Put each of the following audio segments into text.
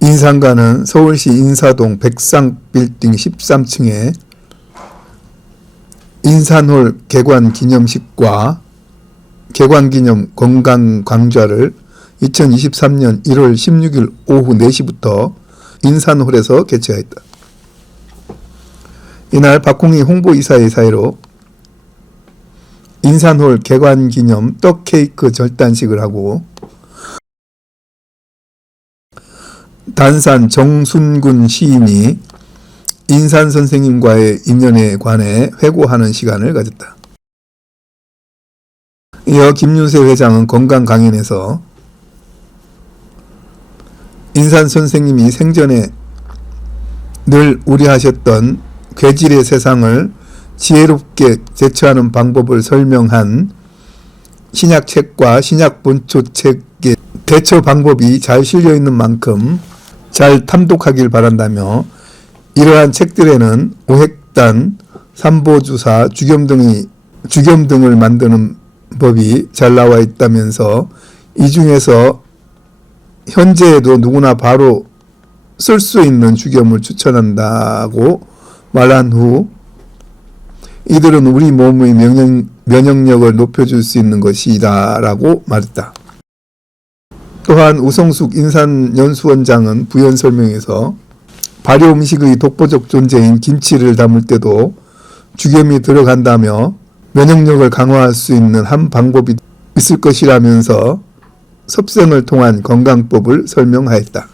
인산가는 서울시 인사동 백상빌딩 13층에 인산홀 개관기념식과 개관기념 건강강좌를 2023년 1월 16일 오후 4시부터 인산홀에서 개최하였다. 이날 박홍희 홍보이사의 사회로 인산홀 개관기념 떡케이크 절단식을 하고 단산 정순군 시인이 인산 선생님과의 인연에 관해 회고하는 시간을 가졌다. 이어 김윤세 회장은 건강 강연에서 인산 선생님이 생전에 늘 우려하셨던 괴질의 세상을 지혜롭게 대처하는 방법을 설명한 신약책과 신약본초책의 대처 방법이 잘 실려 있는 만큼 잘 탐독하길 바란다며 이러한 책들에는 오획단, 삼보주사, 주겸 등을 만드는 법이 잘 나와 있다면서 이 중에서 현재에도 누구나 바로 쓸 수 있는 주겸을 추천한다고 말한 후 이들은 우리 몸의 면역력을 높여줄 수 있는 것이다 라고 말했다. 또한 우성숙 인산연수원장은 부연 설명에서 발효 음식의 독보적 존재인 김치를 담을 때도 주겸이 들어간다며 면역력을 강화할 수 있는 한 방법이 있을 것이라면서 섭생을 통한 건강법을 설명하였다.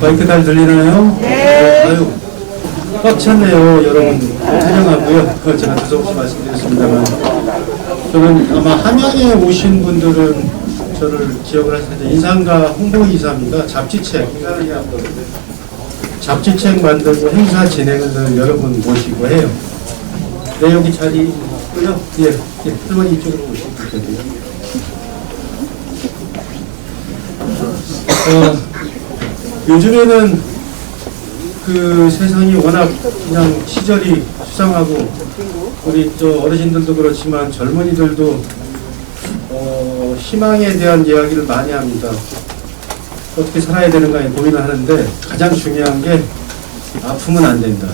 마이크 잘 들리나요? 네. 아유, 꽉 찼네요. 여러분 환영하고요. 제가 두서없이 말씀드렸습니다만 저는 아마 함양에 오신 분들은 저를 기억을 하실 텐데 인산가 홍보이사입니다. 잡지책 만들고 행사 진행을 여러분 모시고 해요. 네, 여기 자리 있고요. 예, 할머니 이쪽으로 오시면 되고요. 요즘에는 그 세상이 워낙 그냥 시절이 수상하고 우리 저 어르신들도 그렇지만 젊은이들도 희망에 대한 이야기를 많이 합니다. 어떻게 살아야 되는가에 고민을 하는데 가장 중요한 게 아프면 안 된다.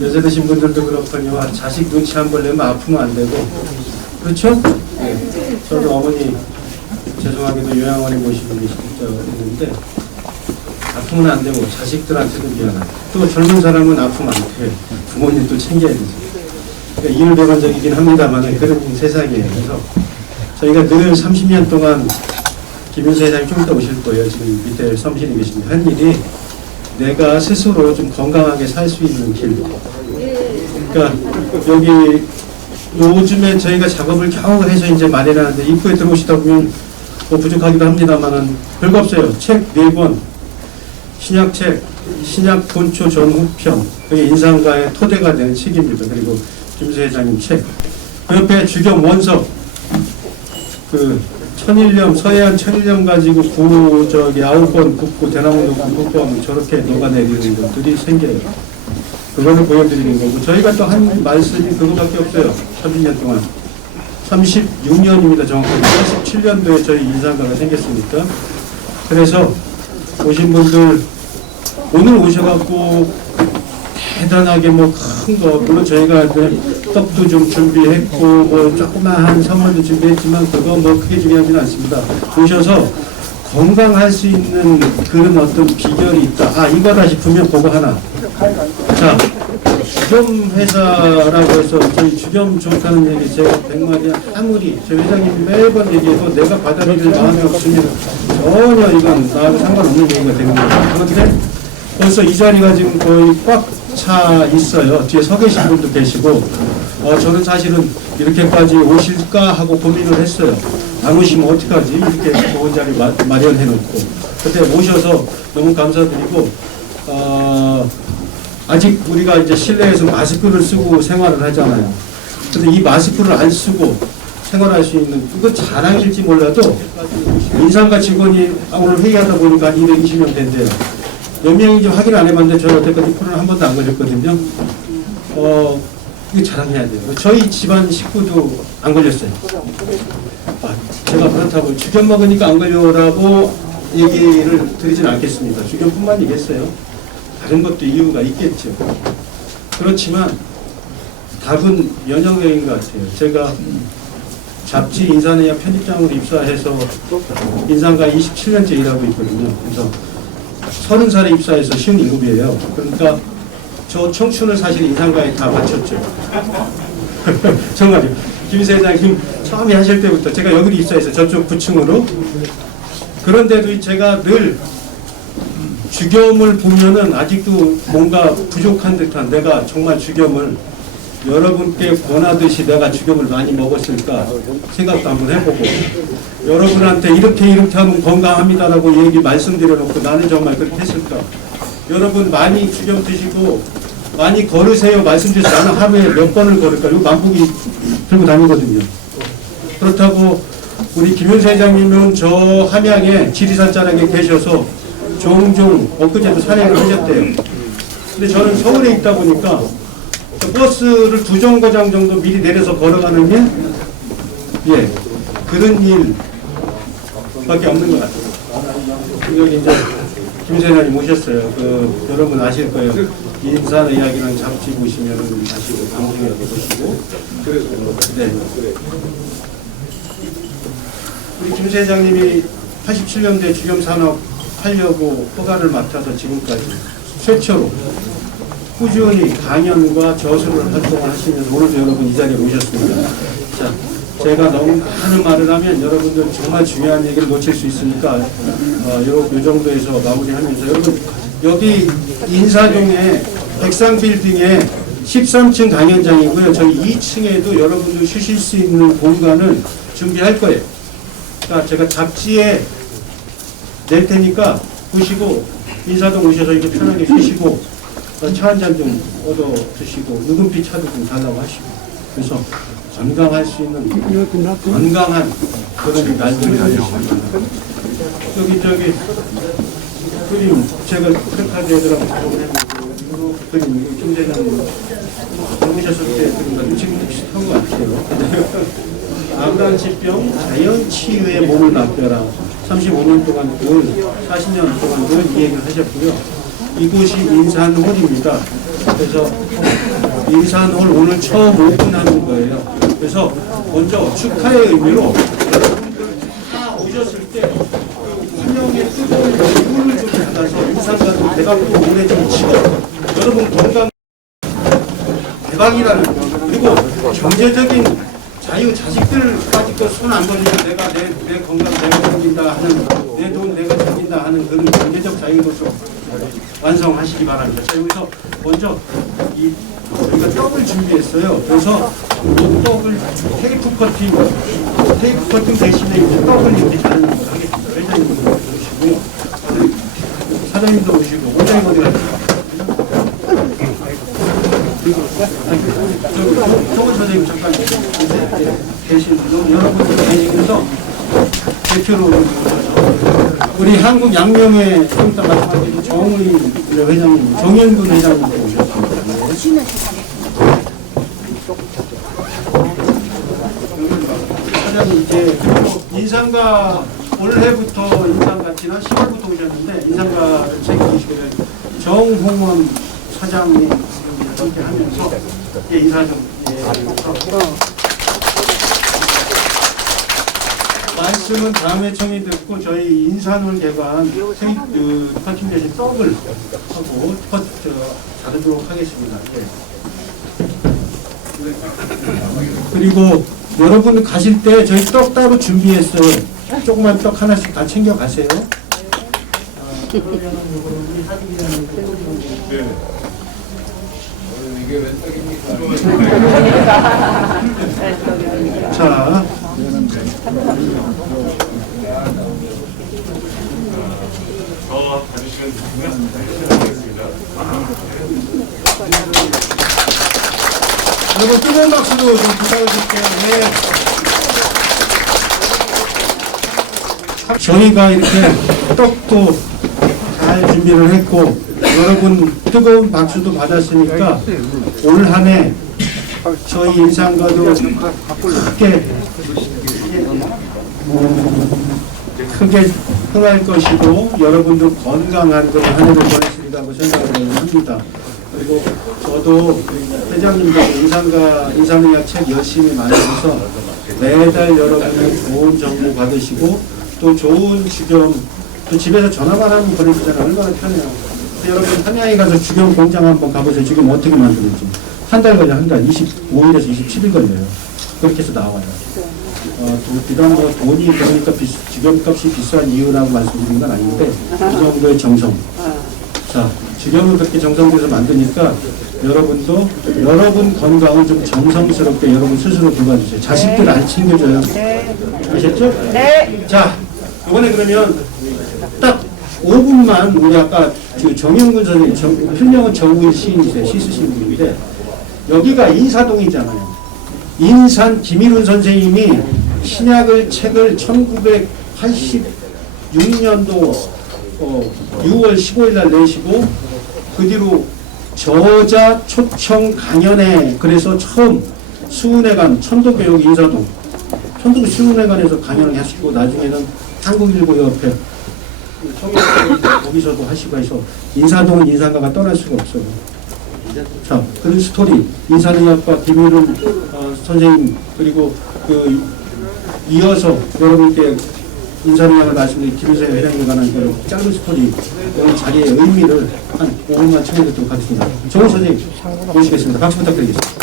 여자 되신 분들도 그렇거든요. 자식 눈치 한 번 내면 아프면 안 되고 그렇죠? 네. 저도 어머니 죄송하게도 요양원에 모시고 있는데 아프면 안 되고 자식들한테도 미안하다. 또 젊은 사람은 아프면 안 돼. 부모님도 챙겨야 되지. 그러니까 이율배반적이긴 합니다만 그런 세상이에요. 그래서 저희가 늘 30년 동안 김윤세 회장님 좀 이따 오실 거예요. 지금 밑에 사무실에 계십니다. 한 일이 내가 스스로 좀 건강하게 살 수 있는 길. 그러니까 여기 요즘에 저희가 작업을 겨우 해서 이제 마련하는데 입구에 들어오시다 보면 뭐 부족하기도 합니다만은 별거 없어요. 책 4권, 신약책, 신약본초 전후편, 그게 인산가의 토대가 되는 책입니다. 그리고 김윤세 회장님 책. 그 옆에 주겸 원석, 그 천일염, 서해안 천일염 가지고 9번 굽고 대나무 녹음 굽고 하면 저렇게 녹아내리는 것들이 생겨요. 그거는 보여드리는 거고, 저희가 또 한 말씀이 그거밖에 없어요. 30년 동안. 36년입니다. 정확하게. 87년도에 저희 인상가가 생겼으니까. 그래서 오신 분들 오늘 오셔갖고 대단하게 뭐 큰 거, 물론 저희가 떡도 좀 준비했고 뭐 조그마한 선물도 준비했지만 그거 뭐 크게 중요하지는 않습니다. 오셔서 건강할 수 있는 그런 어떤 비결이 있다. 아, 이거다 싶으면 그거 하나. 자, 주겸회사라고 해서 저희 주겸 좋다는 얘기 제가 100마디 아무리 저 회장님이 매번 얘기해도 내가 받아들일 마음이 없으면 전혀 이건 나하고 상관없는 얘기가 되는 거예요. 그런데 벌써 이 자리가 지금 거의 꽉 차 있어요. 뒤에 서 계신 분도 계시고, 저는 사실은 이렇게까지 오실까 하고 고민을 했어요. 안 오시면 어떡하지? 이렇게 좋은 자리 마련해놓고. 그때 오셔서 너무 감사드리고, 아직 우리가 이제 실내에서 마스크를 쓰고 생활을 하잖아요. 근데 이 마스크를 안 쓰고 생활할 수 있는, 이거 자랑일지 몰라도 인상가 직원이 오늘 회의하다 보니까 220명 된대요. 몇 명인지 확인 안 해봤는데 저희 여태까지 코로나 한 번도 안 걸렸거든요. 이거 자랑해야 돼요. 저희 집안 식구도 안 걸렸어요. 제가 그렇다고 주겸 먹으니까 안 걸려라고 얘기를 드리진 않겠습니다. 주겸뿐만이겠어요. 다른 것도 이유가 있겠죠. 그렇지만 답은 연령형인 것 같아요. 제가 잡지 인사내야 편집장으로 입사해서 인상가 27년째 일하고 있거든요. 그래서 30살에 입사해서 57이에요. 그러니까 저 청춘을 사실 인상가에 다 바쳤죠. 정말요. 김희세 회장님 처음에 하실 때부터 제가 여기로 입사해서 저쪽 9층으로, 그런데도 제가 늘 주겸을 보면은 아직도 뭔가 부족한 듯한, 내가 정말 주겸을 여러분께 권하듯이 내가 주겸을 많이 먹었을까 생각도 한번 해보고, 여러분한테 이렇게 하면 건강합니다라고 얘기 말씀드려놓고 나는 정말 그렇게 했을까. 여러분 많이 주겸 드시고 많이 걸으세요 말씀드려서 나는 하루에 몇 번을 걸을까. 이거 만보기 들고 다니거든요. 그렇다고 우리 김윤세 회장님은 저 함양에 지리산 자락에 계셔서 종종 엊그제도 산행을 하셨대요. 근데 저는 서울에 있다 보니까 버스를 2정거장 정도 미리 내려서 걸어가는 게, 예, 그런 일밖에 없는 것 같아요. 여기 이제 김세 회장님 오셨어요. 여러분 아실 거예요. 인사 이야기랑 잡지 보시면은 아시고 방송에도 보시고. 네. 우리 김세 회장님이 87년도에 주겸산업 하려고 허가를 맡아서 지금까지 최초로 꾸준히 강연과 저술을 활동을 하시면서 오늘도 여러분 이 자리에 오셨습니다. 자, 제가 너무 많은 말을 하면 여러분들 정말 중요한 얘기를 놓칠 수 있으니까 요 정도에서 마무리하면서, 여러분 여기 인사동에 백상빌딩에 13층 강연장이고요. 저희 2층에도 여러분들 쉬실 수 있는 공간을 준비할 거예요. 그러니까 제가 잡지에 낼 테니까 보시고 인사동 오셔서 이렇게 편하게 쉬시고 차 한 잔 좀 얻어 드시고 누군피 차도 좀 달라고 하시고, 그래서 건강할 수 있는 건강한 그런 날들이 되겠습니다. 저기 그림 제가 프레카드에다가 이거 그림 김대장 오셨을 때 그림 지금 비슷한 것 같아요. 아브란치병 자연치유에 몸을 맡겨라. 35년 동안 늘 40년 동안 늘 이 얘기를 하셨고요. 이곳이 인산홀입니다. 그래서 인산홀 오늘 처음 오픈하는 거예요. 그래서 먼저 축하의 의미로 여러분들 다 오셨을 때 환영의 뜨거운 물을 좀 받아서 인산가도 대박도 오래 좀 치고, 여러분 건강 대박이라는 거, 그리고 경제적인 자유, 자식들까지 손안 걸리면 내가 내 건강 내가 챙긴다 하는, 내 돈 내가 챙긴다 하는 그런 경제적 자유로서 완성하시기 바랍니다. 자, 여기서 먼저 저희가 떡을 준비했어요. 그래서 이 떡을 테이프 커팅 대신에 이제 떡을 이렇게 자르는 걸 하겠습니다. 회장님도 오시고요. 사장님도 오시고, 원장님 어디 가세요? 서울 선생님 잠깐 계신 여러분들 계시면서 대표로 우리 한국 양명회 좀 이따 마찬가지로 정의 회장님, 정현근 회장님도 오셨습니다. 사장님 이제 인상가 올해부터 인상가 지난 10월부터 오셨는데 인상가를 책임지시게 된 정홍원 사장님 함께 하면서 인사 좀 말씀은 다음에 청이 듣고 저희 인산원 개관 파킹 대신 떡을 하고 자르도록 하겠습니다. 그리고 여러분 가실 때 저희 떡 따로 준비했어요. 조그만 떡 하나씩 다 챙겨 가세요. 자, 더 봐주시면 되겠습니다. 여러분 뜨거운 박수도 좀 부탁드릴게요. 네. 저희가 이렇게 떡도 잘 준비를 했고 여러분 뜨거운 박수도 받았으니까 올 한 해 저희 인상가도 크게 흥할 것이고 여러분도 건강한 그런 한 해를 보냈으리라고 생각을 합니다. 그리고 저도 회장님도 인상의학 책 열심히 만들어서 매달 여러분의 좋은 정보 받으시고 또 좋은 주겸 또 집에서 전화만 하면 보내주잖아요. 얼마나 편해요. 여러분 한양에 가서 주겸 공장 한번 가보세요. 주겸 어떻게 만드는지. 한 달 걸려 한 달 25일에서 27일 걸려요. 그렇게 해서 나와요. 비단 뭐 돈이 그러니까 주겸값이 비싼 이유라고 말씀드린 건 아닌데 그 정도의 정성. 자, 주겸을 그렇게 정성들여서 만드니까 여러분도 여러분 건강을 좀 정성스럽게 여러분 스스로 돌봐주세요. 자식들 안 챙겨줘요. 아셨죠? 네. 자, 이번에 그러면 딱 5분만 우리 아까 그 정영근 선생님, 필명은 정우일 시인이세요. 시 쓰신 분인데 여기가 인사동이잖아요. 인산 김일훈 선생님이 신약을 책을 1986년도 6월 15일 날 내시고 그 뒤로 저자 초청 강연회 그래서 처음 수은회관 천도교육 인사동 천도 수은회관에서 강연을 하시고 나중에는 한국일보협회 거기서도 하시고 해서 인사동은 인상가가 떠날 수가 없어요. 자, 그런 스토리 인산의학과 김일훈 선생님 그리고 그 이어서 여러분께 인산의학을 말씀드린 김일세 회장님에 관한 그 짧은 스토리 오늘 자리의 의미를 한 5분만 청해 듣도록 하겠습니다. 정우 선생님 모시겠습니다. 박수 부탁드리겠습니다.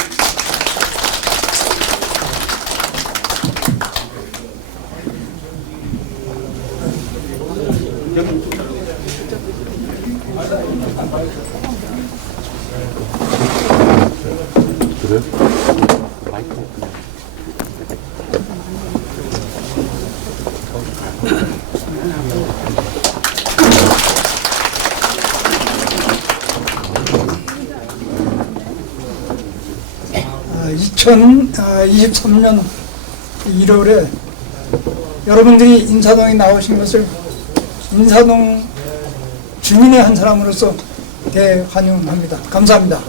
그래? 2023년 1월에 여러분들이 인사동에 나오신 것을 인사동 주민의 한 사람으로서 대환영합니다. 감사합니다.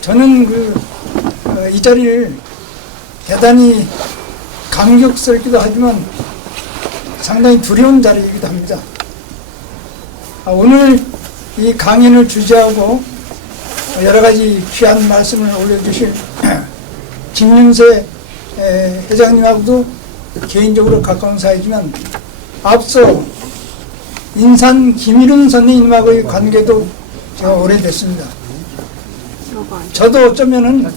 저는 이 자리를 대단히 감격스럽기도 하지만 상당히 두려운 자리이기도 합니다. 오늘 이 강연을 주재하고 여러 가지 귀한 말씀을 올려주실 김윤세 회장님하고도 개인적으로 가까운 사이지만 앞서 인산 김일훈 선생님하고의 관계도 제가 오래됐습니다. 저도 어쩌면은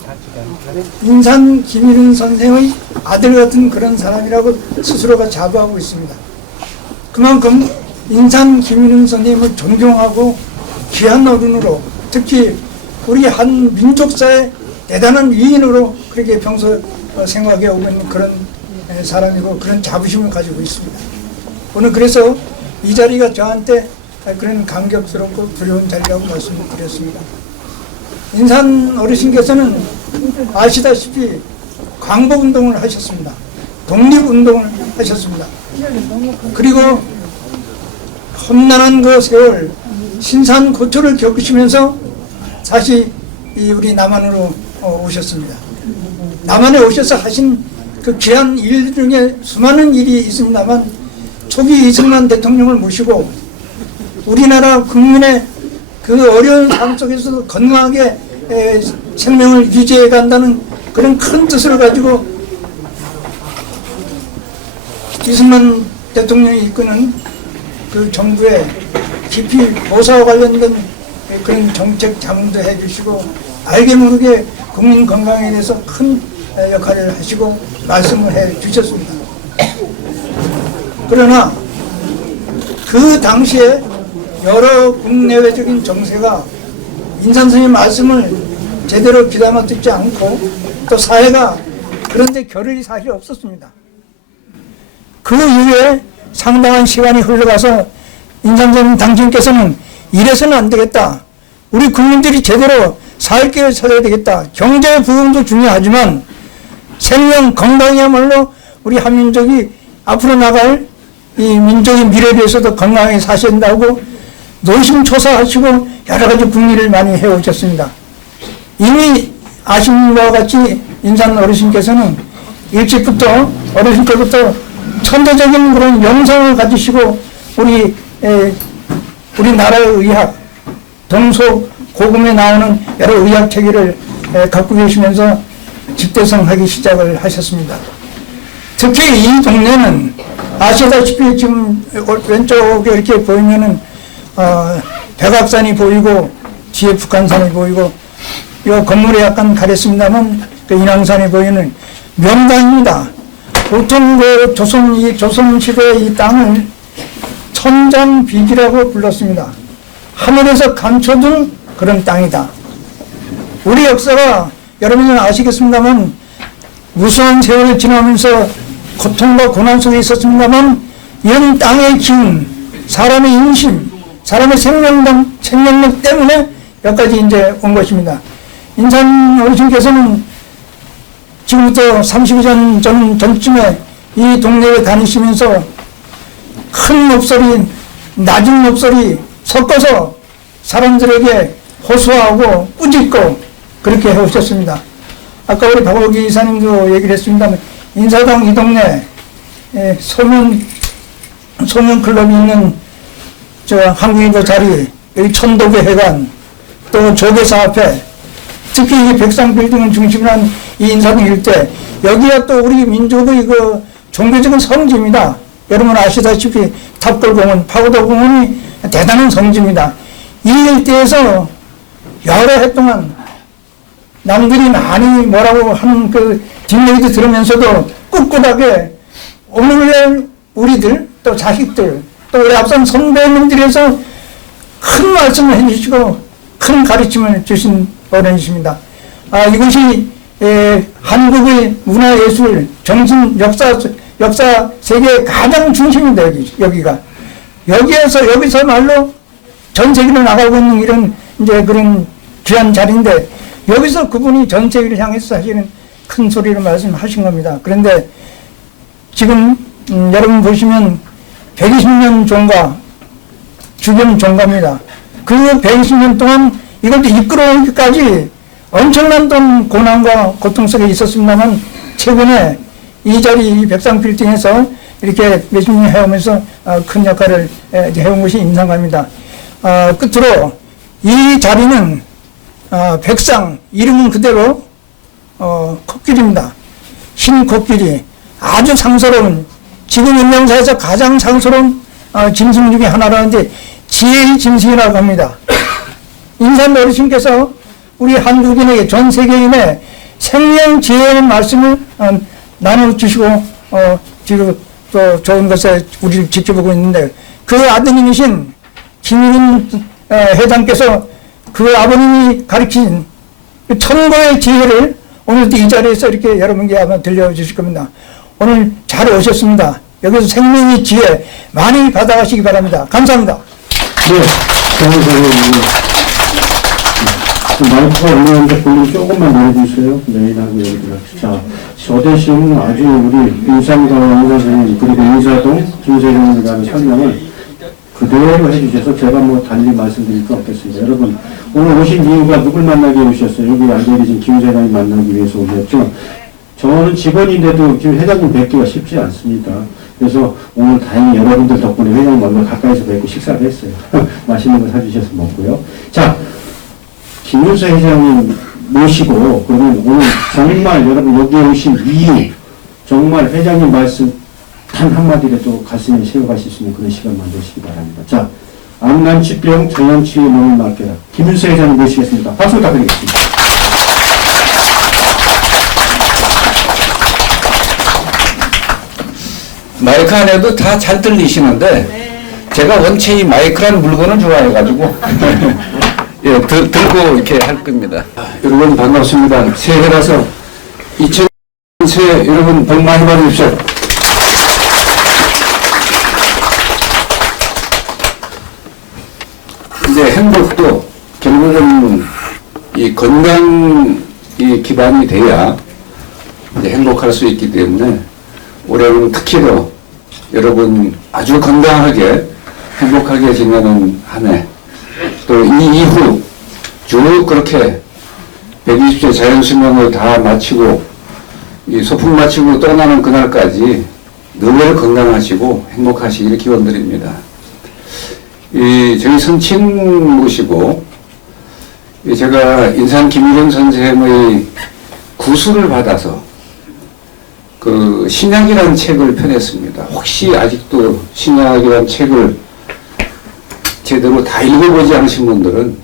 인산 김일훈 선생의 아들 같은 그런 사람이라고 스스로가 자부하고 있습니다. 그만큼 인산 김일훈 선생님을 존경하고 귀한 어른으로 특히 우리 한 민족사의 대단한 위인으로 그렇게 평소 생각해 오고 있는 그런 사람이고 그런 자부심을 가지고 있습니다. 오늘 그래서 이 자리가 저한테 그런 감격스럽고 두려운 자리라고 말씀드렸습니다. 인산 어르신께서는 아시다시피 광복운동을 하셨습니다. 독립운동을 하셨습니다. 그리고 험난한 그 세월 신산고초를 겪으시면서 다시 우리 남한으로 오셨습니다. 남한에 오셔서 하신 그 귀한 일 중에 수많은 일이 있습니다만 초기 이승만 대통령을 모시고 우리나라 국민의 그 어려운 삶 속에서도 건강하게 생명을 유지해 간다는 그런 큰 뜻을 가지고 이승만 대통령이 이끄는 그 정부의 깊이 보사와 관련된 그런 정책 자문도 해주시고 알게 모르게 국민 건강에 대해서 큰 역할을 하시고 말씀을 해 주셨습니다. 그러나 그 당시에 여러 국내외적인 정세가 인산 선생님의 말씀을 제대로 귀담아 듣지 않고 또 사회가 그런데 겨를이 사실 없었습니다. 그 이후에 상당한 시간이 흘러가서 인산 선생님 당신께서는 이래서는 안 되겠다. 우리 국민들이 제대로 살 길을 찾아야 되겠다. 경제 부흥도 중요하지만 생명 건강이야말로 우리 한민족이 앞으로 나갈 이 민족의 미래에 대해서도 건강하게 사셔야 된다고 노심초사하시고 여러 가지 국리를 많이 해오셨습니다. 이미 아시는 바와 같이 인산 어르신께서는 일찍부터 어르신 때부터 천대적인 그런 영성을 가지시고 우리나라의 의학 동서고금에 나오는 여러 의학 체계를 갖고 계시면서 집대성하기 시작을 하셨습니다. 특히 이 동네는 아시다시피 지금 왼쪽에 이렇게 보이면은 백악산이 보이고 뒤에 북한산이 보이고 이 건물에 약간 가렸습니다만 그 인왕산이 보이는 명당입니다. 보통 그 조선시대의 이 땅을 천잔비지라고 불렀습니다. 하늘에서 감춰둔 그런 땅이다. 우리 역사가 여러분은 아시겠습니다만 무수한 세월을 지나면서 고통과 고난 속에 있었습니다만 이런 땅의 기운, 사람의 인심, 사람의 생명력 때문에 여기까지 이제 온 것입니다. 인산 어르신께서는 지금부터 30년 전쯤에 이 동네에 다니시면서 큰 목소리, 낮은 목소리 섞어서 사람들에게 호소하고 꾸짖고 그렇게 해오셨습니다. 아까 우리 박호기 이사님도 얘기를 했습니다만 인사동 이 동네 소면클럽이 있는 저 한국인도 자리, 여기 천도교 회관, 또 조계사 앞에 특히 이 백상빌딩을 중심으로 한 이 인사동 일대, 여기가 또 우리 민족의 그 종교적인 성지입니다. 여러분 아시다시피 탑골공원, 파고도공원이 대단한 성지입니다. 이 일대에서 여러 해 동안 남들이 많이 뭐라고 하는 그 뒷얘기도 들으면서도 꿋꿋하게 오늘날 우리들 또 자식들 또 우리 앞선 선배님들에서 큰 말씀을 해주시고 큰 가르침을 주신 어른이십니다. 이것이 한국의 문화예술, 정신, 역사 세계의 가장 중심입니다. 여기가. 여기서 말로 전 세계로 나가고 있는 이런 이제 그런 귀한 자리인데 여기서 그분이 전 세계를 향해서 사실은 큰 소리로 말씀하신 겁니다. 그런데 지금 여러분 보시면 120년 종가, 주변 종가입니다. 그 120년 동안 이걸 이끌어오기까지 엄청난 고난과 고통 속에 있었습니다만 최근에 이 자리 이 백상빌딩에서 이렇게 몇십 년 해오면서 큰 역할을 해온 것이 인상합니다. 끝으로 이 자리는 백상 이름은 그대로 코끼리입니다. 흰 코끼리, 아주 상스러운, 지금 인명사에서 가장 상스러운 짐승 중에 하나라는데 지혜의 짐승이라고 합니다. 인산 어르신께서 우리 한국인에게 전 세계인의 생명 지혜의 말씀을 나눠주시고 지금 또 좋은 것에 우리를 지켜보고 있는데 그 아드님이신 김일인 회장께서 그 아버님이 가르친 천고의 지혜를 오늘도 이 자리에서 이렇게 여러분께 아마 들려주실 겁니다. 오늘 잘 오셨습니다. 여기서 생명의 지혜 많이 받아가시기 바랍니다. 감사합니다. 네, 마이크가 올라오는데 볼륨 조금만 내려주세요. 메인하고 여기를. 자, 저 대신 아주 우리 인삼과 인사 선생님 그리고 인사동 김세경을 가는 설명을 그대로 해주셔서 제가 뭐 달리 말씀드릴 거 없겠습니다. 여러분, 오늘 오신 이유가 누굴 만나기 위해오셨어요? 여기 앉아계신 김 회장님 만나기 위해서 오셨죠? 저는 직원인데도 김 회장님 뵙기가 쉽지 않습니다. 그래서 오늘 다행히 여러분들 덕분에 회장님 얼굴 가까이서 뵙고 식사를 했어요. 맛있는 거 사주셔서 먹고요. 자, 김윤수 회장님 모시고 그러면 오늘 정말 여러분 여기에 오신 이유, 정말 회장님 말씀 단 한마디라도 가슴에 새어가실 수 있는 그런 시간 만드시기 바랍니다. 자, 암난치병 전염치유 몸을 맡겨라. 김윤수 회장님 모시겠습니다. 박수 부탁드리겠습니다. 마이크 안에도 다 잘 들리시는데 제가 원체 이 마이크라는 물건을 좋아해가지고 예, 들고 이렇게 할 겁니다. 여러분 반갑습니다. 새해라서 2000세 여러분 복 많이 받으십시오. 이제 행복도 결국은 이 건강이 기반이 돼야 이제 행복할 수 있기 때문에 올해는 특히 더 여러분 아주 건강하게 행복하게 지내는 한 해, 또 이 이후 쭉 그렇게 120세 자연수명을 다 마치고 이 소풍 마치고 떠나는 그날까지 늘 건강하시고 행복하시기를 기원드립니다. 저희 선친 모시고 제가 인산 김일영 선생의 구술을 받아서 그 신약이라는 책을 펴냈습니다. 혹시 아직도 신약이라는 책을 제대로 다 읽어보지 않으신 분들은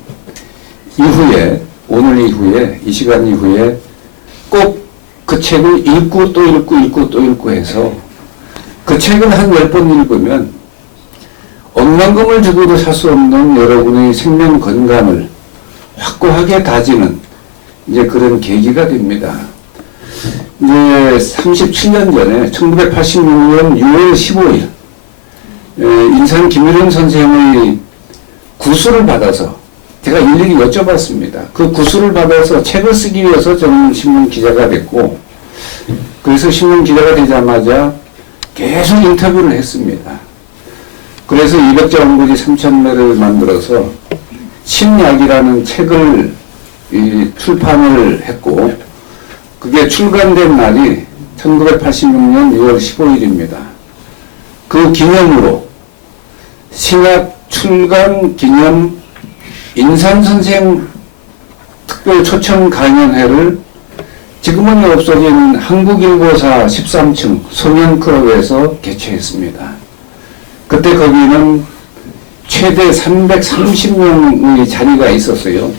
이후에, 오늘 이후에, 이 시간 이후에 꼭 그 책을 읽고 또 읽고 읽고 또 읽고 해서 그 책을 한 10번 읽으면 억만금을 주고도 살 수 없는 여러분의 생명 건강을 확고하게 다지는 이제 그런 계기가 됩니다. 이제 37년 전에 1986년 6월 15일 인산 김일영 선생의 구술을 받아서 제가 일일이 여쭤봤습니다. 그 구술을 받아서 책을 쓰기 위해서 저는 신문 기자가 됐고 그래서 신문 기자가 되자마자 계속 인터뷰를 했습니다. 그래서 200자 원고지 3,000매를 만들어서 신약이라는 책을 출판을 했고 그게 출간된 날이 1986년 6월 15일입니다. 그 기념으로 신약 출간 기념 인산선생 특별 초청 강연회를 지금은 없어진 한국일보사 13층 소년클럽에서 개최했습니다. 그때 거기는 최대 330명의 자리가 있었어요.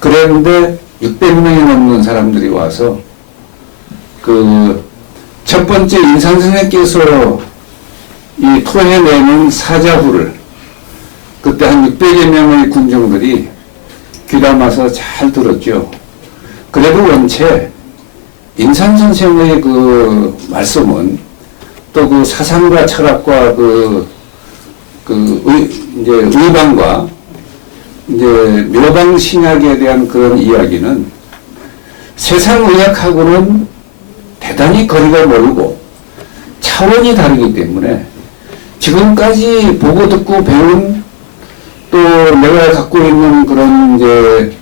그랬는데 600명이 넘는 사람들이 와서 그 첫 번째 인산선생께서 이 토해내는 사자후를 그때 한 600여 명의 군중들이 귀담아서 잘 들었죠. 그래도 원체 인산선생의 그 말씀은 또 그 사상과 철학과 이제 의방과 이제 묘방 신약에 대한 그런 이야기는 세상 의학하고는 대단히 거리가 멀고 차원이 다르기 때문에 지금까지 보고 듣고 배운 또 내가 갖고 있는 그런 이제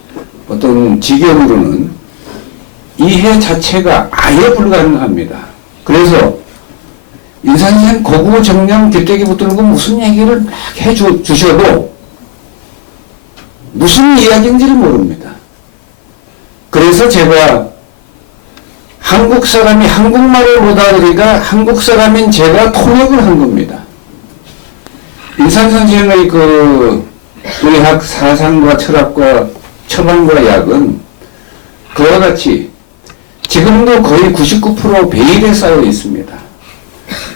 어떤 지경으로는 이해 자체가 아예 불가능합니다. 그래서 인산선 고구 정량 뒷대기 붙들고 무슨 얘기를 막 해주셔도 무슨 이야기인지를 모릅니다. 그래서 제가 한국 사람이 한국말을 못 알아들으니까 한국 사람인 제가 통역을 한 겁니다. 인산 선생의 그 의학 사상과 철학과 처방과 약은 그와 같이 지금도 거의 99% 베일에 쌓여 있습니다.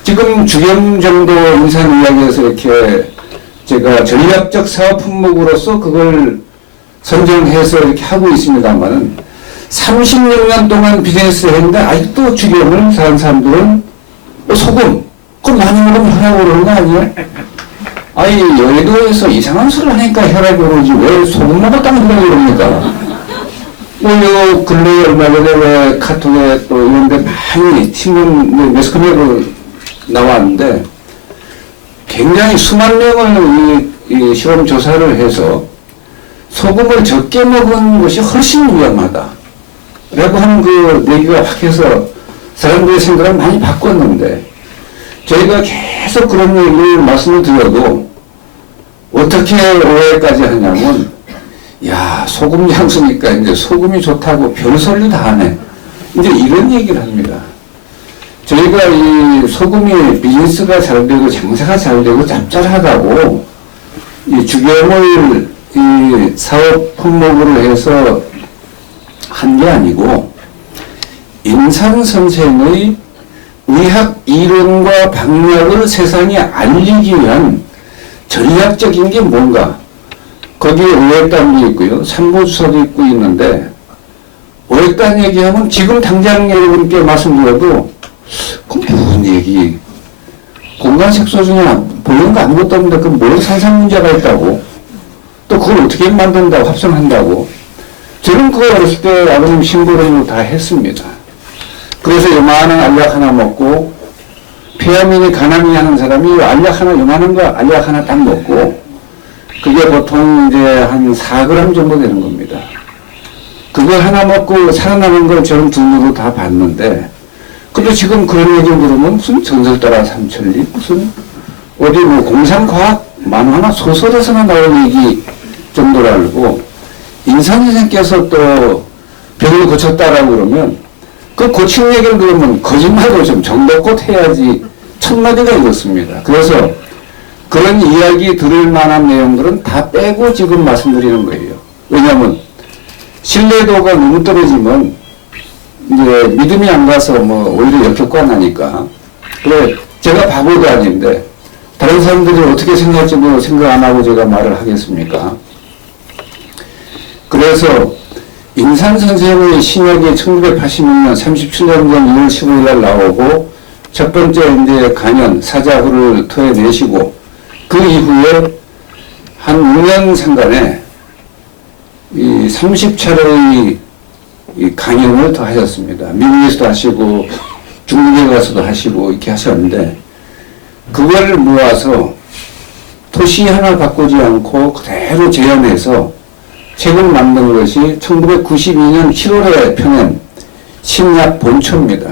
지금 주경 정도 인산의학에서 이렇게 제가 전략적 사업 품목으로서 그걸 선정해서 이렇게 하고 있습니다만은 36년 동안 비즈니스를 했는데 아직도 주경을 사는 사람들은 소금 그걸 많이 먹으면 혈압 오르는 거 아니에요? 아니 여의도에서 이상한 소리를 하니까 혈압이 오르지 왜 소금 먹었다면 혈압이 오릅니까? 요 근래 얼마 전에 왜 카톡에 또 이런 데 많이 신문 매스컴에 나왔는데 굉장히 수만 명을 이 실험 조사를 해서 소금을 적게 먹은 것이 훨씬 위험하다 라고 하는 그 얘기가 확 해서 사람들의 생각을 많이 바꿨는데, 저희가 계속 그런 얘기를 말씀을 드려도 어떻게 오해까지 하냐면, 야, 소금 향수니까 이제 소금이 좋다고 별소리를 다 하네, 이제 이런 얘기를 합니다. 저희가 이 소금이 비즈니스가 잘 되고 장사가 잘 되고 짭짤하다고 이 주겸을 이 사업 품목으로 해서 한 게 아니고, 인산 선생의 의학 이론과 방법을 세상에 알리기 위한 전략적인 게 뭔가, 거기에 오획단도 있고요, 삼보주사도 있고 있는데, 오획단 얘기하면 지금 당장 여러분께 말씀드려도 그럼 무슨 얘기, 공간색소 중에 보이는 거 아무것도 없는데 그 뭘 산상 문제가 있다고, 또 그걸 어떻게 만든다고, 합성한다고. 저는 그거 어렸을 때 아버님 심부름을 다 했습니다. 그래서 요만한 알약 하나 먹고, 폐암이니 간암이 하는 사람이 알약 하나, 요만한 거 알약 하나 딱 먹고, 그게 보통 이제 한 4g 정도 되는 겁니다. 그거 하나 먹고 살아나는 걸 저는 눈으로 다 봤는데, 근데 지금 그런 얘기 들으면 무슨 전설 따라 삼천리, 무슨 어디 뭐 공상과학 만화나 소설에서나 나올 얘기 정도로 알고, 인산 선생께서 또 병을 고쳤다라고 그러면 그 고친 얘기를 들으면 거짓말도 좀 정도껏 해야지 첫마디가 이렇습니다. 그래서 그런 이야기 들을 만한 내용들은 다 빼고 지금 말씀드리는 거예요. 왜냐하면 신뢰도가 너무 떨어지면 이제 믿음이 안 가서 뭐 오히려 역효과 나니까. 그래, 제가 바보도 아닌데 다른 사람들이 어떻게 생각할지도 생각 안 하고 제가 말을 하겠습니까? 그래서 인산 선생의 신약이 1986년 37년 전 2월 15일 날 나오고, 첫 번째 이제 간연 사자후를 토해내시고, 그 이후에 한 6년 상간에 이 30차례의 이 강연을 더 하셨습니다. 미국에서도 하시고 중국에 가서도 하시고 이렇게 하셨는데, 그걸 모아서 토시 하나 바꾸지 않고 그대로 재현해서 책을 만든 것이 1992년 7월에 펴낸 신약 본초입니다.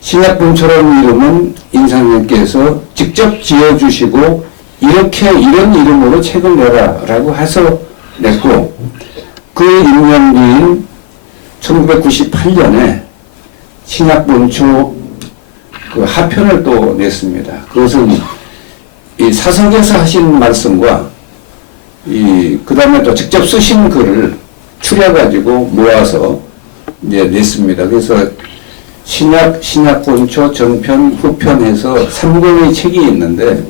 신약 본초라는 이름은 인상님께서 직접 지어주시고 이렇게 이런 이름으로 책을 내라라고 해서 냈고, 그 6년 뒤인 1998년에 신약 본초 그 하편을 또 냈습니다. 그것은 이 사석에서 하신 말씀과 그 다음에 또 직접 쓰신 글을 추려가지고 모아서 이제 냈습니다. 그래서 신약 본초 전편 후편해서 3권의 책이 있는데,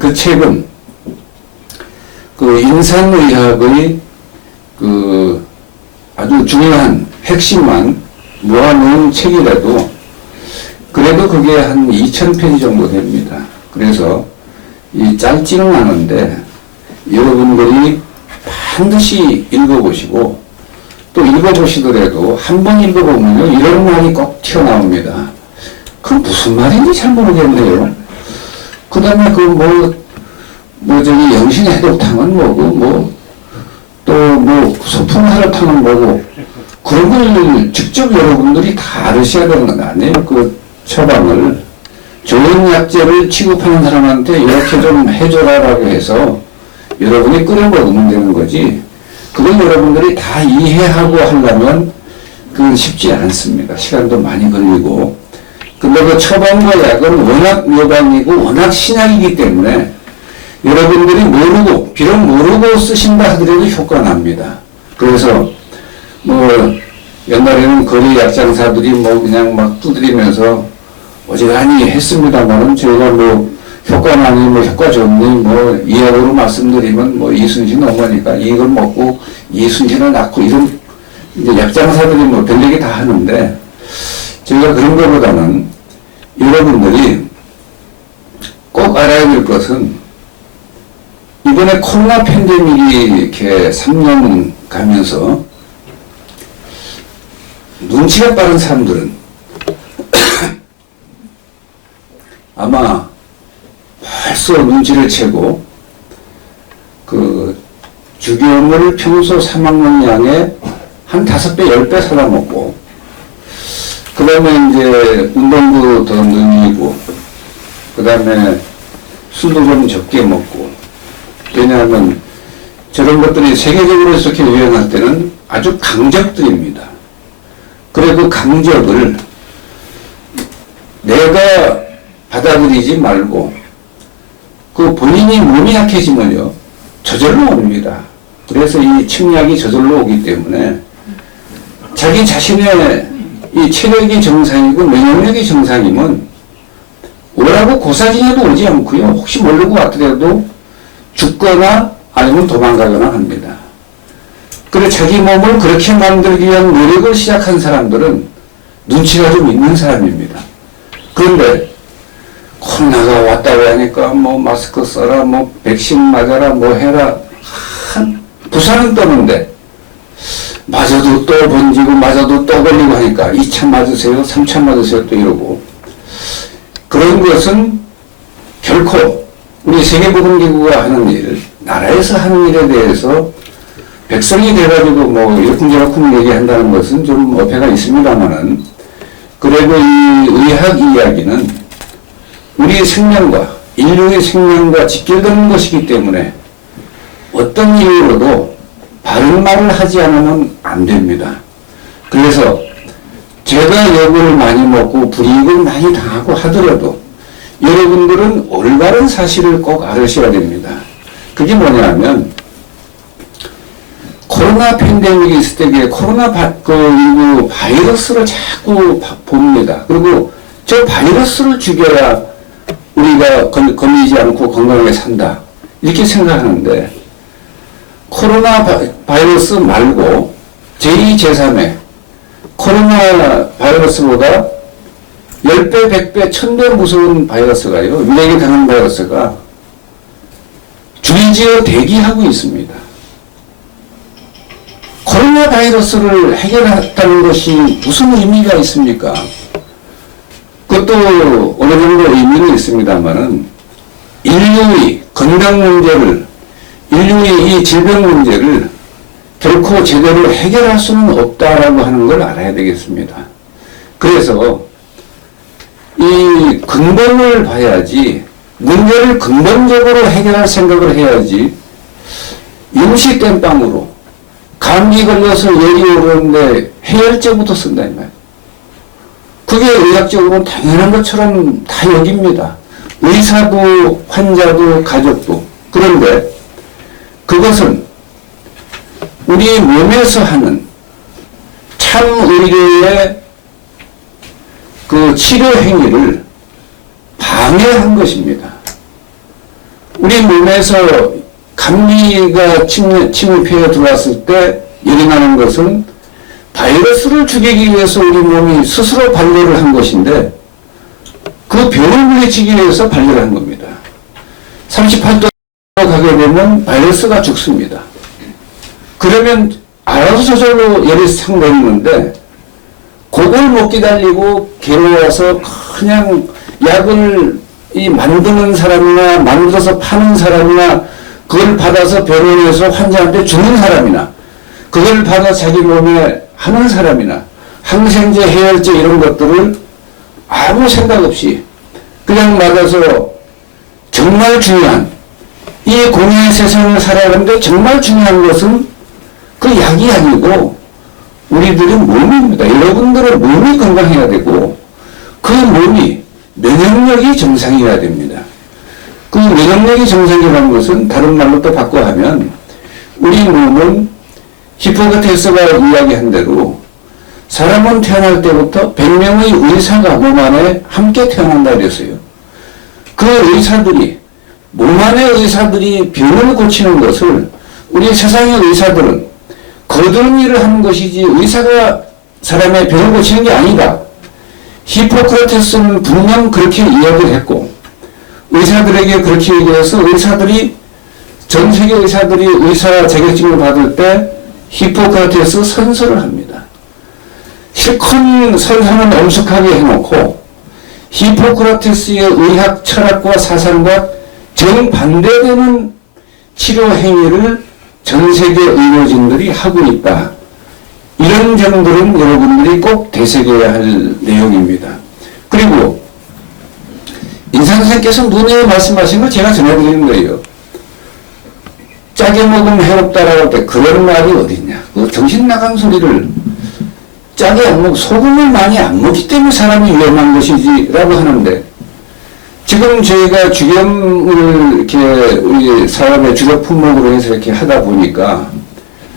그 책은 그 인산의학의 그 아주 중요한 핵심만 모아놓은 책이라도 그래도 그게 한 2000페이지 정도 됩니다. 그래서 이 짧지는 않은데 여러분들이 반드시 읽어보시고, 또 읽어보시더라도 한 번 읽어보면요, 이런 말이 꼭 튀어나옵니다. 그럼 무슨 말인지 잘 모르겠네요. 그 다음에 저기 영신해독탕은 뭐고, 또 소풍하루탕은 뭐고, 그런 걸 직접 여러분들이 다 알으셔야 되는 건 아니에요. 그 처방을. 좋은 약재를 취급하는 사람한테 이렇게 좀 해줘라라고 해서 여러분이 끓여 먹으면 되는 거지, 그걸 여러분들이 다 이해하고 하려면 그건 쉽지 않습니다. 시간도 많이 걸리고. 근데 그 처방과 약은 워낙 묘방이고 워낙 신약이기 때문에 여러분들이 모르고, 비록 모르고 쓰신다 하더라도 효과 납니다. 그래서 옛날에는 거리 약장사들이 그냥 막 두드리면서 어지간히 했습니다만은, 저희가 효과 나니 효과 좋니 이약으로 말씀드리면 이순신 어머니가 이걸 먹고 이순신을 낳고 이런 이제 약장사들이 별 얘기 다 하는데, 저희가 그런 것보다는 여러분들이 꼭 알아야 될 것은, 이번에 코로나 팬데믹이 이렇게 3년 가면서 눈치가 빠른 사람들은 아마 맞서 눈치를 채고 그 주경을 평소 사망용 양의 한 5배, 10배 사다 먹고, 그 다음에 이제 운동도 더 늘리고, 그 다음에 술도 좀 적게 먹고. 왜냐하면 저런 것들이 세계적으로 이렇게 유행할 때는 아주 강적들입니다. 그래 그 강적을 내가 받아들이지 말고 그 본인이 몸이 약해지면요 저절로 옵니다. 그래서 이 침략이 저절로 오기 때문에 자기 자신의 이 체력이 정상이고 면역력이 정상이면 오라고 고사진에도 오지 않고요. 혹시 모르고 왔더라도 죽거나 아니면 도망가거나 합니다. 그래 자기 몸을 그렇게 만들기 위한 노력을 시작한 사람들은 눈치가 좀 있는 사람입니다. 그런데 코로나가 왔다고 하니까 뭐 마스크 써라, 뭐 백신 맞아라, 뭐 해라. 부산은 떠는데 맞아도 또 번지고 맞아도 또 걸리고 하니까 2차 맞으세요, 3차 맞으세요 또 이러고. 그런 것은 결코 우리 세계보건기구가 하는 일, 나라에서 하는 일에 대해서 백성이 돼가지고 뭐 이러쿵저러쿵 얘기한다는 것은 좀 어폐가 있습니다만은, 그래도 이 의학 이야기는 우리의 생명과 인류의 생명과 직결되는 것이기 때문에 어떤 이유로도 바른 말을 하지 않으면 안 됩니다. 그래서 제가 욕을 많이 먹고 불이익을 많이 당하고 하더라도 여러분들은 올바른 사실을 꼭 알으셔야 됩니다. 그게 뭐냐면 코로나 팬데믹이 있을 때 코로나 바이러스를 자꾸 봅니다. 그리고 저 바이러스를 죽여야 우리가 걸리지 않고 건강하게 산다. 이렇게 생각하는데 코로나 바이러스 말고 제2, 제3의 코로나 바이러스보다 10배, 100배, 1000배 무서운 바이러스가요. 유행이 강한 바이러스가 줄지어 대기하고 있습니다. 코로나 바이러스를 해결했다는 것이 무슨 의미가 있습니까? 그것도 어느 정도 의미는 있습니다만은 인류의 건강 문제를, 인류의 이 질병 문제를 결코 제대로 해결할 수는 없다라고 하는 걸 알아야 되겠습니다. 그래서 이 근본을 봐야지, 문제를 근본적으로 해결할 생각을 해야지, 임시 땜빵으로 감기 걸려서 열이 오르는데 해열제부터 쓴다 이 말이에요. 그게 의학적으로는 당연한 것처럼 다 여깁니다. 의사도 환자도 가족도. 그런데 그것은 우리 몸에서 하는 참 의료의 그 치료 행위를 방해한 것입니다. 우리 몸에서 감기가 침입해 들어왔을 때 일어나는 것은 바이러스를 죽이기 위해서 우리 몸이 스스로 발열을 한 것인데 그 병을 물리치기 위해서 발열을 한 겁니다. 38도 가게 되면 바이러스가 죽습니다. 그러면 알아서 저절로 열이 싹 내리는데 그걸 못 기다리고 괴로워서 그냥 약을 만드는 사람이나 만들어서 파는 사람이나 그걸 받아서 병원에서 환자한테 주는 사람이나 그걸 받아 자기 몸에 하는 사람이나 항생제, 해열제 이런 것들을 아무 생각 없이 그냥 맞아서 정말 중요한 이 공의 세상을 살아가는데 정말 중요한 것은 그 약이 아니고 우리들의 몸입니다. 여러분들의 몸이 건강해야 되고 그 몸이 면역력이 정상이어야 됩니다. 그 면역력이 정상이라는 것은 다른 말로 또 바꿔 하면 우리 몸은 히포크라테스가 이야기한 대로 사람은 태어날 때부터 100명의 의사가 몸 안에 함께 태어난다 그랬어요. 그 의사들이 몸 안의 의사들이 병을 고치는 것을 우리 세상의 의사들은 거두는 일을 하는 것이지 의사가 사람의 병을 고치는 게 아니다. 히포크라테스는 분명 그렇게 이야기를 했고 의사들에게 그렇게 얘기해서 의사들이 전 세계 의사들이 의사 자격증을 받을 때 히포크라테스 선서를 합니다. 실컷 선서는 엄숙하게 해놓고 히포크라테스의 의학 철학과 사상과 정반대되는 치료 행위를 전 세계 의료진들이 하고 있다. 이런 점들은 여러분들이 꼭 되새겨야 할 내용입니다. 그리고 인사 선생님께서 누누이 말씀하신 걸 제가 전해드리는 거예요. 짜게 먹으면 해롭다라고 할 때 그런 말이 어딨냐. 그 정신 나간 소리를 짜게 안 먹고 소금을 많이 안 먹기 때문에 사람이 위험한 것이지라고 하는데 지금 저희가 주겸을 이렇게 우리 사람의 주력 품목으로 해서 이렇게 하다 보니까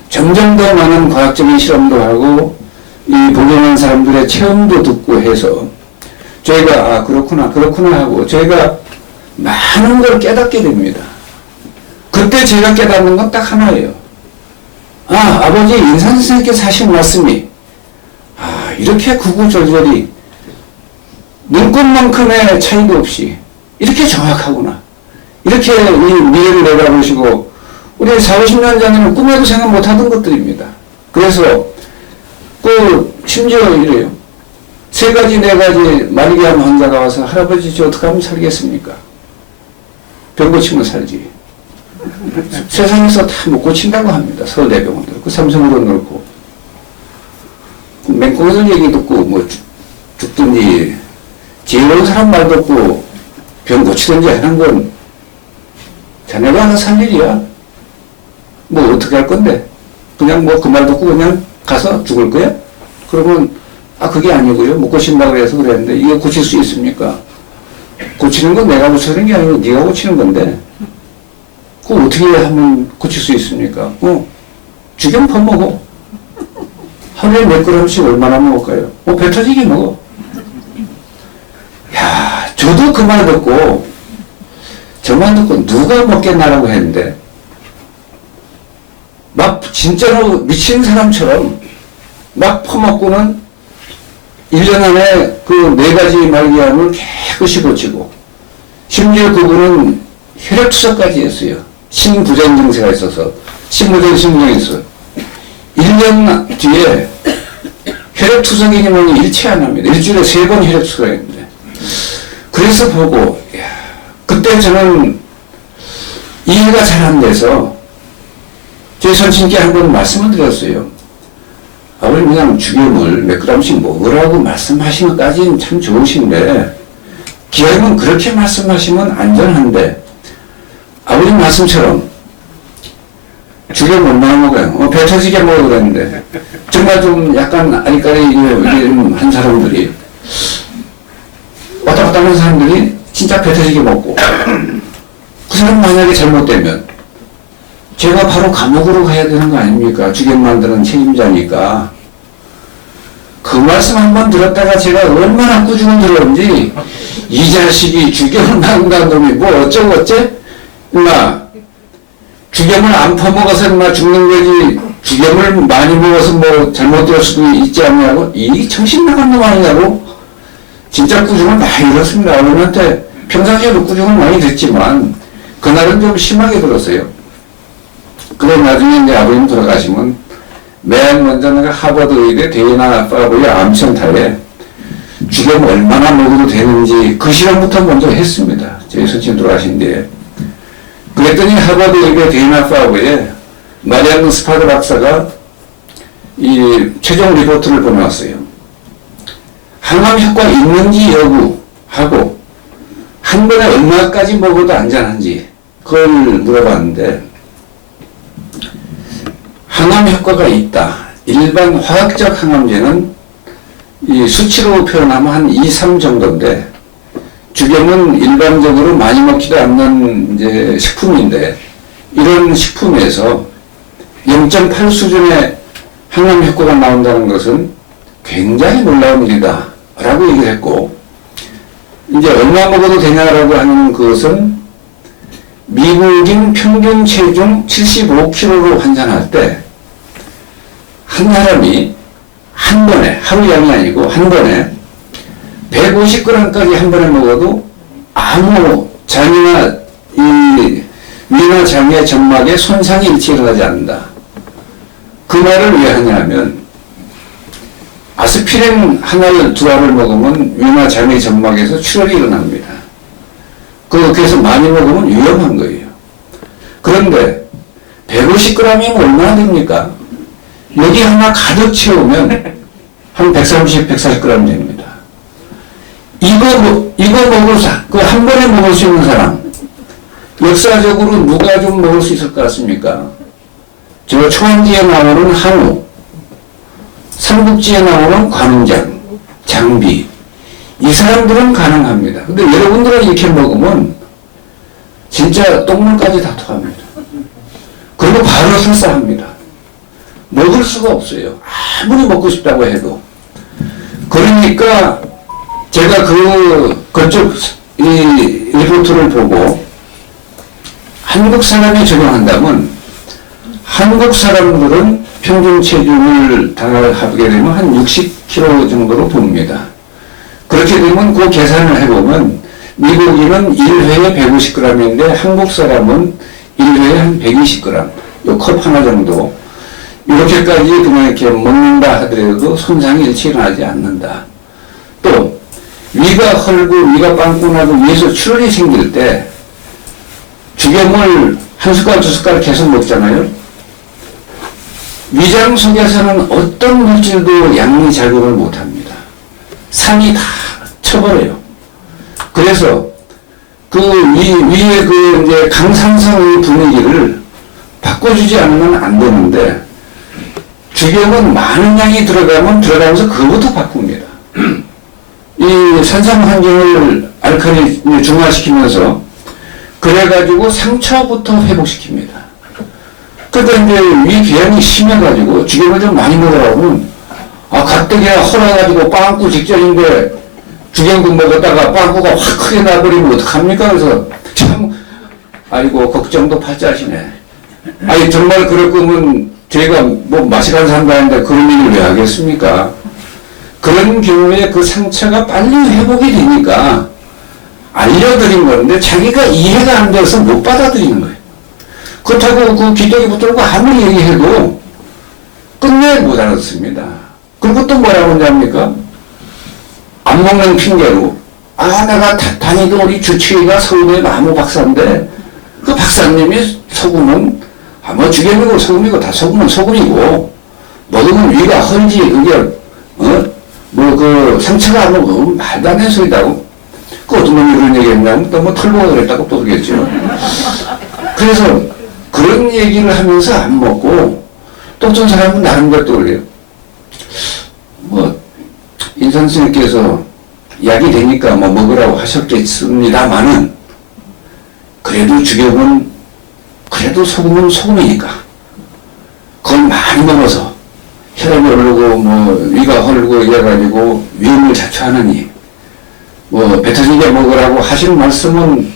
점점 더 많은 과학적인 실험도 하고 이 복용한 사람들의 체험도 듣고 해서 저희가 아 그렇구나 하고 저희가 많은 걸 깨닫게 됩니다. 그때 제가 깨닫는 건 딱 하나예요. 아 아버지 인산 선생님께서 하신 말씀이 아 이렇게 구구절절히 눈꽃만큼의 차이도 없이 이렇게 정확하구나. 이렇게 이 미래를 내다보시고 우리 40, 50년 전에는 꿈에도 생각 못하던 것들입니다. 그래서 그 심지어 이래요. 3가지 4가지 말기암 환자가 와서 할아버지 저 어떻게 하면 살겠습니까? 병 고치면 살지. 세상에서 다 못 고친다고 합니다. 서울대병원들. 그 삼성으로 넣고 맹꽁들 얘기 듣고 뭐 죽든지 지혜로운 사람 말 듣고 병 고치든지 하는 건 자네가 하나 살 일이야. 뭐 어떻게 할 건데? 그냥 뭐 그 말 듣고 그냥 가서 죽을 거야? 그러면 아 그게 아니고요. 못 고친다고 해서 그랬는데 이거 고칠 수 있습니까? 고치는 건 내가 고치는 게 아니고 네가 고치는 건데 그거 어떻게 하면 고칠 수 있습니까? 주겸 퍼먹어. 하루에 몇 그램씩 얼마나 먹을까요? 배 터지게 먹어. 야, 저도 그 말 듣고 저만 듣고 누가 먹겠나라고 했는데 막 진짜로 미친 사람처럼 막 퍼먹고는 1년 안에 그 4가지 말기암을 깨끗이 고치고 심지어 그분은 혈액투석까지 했어요. 심부전 증세가 있어서 심부전 신경이 있어요. 1년 뒤에 혈액투석이니 뭐니 일체 안 합니다. 일주일에 3번 혈액투석이 있는데 그래서 보고 야, 그때 저는 이해가 잘 안 돼서 저희 선친께 한번 말씀을 드렸어요. 아버님 그냥 주겸을 몇 그램씩 먹으라고 말씀하시는 것까지는 참 좋으신데 기왕이면 그렇게 말씀하시면 안전한데 아버님 말씀처럼 주겸 얼마나 먹어요? 배 터지게 먹어 그랬는데 정말 좀 약간 아리까리 한 사람들이 왔다 갔다 하는 사람들이 진짜 배 터지게 먹고 그 사람 만약에 잘못되면 제가 바로 감옥으로 가야 되는 거 아닙니까? 주겸 만드는 책임자니까. 그 말씀 한번 들었다가 제가 얼마나 꾸중을 들었는지 이 자식이 주겸을 만든다는 놈이 뭐 어쩌고 어째? 임마 주겸을 안 퍼먹어서 임마 죽는 거지 주겸을 많이 먹어서 뭐 잘못될 수도 있지 않냐고 이 정신 나간 놈 아니냐고 진짜 꾸중을 많이 들었습니다. 어머니한테 평상시에도 꾸중을 많이 듣지만 그날은 좀 심하게 들었어요. 그래 나중에 이제 아버님 돌아가시면 맨 먼저 내가 하버드 의대 데이나 파브의 암센터에 주겸 얼마나 먹어도 되는지 그 실험부터 먼저 했습니다. 저희 선친 돌아가신 뒤에. 그랬더니 하버드 의대 데이나 파브에 마리안 스파드 박사가 이 최종 리포트를 보내왔어요. 항암 효과 있는지 여부하고 한 번에 얼마까지 먹어도 안전한지 그걸 물어봤는데 항암 효과가 있다. 일반 화학적 항암제는 이 수치로 표현하면 한 2, 3 정도인데 주겸은 일반적으로 많이 먹지도 않는 이제 식품인데 이런 식품에서 0.8 수준의 항암 효과가 나온다는 것은 굉장히 놀라운 일이다 라고 얘기를 했고 이제 얼마 먹어도 되냐라고 하는 것은 미국인 평균 체중 75kg로 환산할 때 한 사람이 한 번에 하루 양이 아니고 한 번에 150g까지 한 번에 먹어도 아무 장이나 이 위나 장의 점막에 손상이 일체 일어나지 않는다. 그 말을 왜 하냐면 아스피린 하나를 2알을 먹으면 위나 장의 점막에서 출혈이 일어납니다. 그래서 많이 먹으면 위험한 거예요. 그런데 150g이면 얼마나 됩니까? 여기 하나 가득 채우면 한 130, 140g 됩니다. 이거 먹을 한 번에 먹을 수 있는 사람, 역사적으로 누가 좀 먹을 수 있을 것 같습니까? 저 초안지에 나오는 한우, 삼국지에 나오는 관운장, 장비, 이 사람들은 가능합니다. 근데 여러분들은 이렇게 먹으면 진짜 똥물까지 다 토합니다. 그리고 바로 설사합니다. 먹을 수가 없어요. 아무리 먹고 싶다고 해도. 그러니까 제가 그쪽 이 리포트를 보고 한국 사람이 적용한다면 한국 사람들은 평균 체중을 다 하게 되면 한 60kg 정도로 봅니다. 그렇게 되면 그 계산을 해보면 미국인은 1회에 150g인데 한국 사람은 1회에 한 120g, 요 컵 하나 정도 이렇게까지 그냥 이렇게 먹는다 하더라도 손상이 일치 일어나지 않는다. 또 위가 헐고 위가 빵꾸 나고 위에서 출혈이 생길 때 죽염을 한 숟갈 두 숟갈 계속 먹잖아요. 위장 속에서는 어떤 물질도 양리 작용을 못합니다. 산이 다 쳐버려요. 그래서 그 위에 그 이제 강산성의 분위기를 바꿔주지 않으면 안 되는데 죽염은 많은 양이 들어가면서 그것부터 바꿉니다. 이 산성 환경을 알칼리 중화시키면서 그래가지고 상처부터 회복시킵니다. 그러니까 이제 위 궤양이 심해가지고 죽염을 좀 많이 먹으라고 가뜩이나 헐어가지고 빵꾸 직전인데 죽염국 먹었다가 빵꾸가 확 크게 나버리면 어떡합니까? 그래서 참 아이고 걱정도 팔자시네. 아니 정말 그럴 거면 저희가 뭐 마시간 산다 했는데 그런 얘기를 왜 하겠습니까? 그런 경우에 그 상처가 빨리 회복이 되니까 알려드린 건데 자기가 이해가 안 돼서 못 받아들이는 거예요. 그렇다고 그 기저귀 붙들고 아무리 얘기해도 끝내 못 알아듣습니다. 그리고 또 뭐라고 하냐니까? 안 먹는 핑계로 내가 다니던 우리 주치의가 서울대 나무 박사인데 그 박사님이 소금은 뭐 죽염이고 소금이고 다 소금은 소금이고 먹으면 위가 헐지 그게 뭐 그 상처가 안 먹으면 말도 안 되는 소리다고. 그 어떤 놈이 그런 얘기 했냐면 또 뭐 털보가 그랬다고 또 그러겠죠. 그래서 그런 얘기를 하면서 안 먹고 또 어떤 사람은 나름대로 또 그래요. 뭐 인선 스님께서 약이 되니까 뭐 먹으라고 하셨겠습니다만은 그래도 죽염은 그래도 소금은 소금이니까 그걸 많이 먹어서 혈압이 오르고 뭐 위가 헐고 이래가지고 위험을 자초하느니 뭐 배 터지게 먹으라고 하시는 말씀은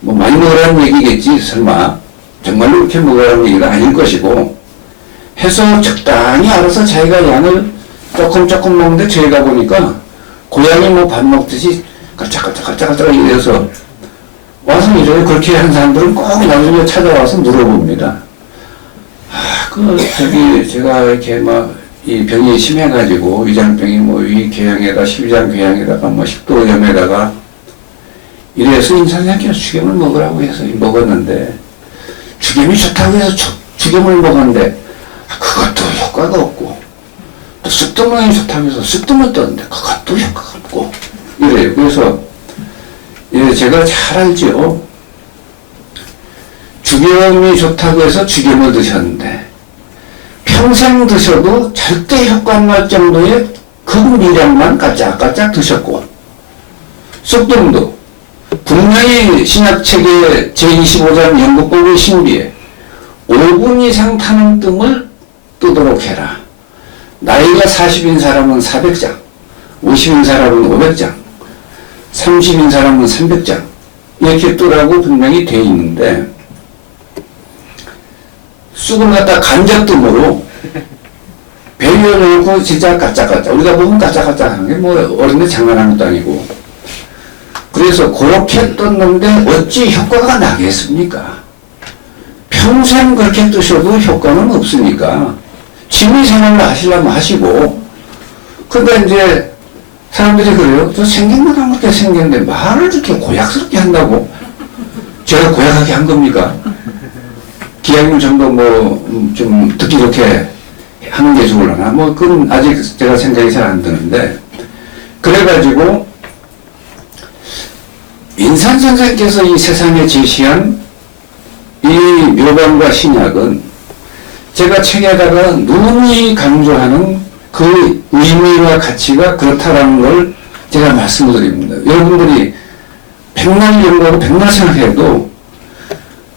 뭐 많이 먹으라는 얘기겠지. 설마 정말로 그렇게 먹으라는 얘기가 아닐 것이고 해서 적당히 알아서 자기가 양을 조금 먹는데 저희가 보니까 고양이 뭐 밥 먹듯이 까짝까짝 이래서 와서 이래요. 그렇게 한 사람들은 꼭 나중에 찾아와서 물어봅니다. 제가 이렇게 이 병이 심해가지고 위장병이 뭐 위궤양에다 십이장 궤양에다가 뭐 식도염에다가 이래서 인산생계로 죽염을 먹으라고 해서 먹었는데 죽염이 좋다고 해서 죽염을 먹었는데 그것도 효과가 없고 또 쑥도모이 좋다고 해서 쑥도모 떴는데 그것도 효과가 없고 이래요. 그래서 제가 잘 알죠. 죽염이 좋다고 해서 죽염을 드셨는데 평생 드셔도 절대 효과 안 날 정도의 극미량만 까짝까짝 드셨고 쑥뜸도 분명히 신약책의 제25장 연구법의 신비에 5분 이상 타는 뜸을 뜨도록 해라. 나이가 40인 사람은 400장, 50인 사람은 500장, 30인 사람은 300장 이렇게 뜨라고 분명히 돼 있는데 쑥을 갖다 간접뜸으로 배 위에 놓고 진짜 까짝까짝 우리가 보면 까짝까짝 하는 게 뭐 어른들 장난하는 것도 아니고 그래서 그렇게 떴는데 어찌 효과가 나겠습니까? 평생 그렇게 뜨셔도 효과는 없으니까 취미생활을 하시려면 하시고 근데 이제 사람들이 그래요. 저 생긴 거랑 그렇게 생겼는데 말을 이렇게 고약스럽게 한다고. 제가 고약하게 한 겁니까? 기왕이면 좀 더 좀 듣기 좋게 하는 게 좋을라나? 그건 아직 제가 생각이 잘 안 드는데, 그래가지고, 인산 선생께서 이 세상에 제시한 이 묘방과 신약은 제가 책에다가 누누이 강조하는 그 의미와 가치가 그렇다라는 걸 제가 말씀을 드립니다. 여러분들이 백날 연구하고 백날 생각해도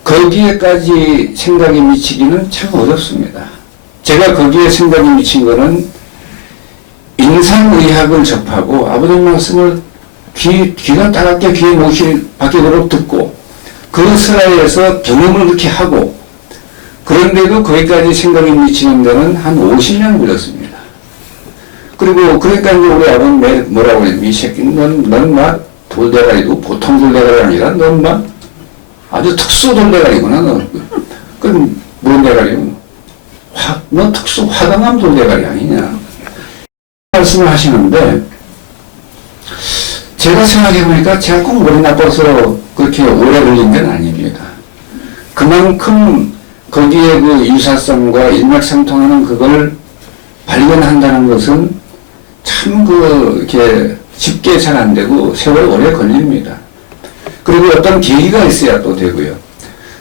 거기에까지 생각이 미치기는 참 어렵습니다. 제가 거기에 생각이 미친 거는 인상의학을 접하고 아버님 말씀을 귀가 따갑게 귀에 못이 박히도록 듣고 그 슬하에서 경험을 그렇게 하고 그런데도 거기까지 생각이 미치는 데는 한 50년 걸렸습니다. 그리고 그러니까 이제 우리 아버님 뭐라고 했냐면 이 새끼 넌 막 돌대가리도 보통 돌대가리가 아니라 넌 막 아주 특수 돌대가리구나 너. 그럼 뭔 대가리요? 너 특수 화강암 돌대가리 아니냐 말씀을 하시는데 제가 생각해보니까 제가 꼭 머리 나빠서 그렇게 오래 걸린 건 아닙니다. 그만큼 거기에 그 유사성과 일맥상통하는 그걸 발견한다는 것은 참 이렇게 쉽게 잘 안 되고 세월이 오래 걸립니다. 그리고 어떤 계기가 있어야 또 되고요.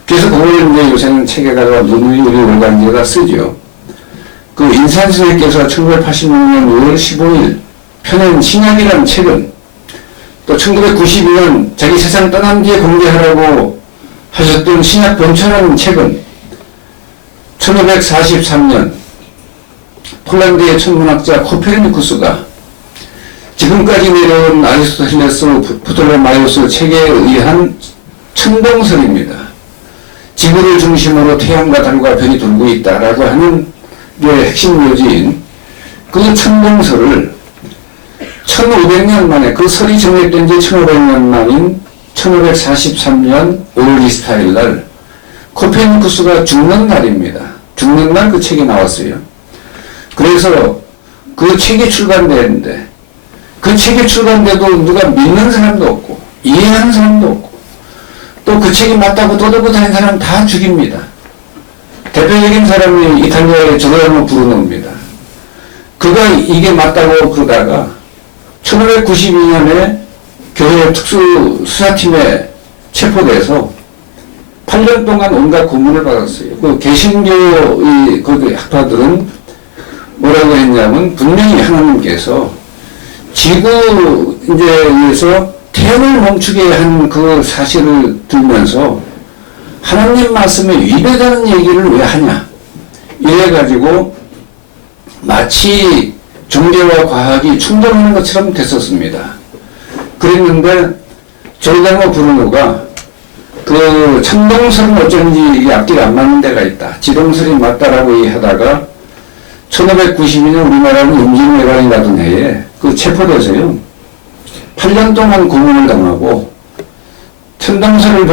그래서 그걸 이제 요새는 책에다가 누누이 우리 월간지에다 쓰죠. 그 인산 선생께서 1986년 5월 15일 펴낸 신약이라는 책은 또 1992년 자기 세상 떠난 뒤에 공개하라고 하셨던 신약 본처라는 책은 1543년 폴란드의 천문학자 코페르니쿠스가 지금까지 내려온 아리스토텔레스, 프톨레마이오스 책에 의한 천동설입니다. 지구를 중심으로 태양과 달과 별이 돌고 있다라고 하는 게 핵심 요지인 그 천동설을 1500년 만에 그 설이 정립된 지 1500년 만인 1543년 5월 24일 날 코페르니쿠스가 죽는 날입니다. 죽는 날 그 책이 나왔어요. 그래서 그 책이 출간되는데 그 책이 출간돼도 누가 믿는 사람도 없고 이해하는 사람도 없고 또 그 책이 맞다고 떠들고 다니는 사람 다 죽입니다. 대표적인 사람이 이탈리아의 조르다노 브루노입니다. 그가 이게 맞다고 그러다가 1592년에 교회 특수 수사팀에 체포돼서 8년 동안 온갖 고문을 받았어요. 그 개신교의 그 학파들은 뭐라고 했냐면 분명히 하나님께서 지구에서 태양을 멈추게 한 그 사실을 들면서 하나님 말씀에 위배되는 얘기를 왜 하냐 이래가지고 마치 종교와 과학이 충돌하는 것처럼 됐었습니다. 그랬는데 조르다노 브루노가 그 천동설은 어쩐지 이게 앞뒤가 안 맞는 데가 있다. 지동설이 맞다라고 얘기하다가 1592년 우리나라는 임진왜란이라던 해에 그 체포돼서요. 8년 동안 고문을 당하고 지동설을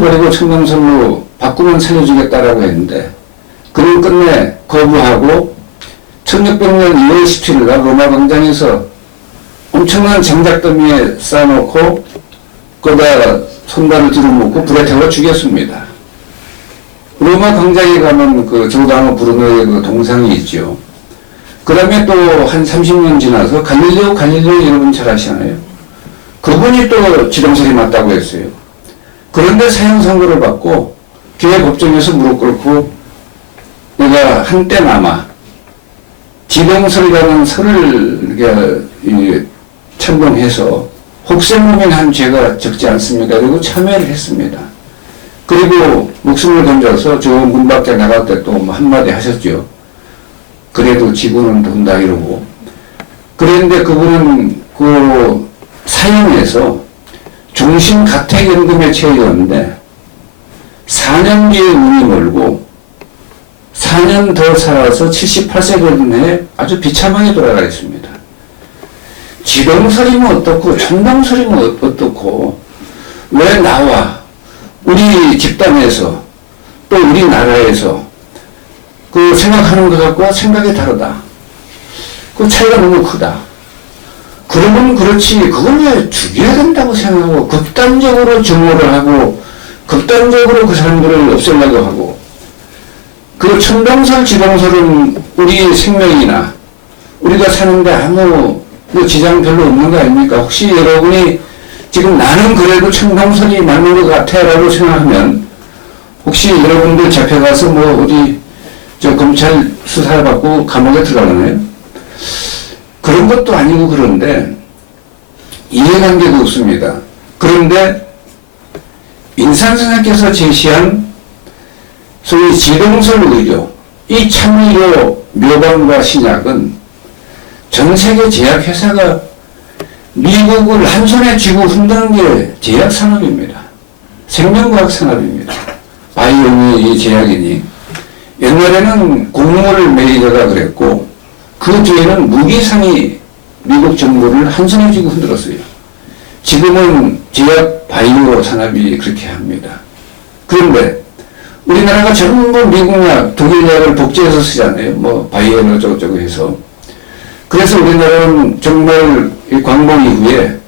버리고 천동설로 바꾸면 살려주겠다라고 했는데 그를 끝내 거부하고 1600년 2월 17일 날 로마 광장에서 엄청난 장작더미에 쌓아놓고 거기다 손발을 뒤로 묶고 불에 태워 죽였습니다. 로마 광장에 가면 그 조르다노 브루노의 그 동상이 있죠. 그 다음에 또 한 30년 지나서 갈릴레오 여러분 잘 아시잖아요. 그분이 또 지동설이 맞다고 했어요. 그런데 사형 선고를 받고 교회 법정에서 무릎 꿇고 내가 한때나마 지동설이라는 설을 이렇게 찬동해서 혹세무민한 죄가 적지 않습니까? 그리고 참여를 했습니다. 그리고 목숨을 던져서 저 문 밖에 나갈 때 또 한마디 하셨죠. 그래도 지구는 돈다 이러고. 그런데 그분은 그 사형에서 종신 가택연금에 처해졌는데 4년 뒤에 운이 멀고 4년 더 살아서 78세 되는 해에 아주 비참하게 돌아가 있습니다. 지동설이면 어떻고 천동설이면 어떻고 왜 나와 우리 집단에서 또 우리나라에서 그 생각하는 것 갖고 생각이 다르다. 그 차이가 너무 크다. 그러면 그렇지, 그걸 왜 죽여야 된다고 생각하고, 극단적으로 증오를 하고, 극단적으로 그 사람들을 없애려고 하고, 그 천동설, 지동설은 우리 생명이나, 우리가 사는데 아무 뭐 지장 별로 없는 거 아닙니까? 혹시 여러분이 지금 나는 그래도 천동설이 맞는 것 같아 라고 생각하면, 혹시 여러분들 잡혀가서 뭐 어디 저 검찰 수사받고 감옥에 들어가나요? 그런 것도 아니고 그런데 이해관계도 없습니다. 그런데 인산 선생께서 제시한 소위 지동설 의료, 이 참의료 묘방과 신약은 전 세계 제약회사가 미국을 한 손에 쥐고 흔드는 게 제약산업입니다. 생명과학 산업입니다. 바이오니 이 제약이니 옛날에는 곡물 메이저가 그랬고 그 뒤에는 무기상이 미국 정부를 한 손에 쥐고 흔들었어요. 지금은 제약 바이오 산업이 그렇게 합니다. 그런데 우리나라가 전부 미국 약, 독일 약을 복제해서 쓰잖아요. 뭐 바이오는 어쩌고저쩌고 해서. 그래서 우리나라는 정말 이 광복 이후에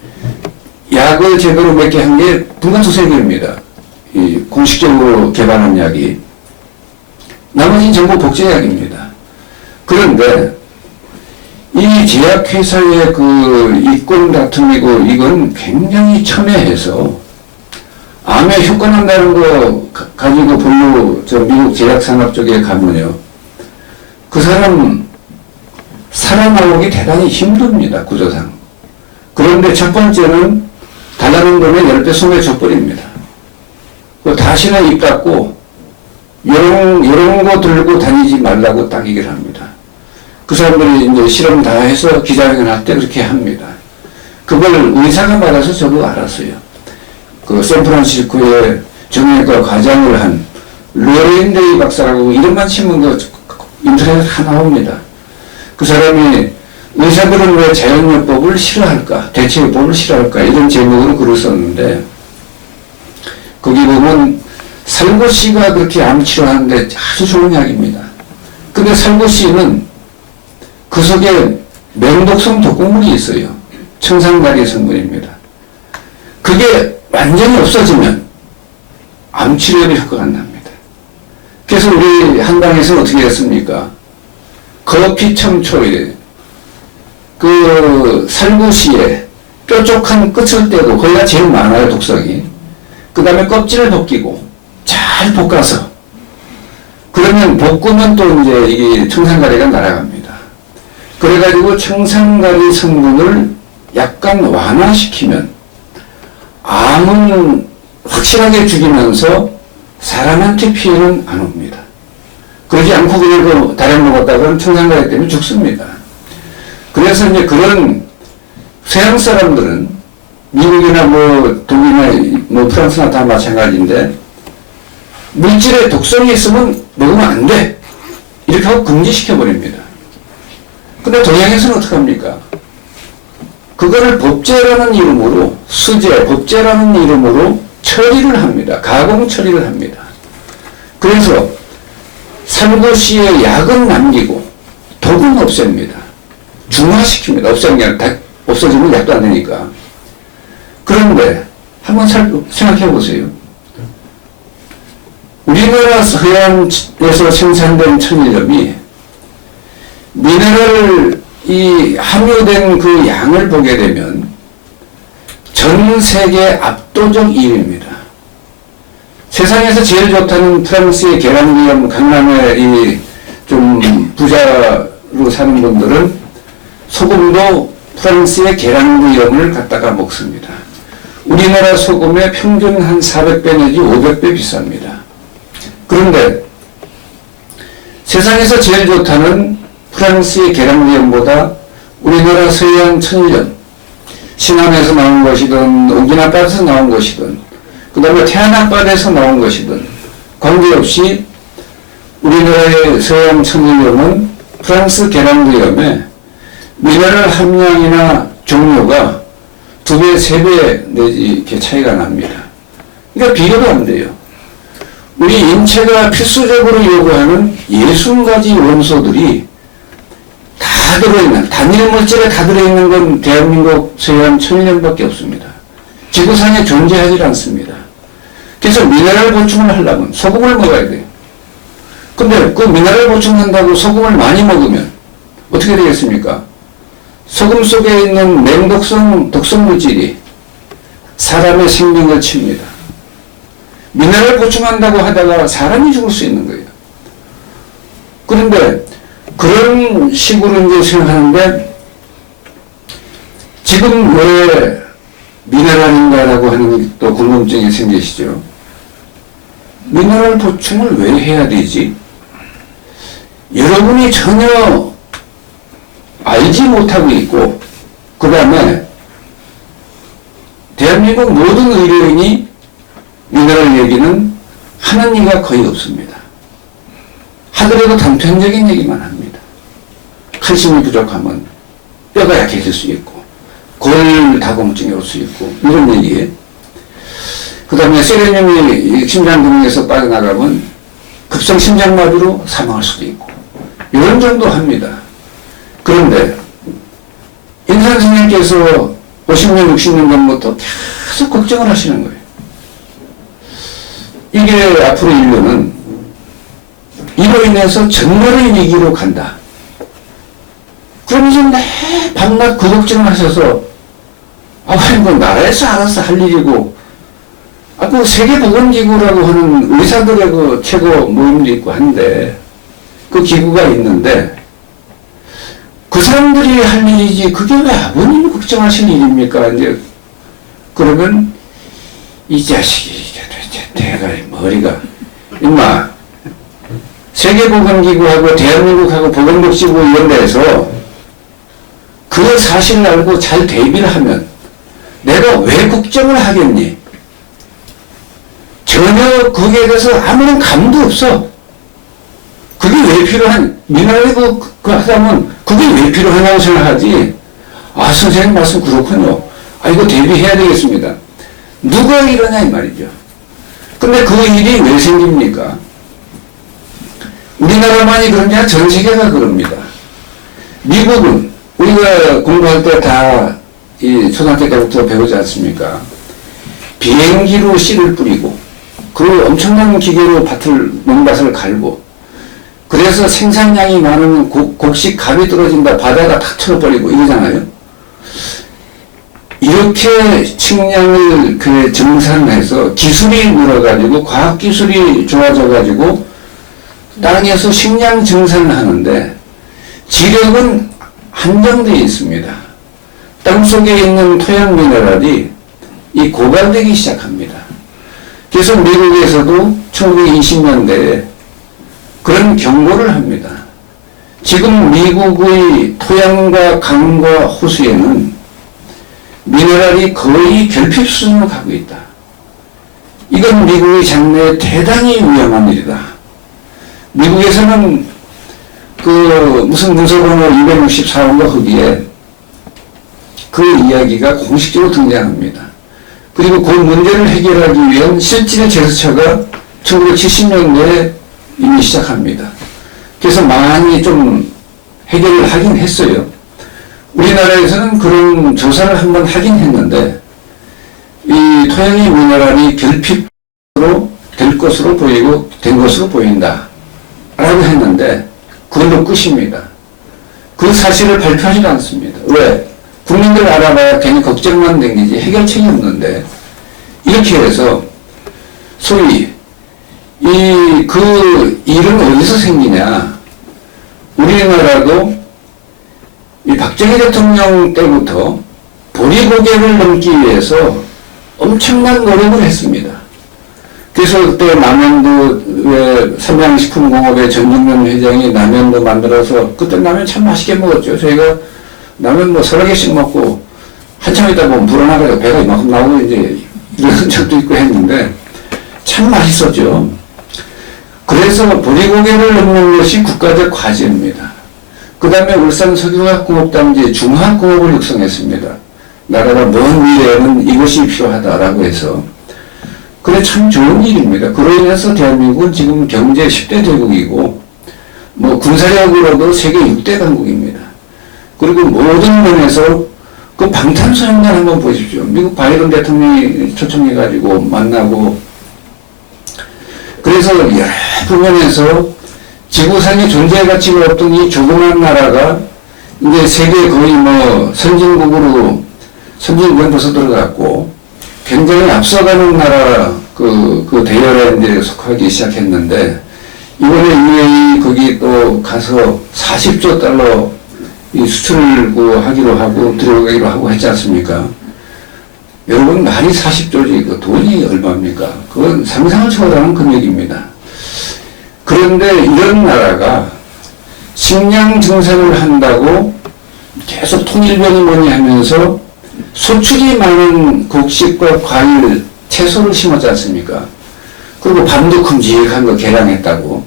약을 제대로 몇 개 한 게 불과 2-3개입니다. 이 공식적으로 개발한 약이. 나머지는 전부 복제약입니다. 그런데 이 제약회사의 그 이권 다툼이고 이건 굉장히 첨예해서 암에 효과 난다는 거 가지고 별로 저 미국 제약산업 쪽에 가면요. 그 사람 살아나오기 대단히 힘듭니다. 구조상. 그런데 첫 번째는 달라는 돈에 10배 손에 줘버립니다. 다시는 입 닫고 이런 거 들고 다니지 말라고 딱 얘기를 합니다. 그 사람들이 이제 실험 다 해서 기자회견 할 때 그렇게 합니다. 그걸 의사가 말해서 저도 알았어요. 그 샌프란시스코에 정형외과 과장을 한 로렌데이 박사라고 이름만 치면 그 인터넷에 다 나옵니다. 그 사람이 의사들은 왜 자연요법을 싫어할까, 대체요법을 싫어할까 이런 제목으로 글을 썼는데 거기 보면 살구씨가 그렇게 암 치료하는데 아주 좋은 약입니다. 근데 살구씨는 그 속에 맹독성 독극물이 있어요. 청산가리 성분입니다. 그게 완전히 없어지면 암 치료에 효과가 안 납니다. 그래서 우리 한방에서 어떻게 했습니까? 커피 첨초에 그 살구씨에 뾰족한 끝을 떼고 거기가 제일 많아요, 독성이. 그 다음에 껍질을 벗기고 잘 볶아서 그러면 볶으면 또 이제 이게 청산가리가 날아갑니다. 그래가지고 청산가리 성분을 약간 완화시키면 암은 확실하게 죽이면서 사람한테 피해는 안 옵니다. 그러지 않고 그냥 다른 먹었다가는 청산가리 때문에 죽습니다. 그래서 이제 그런 서양 사람들은 미국이나 뭐 독일이나 뭐 프랑스나 다 마찬가지인데 물질에 독성이 있으면 먹으면 안 돼. 이렇게 하고 금지시켜버립니다. 근데 동양에서는 어떻게 합니까? 그거를 법제라는 이름으로 수제, 법제라는 이름으로 처리를 합니다. 가공 처리를 합니다. 그래서 살구씨의 약은 남기고 독은 없앱니다. 중화시킵니다. 없애는 게 아니라 없어지면 약도 안 되니까. 그런데 한번 생각해 보세요. 우리나라 서양에서 생산된 천일염이 미네랄 이 함유된 그 양을 보게 되면 전 세계 압도적 2위입니다. 세상에서 제일 좋다는 프랑스의 계란기염 강남의 이 좀 부자로 사는 분들은 소금도 프랑스의 계란기염을 갖다가 먹습니다. 우리나라 소금의 평균 한 400배 내지 500배 비쌉니다. 그런데 세상에서 제일 좋다는 프랑스의 계란기염보다 우리나라 서해안 천일염, 신안에서 나온 것이든 오기나바에서 나온 것이든 그 다음에 태안앞바다에서 나온 것이든 관계없이 우리나라의 서해안 천일염은 프랑스 계란기염에 미네랄 함량이나 종류가 2배, 3배 내지 이렇게 차이가 납니다. 그러니까 비교도 안 돼요. 우리 인체가 필수적으로 요구하는 60가지 원소들이 다 다 들어있는, 단일 물질에 다 들어있는 건 대한민국 서해안 천년밖에 없습니다. 지구상에 존재하지 않습니다. 그래서 미네랄 보충을 하려면 소금을 먹어야 돼요. 근데 그 미네랄 보충한다고 소금을 많이 먹으면 어떻게 되겠습니까? 소금 속에 있는 맹독성 독성 물질이 사람의 생명을 칩니다. 미네랄 보충한다고 하다가 사람이 죽을 수 있는 거예요. 그런데 그런 식으로 이제 생각하는데 지금 왜 미네랄인가라고 하는 또 궁금증이 생기시죠. 미네랄 보충을 왜 해야 되지? 여러분이 전혀 알지 못하고 있고, 그 다음에 대한민국 모든 의료인이 미네랄 얘기는 하는 이가 거의 없습니다. 하더라도 단편적인 얘기만 합니다. 칼슘이 부족하면 뼈가 약해질 수 있고, 골다공증이 올 수 있고, 이런 얘기에. 그 다음에 세레늄이 심장 기능에서 빠져나가면 급성 심장마비로 사망할 수도 있고, 이런 정도 합니다. 그런데 임 선생님께서 50년, 60년 전부터 계속 걱정을 하시는 거예요. 이게 앞으로 인류는 이로 인해서 전멸의 위기로 간다. 그러면서 매 밤낮 그 걱정을 하셔서 뭐 나라에서 알아서 할 일이고, 그 세계보건기구라고 하는 의사들의 그 최고 모임도 있고 한데, 그 기구가 있는데, 그 사람들이 할 일이지, 그게 왜 아버님이 걱정하시는 일입니까? 이제, 그러면, 이 자식이, 대가 머리가, 임마, 세계보건기구하고 대한민국하고 보건복지부 이런 데에서 그 사실을 알고 잘 대비를 하면 내가 왜 걱정을 하겠니? 전혀 거기에 대해서 아무런 감도 없어. 그게 왜 필요한, 미나리 그 하자면 그게 왜 필요하냐고 생각하지. 아, 선생님 말씀 그렇군요. 이거 대비해야 되겠습니다. 누가 이러냐 이 말이죠. 근데 그 일이 왜 생깁니까? 우리나라만이 그러냐? 전 세계가 그럽니다. 미국은 우리가 공부할 때 다 이 초등학교 때부터 배우지 않습니까? 비행기로 씨를 뿌리고, 그 엄청난 기계로 농밭을 갈고, 그래서 생산량이 많은 곡식 값이 떨어진다, 바다가 다 털어버리고 이러잖아요. 이렇게 식량을 그 정산해서 기술이 늘어가지고, 과학기술이 좋아져가지고, 땅에서 식량 정산을 하는데, 지력은 한정되어 있습니다. 땅 속에 있는 토양 미네랄이 이 고갈되기 시작합니다. 그래서 미국에서도 1920년대에 그런 경고를 합니다. 지금 미국의 토양과 강과 호수에는 미네랄이 거의 결핍 수준으로 가고 있다. 이건 미국의 장래에 대단히 위험한 일이다. 미국에서는 그 무슨 문서번호 264호인가 거기에 그 이야기가 공식적으로 등장합니다. 그리고 그 문제를 해결하기 위한 실질의 제스처가 1970년대에 이미 시작합니다. 그래서 많이 좀 해결을 하긴 했어요. 우리나라에서는 그런 조사를 한번 하긴 했는데, 이 토양의 미네랄이 결핍으로 될 것으로 보이고 된 것으로 보인다 라고 했는데, 그걸로 끝입니다. 그 사실을 발표하지 않습니다. 왜? 국민들 알아봐야 괜히 걱정만 댕기지 해결책이 없는데, 이렇게 해서 소위 그 일은 어디서 생기냐? 우리나라도 이 박정희 대통령 때부터 보리고개를 넘기 위해서 엄청난 노력을 했습니다. 그래서 그때 남양주의 삼양식품공업의 전중면 회장이 라면도 만들어서, 그때 라면 참 맛있게 먹었죠. 저희가 라면 뭐 서너 개씩 먹고 한참 있다 보면 불어나가지고 배가 이만큼 나오고 이제 이런 적도 있고 했는데 참 맛있었죠. 그래서 보리고개를 넘는 것이 국가적 과제입니다. 그 다음에 울산 석유화학공업단지 중화학공업을 육성했습니다. 나라가 먼 미래에는 이것이 필요하다라고 해서. 그래 참 좋은 일입니다. 그로 인해서 대한민국은 지금 경제 10대 대국이고, 뭐 군사력으로도 세계 6대 강국입니다. 그리고 모든 면에서 그 방탄소년단 한번 보십시오. 미국 바이든 대통령이 초청해가지고 만나고, 그래서 여러 부분에서 지구상에 존재의 가치가 없던 이 조그만 나라가 이제 세계 거의 뭐 선진국에 벌써 들어갔고, 굉장히 앞서가는 나라 그 대열에 이제 속하기 시작했는데, 이번에 UAE 거기 또 가서 40조 달러 이 수출을 하기로 하고 들어가기로 하고 했지 않습니까? 여러분, 말이 40조지 그 돈이 얼마입니까? 그건 상상을 초월하는 금액입니다. 그런데 이런 나라가 식량 증산을 한다고 계속 통일병이 뭐니 하면서 소출이 많은 곡식과 과일, 채소를 심었지 않습니까? 그리고 밤도 큼직한 거 개량했다고.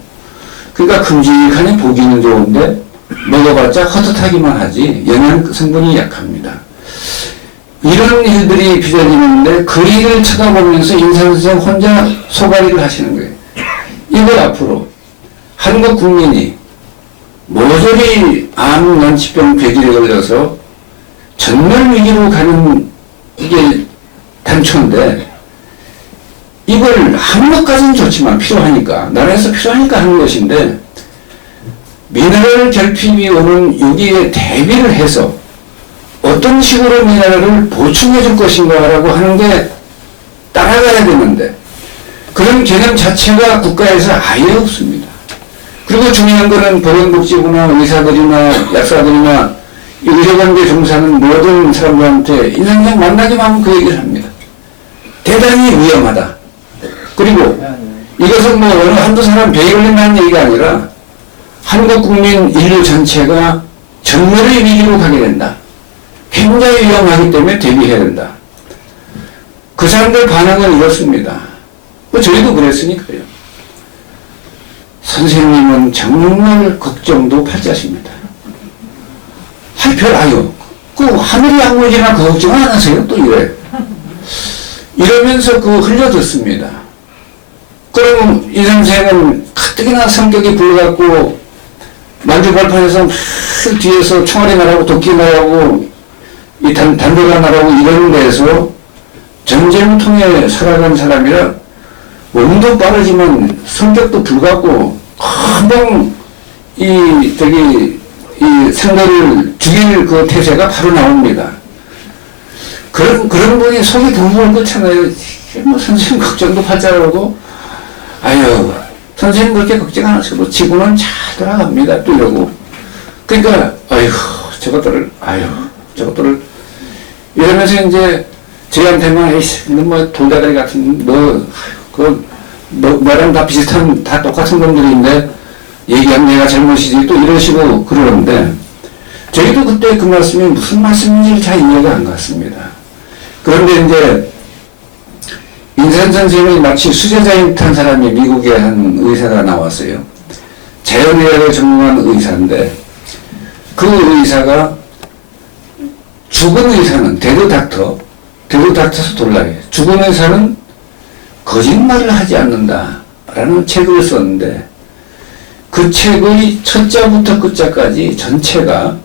그러니까 큼직하니 보기는 좋은데 먹어봤자 헛헛하기만 하지 영양 성분이 약합니다. 이런 일들이 빚어지는데 그 일을 쳐다보면서 인사선생 혼자 소가리를 하시는 거예요. 이걸 앞으로 한국 국민이 모조리 암, 난치병, 폐질에 걸려서 전멸 위기로 가는 이게 단초인데, 이걸 하는 것까지는 좋지만 필요하니까, 나라에서 필요하니까 하는 것인데, 미네랄 결핍위원회는 여기에 대비를 해서 어떤 식으로 미네랄을 보충해 줄 것인가라고 하는 게 따라가야 되는데, 그런 개념 자체가 국가에서 아예 없습니다. 그리고 중요한 거는 보건복지부나 의사들이나 약사들이나 의료관계 종사하는 모든 사람들한테 인상장 만나기만 하면 그 얘기를 합니다. 대단히 위험하다. 그리고 이것은 뭐 어느 한두 사람 배에 걸린다는 얘기가 아니라 한국 국민 인류 전체가 전멸의 위기로 가게 된다. 굉장히 위험하기 때문에 대비해야 된다. 그 사람들 반응은 이렇습니다. 뭐 저희도 그랬으니까요. 선생님은 정말 걱정도 팔자십니다. 아유, 그 하늘이 양무지나 그 걱정 안 하세요? 또 이래. 이러면서 흘려듣습니다. 그러면 이 선생은 가뜩이나 성격이 불같고 만주발판에서 뒤에서 총알이 나라고 도끼 나라고 이 단도가 나라고 이런 데서 전쟁통에 살아간 사람이라 몸도 빠르지만 성격도 불같고 금방 이 상대를 죽일 그 태세가 바로 나옵니다. 그런 분이 속이 붕붕 끓잖아요. 뭐 선생님 걱정도 팔자라고, 아유, 선생님 그렇게 걱정 안 하셔도 지구는 잘 돌아갑니다. 또 이러고. 그러니까, 저것들을 이러면서 이제 저희한테만, 뭐 돌다리 같은, 너랑 다 비슷한, 다 똑같은 놈들인데, 얘기하면 내가 잘못이지 또 이런 식으로 그러는데, 저희도 그때 그 말씀이 무슨 말씀인지 잘 이해가 안 갔습니다. 그런데 이제 인산 선생님이 마치 수제자인 듯한 사람이 미국의 한 의사가 나왔어요. 자연의학을 전공한 의사인데, 그 의사가 죽은 의사는 데드닥터서 돌라요. 죽은 의사는 거짓말을 하지 않는다라는 책을 썼는데, 그 책의 첫 자부터 끝자까지 전체가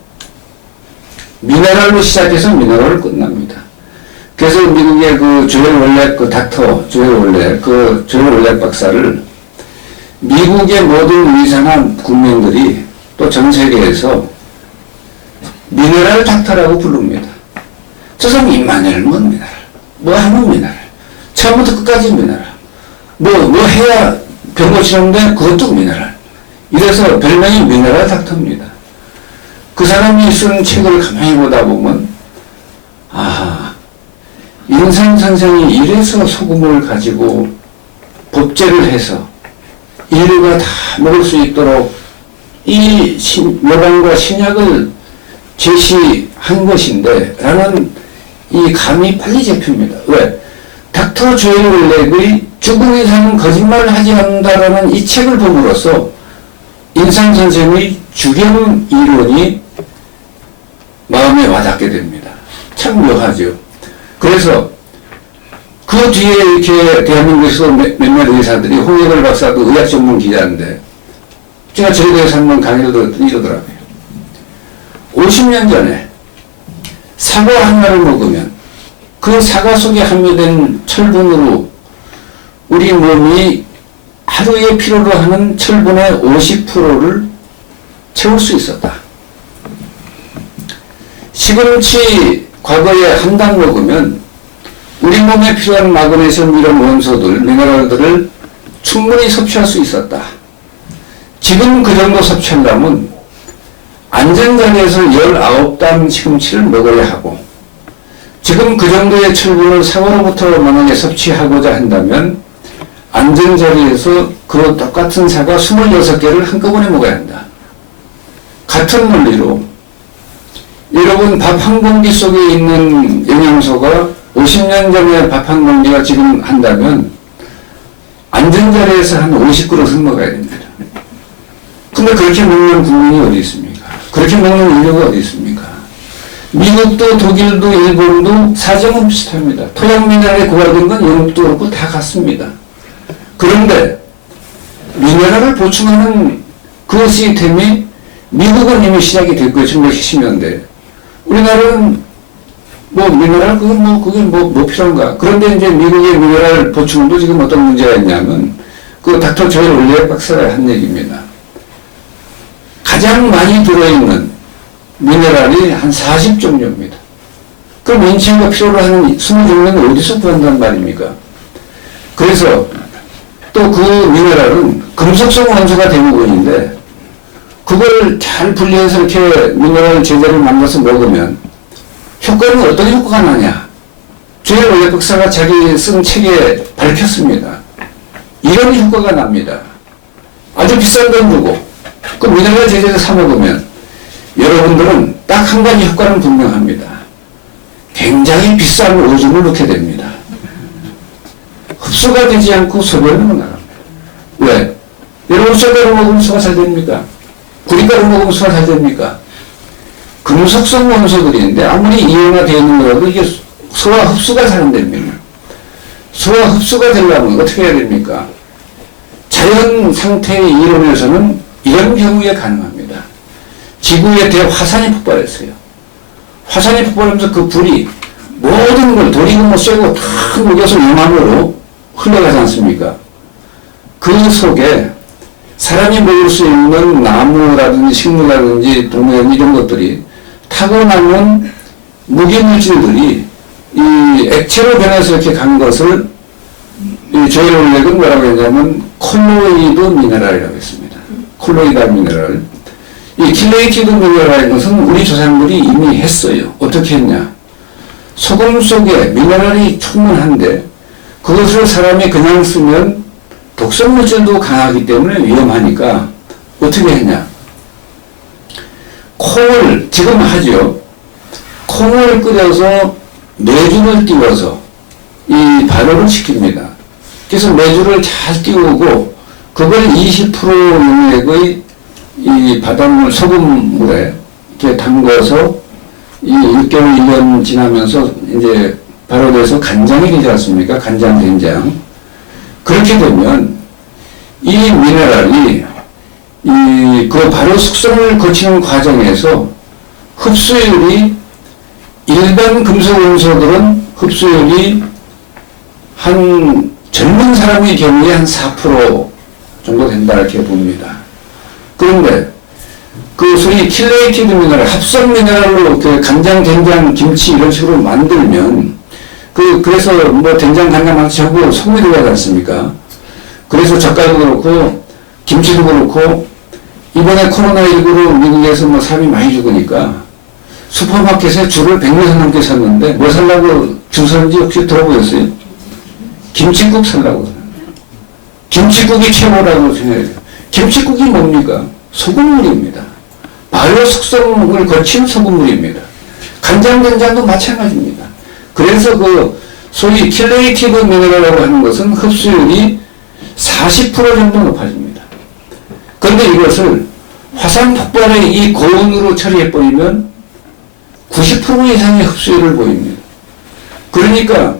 미네랄로 시작해서 미네랄로 끝납니다. 그래서 미국의 조엘 월렉 박사를 미국의 모든 의사나 국민들이 또 전 세계에서 미네랄 닥터라고 부릅니다. 저 사람 임마누엘 뭔 미네랄, 뭐 하면 미네랄, 처음부터 끝까지 미네랄, 뭐 해야 병 고치는데 그것도 미네랄. 이래서 별명이 미네랄 닥터입니다. 그 사람이 쓴 책을 가만히 보다 보면, 인산 선생이 이래서 소금을 가지고 법제를 해서 인류가 다 먹을 수 있도록 이 요방과 신약을 제시한 것인데 라는 이 감이 빨리 잡힙니다. 왜? 닥터 조엘 월렉의 죽은 의사는 거짓말을 하지 않는다라는 이 책을 봄으로써 인산 선생의 주경 이론이 마음에 와닿게 됩니다. 참 묘하죠. 그래서 그 뒤에 이렇게 대한민국에서 몇몇 의사들이, 홍익을 박사도 의학 전문 기자인데, 제가 저희대에서 한번 강의를 들었더니 이러더라고요. 50년 전에 사과 하나를 먹으면 그 사과 속에 함유된 철분으로 우리 몸이 하루에 필요로 하는 철분의 50%를 채울 수 있었다. 시금치 과거에 한 당 먹으면 우리 몸에 필요한 마그네슘 이런 원소들, 미네랄들을 충분히 섭취할 수 있었다. 지금 그 정도 섭취하려면 안전자리에서 19당 시금치를 먹어야 하고, 지금 그 정도의 철분을 사과로부터 만약에 섭취하고자 한다면 안전자리에서 그 똑같은 사과 26개를 한꺼번에 먹어야 한다. 같은 논리로 여러분 밥 한 공기 속에 있는 영양소가 50년 전에 밥 한 공기가 지금 한다면 안전자리에서 한 50그릇은 먹어야 됩니다. 근데 그렇게 먹는 국민이 어디 있습니까? 그렇게 먹는 인류가 어디 있습니까? 미국도 독일도 일본도 사정은 비슷합니다. 토양 미네랄이 고갈된 건 영국도 그렇고 다 같습니다. 그런데 미네랄을 보충하는 그 시스템이 미국은 이미 시작이 됐고요. 1970년대. 우리나라는 뭐 미네랄 그게 뭐 필요한가? 그런데 이제 미국의 미네랄 보충도 지금 어떤 문제가 있냐면 그 닥터 조엘 올리에 박사가 한 얘기입니다. 가장 많이 들어있는 미네랄이 한 40종류입니다. 그럼 인체가 필요로 하는 20종류는 어디서 구한단 말입니까? 그래서 또 그 미네랄은 금속성 원소가 대부분인데 그걸 잘 분리해서 이렇게 미네랄 제재를 만들어서 먹으면 효과는 어떤 효과가 나냐? 조엘 올리에 박사가 자기 쓴 책에 밝혔습니다. 이런 효과가 납니다. 아주 비싼 돈 주고 그 미네랄 제재를 사 먹으면 여러분들은 딱 한 가지 효과는 분명합니다. 굉장히 비싼 오줌을 넣게 됩니다. 흡수가 되지 않고 소변으로 나갑니다. 왜? 여러분 쌀가루 먹으면 소화 잘 됩니까? 구리가루 먹으면 소화 잘 됩니까? 금속성 원소들인데 아무리 이온화되어 있는 거라도 이게 소화 흡수가 잘 안 됩니다. 소화 흡수가 되려면 어떻게 해야 됩니까? 자연 상태의 이론에서는 이런 경우에 가능합니다. 지구에 대화산이 폭발했어요. 화산이 폭발하면서 그 불이 모든 걸 돌이고 뭐 쇠고 다 녹여서 용암으로 흘러가지 않습니까? 그 속에 사람이 먹을 수 있는 나무라든지 식물이라든지 동물 이런 것들이 타고나면 무기물질들이 이 액체로 변해서 이렇게 간 것을 이 조엘 올리에는 뭐라고 했냐면 콜로이드 미네랄이라고 했습니다. 콜로이드 미네랄. 이 킬레이티드 미네랄이라는 것은 우리 조상들이 이미 했어요. 어떻게 했냐? 소금 속에 미네랄이 충분한데 그것을 사람이 그냥 쓰면 독성 물질도 강하기 때문에 위험하니까 어떻게 했냐? 콩을 지금 하죠. 콩을 끓여서 메주를 띄워서 이 발효를 시킵니다. 그래서 메주를 잘 띄우고 그걸 20% 용액의 이 바닷물 소금물에 이렇게 담궈서 이 6개월 1년 지나면서 이제 발효돼서 간장이 되지 않습니까? 간장 된장. 그렇게 되면 이 미네랄이 그 발효 숙성을 거치는 과정에서 흡수율이 일반 금속 원소들은 흡수율이 한 젊은 사람의 경우에 한 4% 정도 된다 이렇게 봅니다. 그런데 그 소위 킬레이티드 미네랄, 합성 미네랄로 그 간장, 된장, 김치 이런 식으로 만들면 그래서 뭐 된장, 간장 만들어서 전부 소금이 들어가지 않습니까? 그래서 젓갈도 그렇고 김치도 그렇고 이번에 코로나19로 미국에서 뭐 사람이 많이 죽으니까 슈퍼마켓에 줄을 100m 넘게 섰는데 뭐 살라고 줄 서는지 혹시 들어보셨어요? 김치국 살라고. 김치국이 최고라고 생각해요. 김치국이 뭡니까? 소금물입니다. 발효 숙성을 거친 소금물입니다. 간장, 된장도 마찬가지입니다. 그래서 그 소위 킬레이티드 미네랄이라고 하는 것은 흡수율이 40% 정도 높아집니다. 그런데 이것을 화산 폭발의 이 고온으로 처리해버리면 90% 이상의 흡수율을 보입니다. 그러니까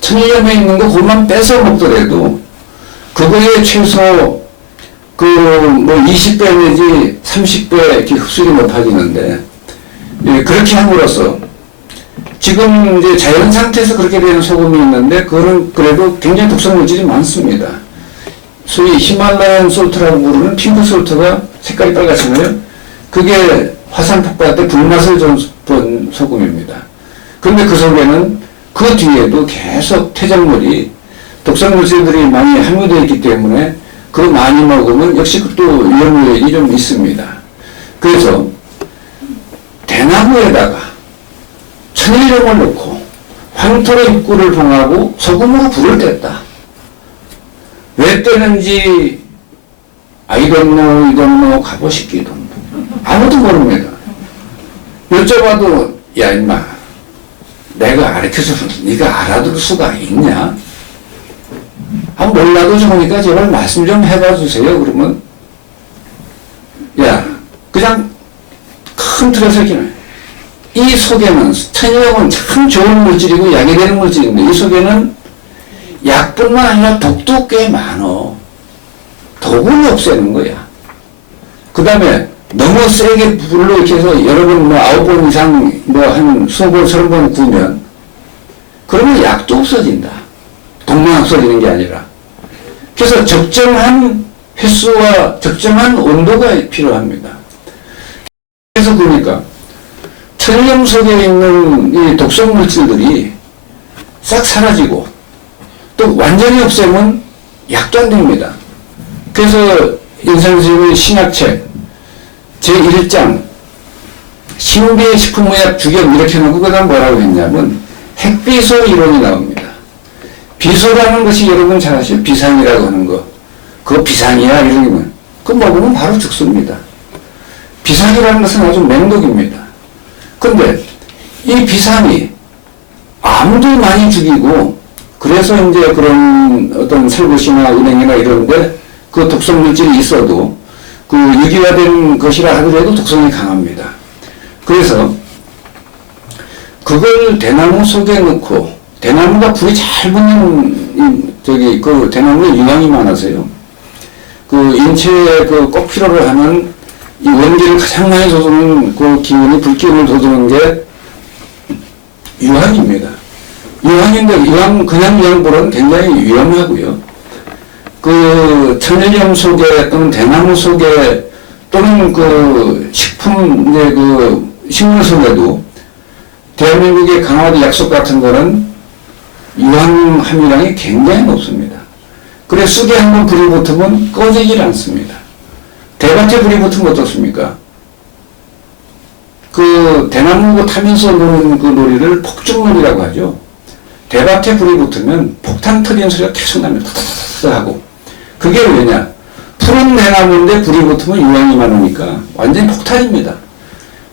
천일염에 있는 거 그것만 뺏어 먹더라도 그거에 최소 뭐 20배 내지 30배 이렇게 흡수율이 높아지는데, 예, 그렇게 함으로써 지금 이제 자연 상태에서 그렇게 되는 소금이 있는데, 그거는 그래도 굉장히 독성 물질이 많습니다. 소위 히말라얀 솔트라고 부르는 핑크 솔트가 색깔이 빨갛잖아요. 그게 화산 폭발 때 불맛을 준 소금입니다. 그런데 그 속에는 그 뒤에도 계속 퇴적물이 독성 물질들이 많이 함유되어 있기 때문에 그거 많이 먹으면 역시 또 위험이 좀 있습니다. 그래서 대나무에다가 천일염을 넣고 황토로 입구를 봉하고 소금으로 불을 뗐다. 왜 떼는지 I don't know, 가보시기도 아무도 모릅니다. 여쭤봐도 야 임마 내가 가르쳐줘서 네가 알아들 수가 있냐? 몰라도 좋으니까 제발 말씀 좀 해봐 주세요. 그러면 야 그냥 큰 틀에서 그냥 이 속에는 천일염은 참 좋은 물질이고 약이 되는 물질인데 이 속에는 약뿐만 아니라 독도 꽤 많어. 독을 없애는 거야. 그 다음에 너무 세게 불로 이렇게 해서 여러 번 9번 이상 한 20번, 30번 구우면 그러면 약도 없어진다. 독만 없어지는 게 아니라. 그래서 적정한 횟수와 적정한 온도가 필요합니다. 그래서 그러니까 천일염 속에 있는 이 독성 물질들이 싹 사라지고 또 완전히 없애면 약도 안 됩니다. 그래서 인상선생님의 신약책 제1장 신비의 식품의학 주격 이렇게 해놓고 그 다음 뭐라고 했냐면 핵비소 이론이 나옵니다. 비소라는 것이 여러분 잘 아시죠? 비상이라고 하는 거. 그거 비상이야 이러면 그거 먹으면 바로 죽습니다. 비상이라는 것은 아주 맹독입니다. 근데 이 비상이 암도 많이 죽이고 그래서 이제 그런 어떤 살구시나 은행이나 이런데 그 독성 물질이 있어도 그 유기화된 것이라 하더라도 독성이 강합니다. 그래서 그걸 대나무 속에 넣고 대나무가 불이 잘 붙는 그 대나무에 유황이 많아서요. 그 인체에 그 꼭 필요로 하는 이 원기를 가장 많이 돋우는 그 기운이 불기운을 돋우는 게 유황입니다. 유황인데 유황 그냥 유황보다는 굉장히 위험하고요. 그 천일염 속에 또는 대나무 속에 또는 그 식품 이제 그 식물 속에도 대한민국의 강화도 약속 같은 거는 유황 함유량이 굉장히 높습니다. 그래 쑥에 한번 불이 붙으면 꺼지질 않습니다. 대밭에 불이 붙으면 어떻습니까? 그 대나무 타면서 노는 그 놀이를 폭죽놀이라고 하죠. 대밭에 불이 붙으면 폭탄 터지는 소리가 계속 납니다. 타타타타 하고. 그게 왜냐? 푸른 대나무인데 불이 붙으면 유황이 많으니까 완전히 폭탄입니다.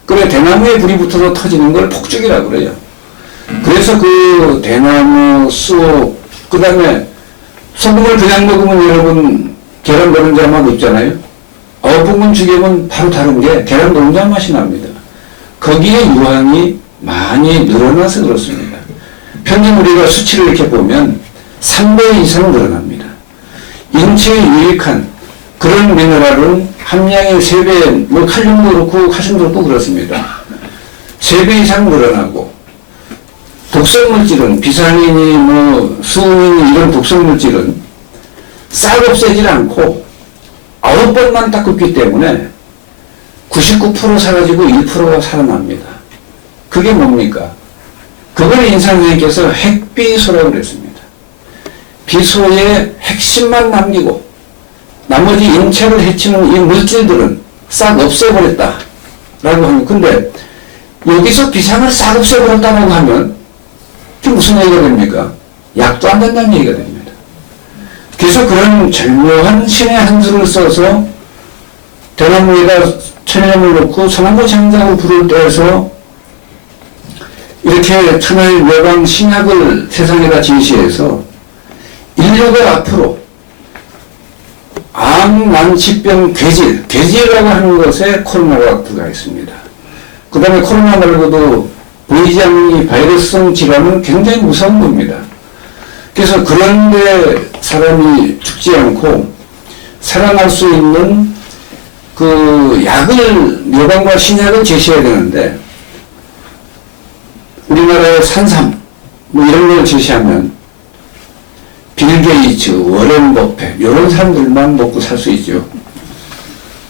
그래 대나무에 불이 붙어서 터지는 걸 폭죽이라고 그래요. 그래서 그 대나무, 쑥, 그 다음에 소금을 그냥 먹으면 여러분 계란 노른자 맛 없잖아요. 9번 죽이면 바로 다른 게 계란 노른자 맛이 납니다. 거기에 유황이 많이 늘어나서 그렇습니다. 평균 우리가 수치를 이렇게 보면 3배 이상 늘어납니다. 인체에 유익한 그런 미네랄은 함량이 3배, 뭐 칼륨도 그렇고 칼슘도 그렇고 그렇습니다. 3배 이상 늘어나고 독성물질은 비상이니 뭐 수은이니 이런 독성물질은 싹 없애질 않고 9번만 딱 긋기 때문에 99% 사라지고 1%가 살아납니다. 그게 뭡니까? 그걸 인상선생님께서 핵비소라고 그랬습니다. 비소의 핵심만 남기고 나머지 인체를 해치는 이 물질들은 싹 없애버렸다 라고 하면 근데 여기서 비상을 싹 없애버렸다라고 하면 그게 무슨 얘기가 됩니까? 약도 안 된다는 얘기가 됩니다. 그래서 그런 절묘한 신의 한 수를 써서 대나무에다 천일염을 넣고 소나무 장작으로 불을 떼서 이렇게 천하의 묘방 신약을 세상에다 제시해서 인류가 앞으로 암, 난,疾병, 괴질이라고 하는 것에 코로나가 들어가 있습니다. 그 다음에 코로나 말고도 보이지 않는 이 바이러스성 질환은 굉장히 무서운 겁니다. 그래서 그런데 사람이 죽지 않고 살아날 수 있는 그 약을, 묘방과 신약을 제시해야 되는데, 우리나라의 산삼, 뭐 이런 걸 제시하면, 빌 게이츠, 워렌 버핏, 이런 사람들만 먹고 살 수 있죠.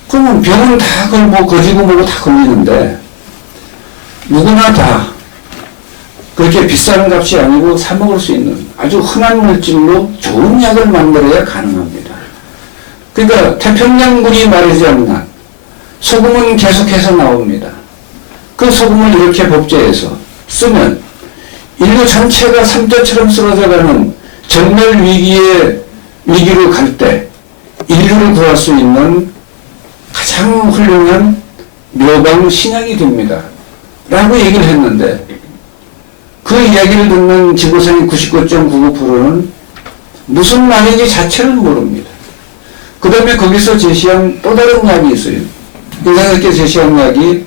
그러면 병은 다 걸고, 거지고 뭐고 다 걸리는데, 누구나 다 그렇게 비싼 값이 아니고 사먹을 수 있는 아주 흔한 물질로 좋은 약을 만들어야 가능합니다. 그러니까 태평양물이 마르지 않는 한 소금은 계속해서 나옵니다. 그 소금을 이렇게 법제해서 쓰면 인류 전체가 삼도처럼 쓰러져가는 정말 위기로 갈 때 인류를 구할 수 있는 가장 훌륭한 묘방 신약이 됩니다. 라고 얘기를 했는데 그 이야기를 듣는 지구상의 99.99%는 무슨 말인지 자체를 모릅니다. 그 다음에 거기서 제시한 또 다른 약이 있어요. 인상스럽게 제시한 약이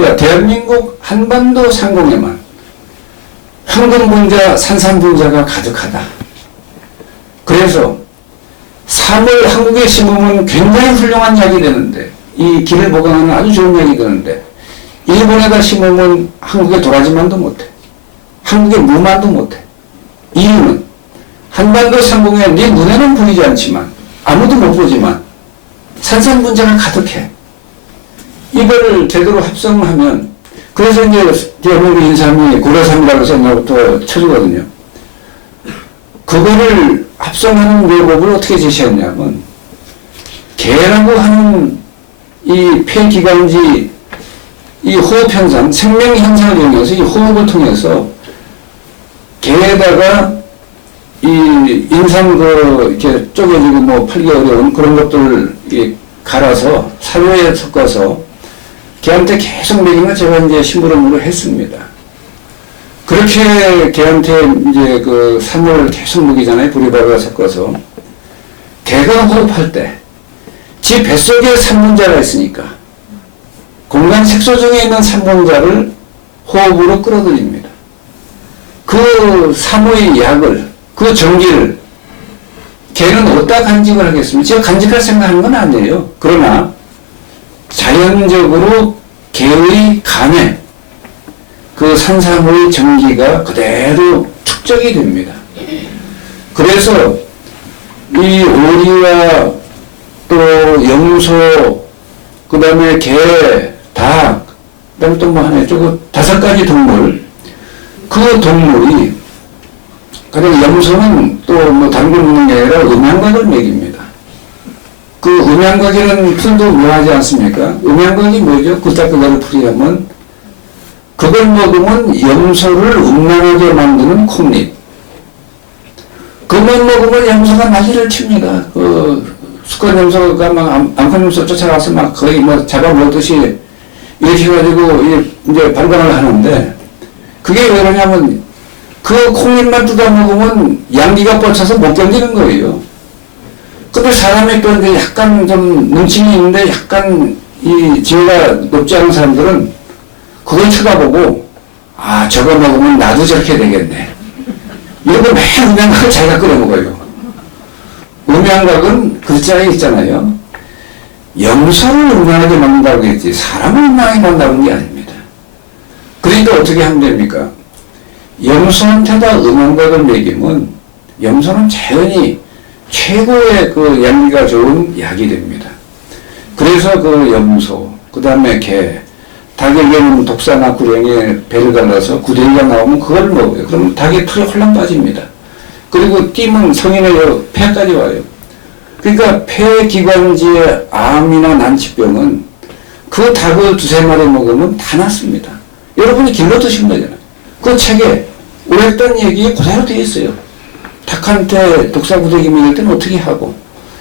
야, 대한민국 한반도 상공에만 황금분자, 산삼분자가 가득하다. 그래서 삼을 한국에 심으면 굉장히 훌륭한 약이 되는데 이 길을 보강하는 아주 좋은 약이 되는데 일본에다 심으면 한국에 도라지만도 못해. 한국에 무만도 못해. 이유는 한반도 상공에 네 눈에는 보이지 않지만 아무도 못 보지만 산삼분자가 가득해. 이거를 제대로 합성하면 그래서 이제 대한민국 인삼이 고려삼이라고 해서 옛날부터 쳐주거든요. 그거를 합성하는 묘법을 어떻게 제시했냐면 개라고 하는 이 폐기관지 이 호흡현상, 생명현상을 이용해서 이 호흡을 통해서 개에다가 이 인삼 이렇게 쪼개지고 뭐 팔기 어려운 그런 것들을 갈아서 사료에 섞어서 개한테 계속 먹이면 제가 이제 심부름으로 했습니다. 그렇게 개한테 이제 그 산을 계속 먹이잖아요. 보리밥에 섞어서. 개가 호흡할 때 지 뱃속에 산분자가 있으니까 공간 색소 중에 있는 산분자를 호흡으로 끌어들입니다. 그 삼의 약을, 그 전기를 개는 어디다 간직을 하겠습니까? 제가 간직할 생각하는 건 아니에요. 그러나 자연적으로 개의 간에 그 산삼의 전기가 그대로 축적이 됩니다. 그래서 이 오리와 또 염소, 그 다음에 개, 닭, 그 다음에 또 뭐 하나, 저거 5가지 동물, 그 동물이, 가령 염소는 또 뭐 다른 걸 먹는 게 아니라 음양각을 먹입니다. 그 음양각이라는 풀도 묘하지 않습니까? 음양각이 뭐죠? 굴딱그다를 풀이하면 그걸 먹으면 염소를 음란하게 만드는 콩잎. 그것만 먹으면 염소가 난리를 칩니다. 수컷 염소가 막 암컷 염소 쫓아가서 막 거의 뭐 잡아먹듯이 이렇게 해가지고 이제 발광을 하는데 그게 왜 그러냐면 그 콩잎만 뜯어 먹으면 양기가 뻗쳐서 못 견디는 거예요. 근데 사람이 또 이제 약간 좀 눈치가 있는데 약간 이 지혜가 높지 않은 사람들은 그걸 쳐다보고 아 저거 먹으면 나도 저렇게 되겠네. 이러고 매일 음양각을 자기가 끓여 먹어요. 음양각은 글자에 있잖아요. 염소를 음양하게 만든다고 했지 사람을 음양하게 만든다는 게 아닙니다. 그러니까 어떻게 하면 됩니까? 염소한테다 음양각을 먹이면 염소는 자연히 최고의 그 양기가 좋은 약이 됩니다. 그래서 그 염소, 그 다음에 개, 닭에게는 독사나 구령에 배를 갈라서 구덩이가 나오면 그걸 먹어요. 그러면 닭의 털이 홀랑 빠집니다. 그리고 띠면 성인의 폐까지 와요. 그러니까 폐기관지의 암이나 난치병은 그 닭을 2-3마리 먹으면 다 낫습니다. 여러분이 길러 드신 거잖아요. 그 책에 오랬던 얘기 그대로 되어 있어요. 닭한테 독사 구더기 먹일 때는 어떻게 하고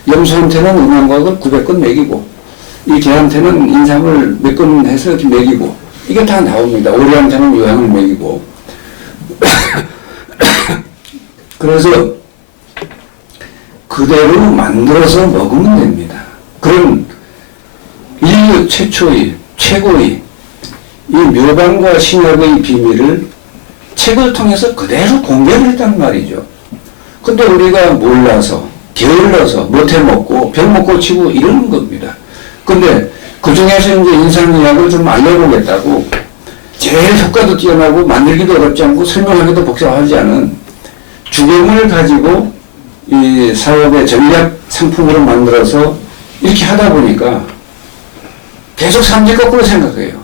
염소한테는 음양각을 900건 먹이고 이 개한테는 인삼을 몇 건 해서 이렇게 먹이고 이게 다 나옵니다. 오리한테는 요양을 먹이고 그래서 그대로 만들어서 먹으면 됩니다. 그런 인류 최초의 최고의 이 묘방과 신약의 비밀을 책을 통해서 그대로 공개를 했단 말이죠. 근데 우리가 몰라서 게을러서 못해 먹고 병 못 고치고 이러는 겁니다. 근데 그 중에서 이제 인상의학을 좀 알려보겠다고 제일 효과도 뛰어나고 만들기도 어렵지 않고 설명하기도 복잡하지 않은 주경을 가지고 이 사업의 전략 상품으로 만들어서 이렇게 하다 보니까 계속 사람들이 거꾸로 생각해요.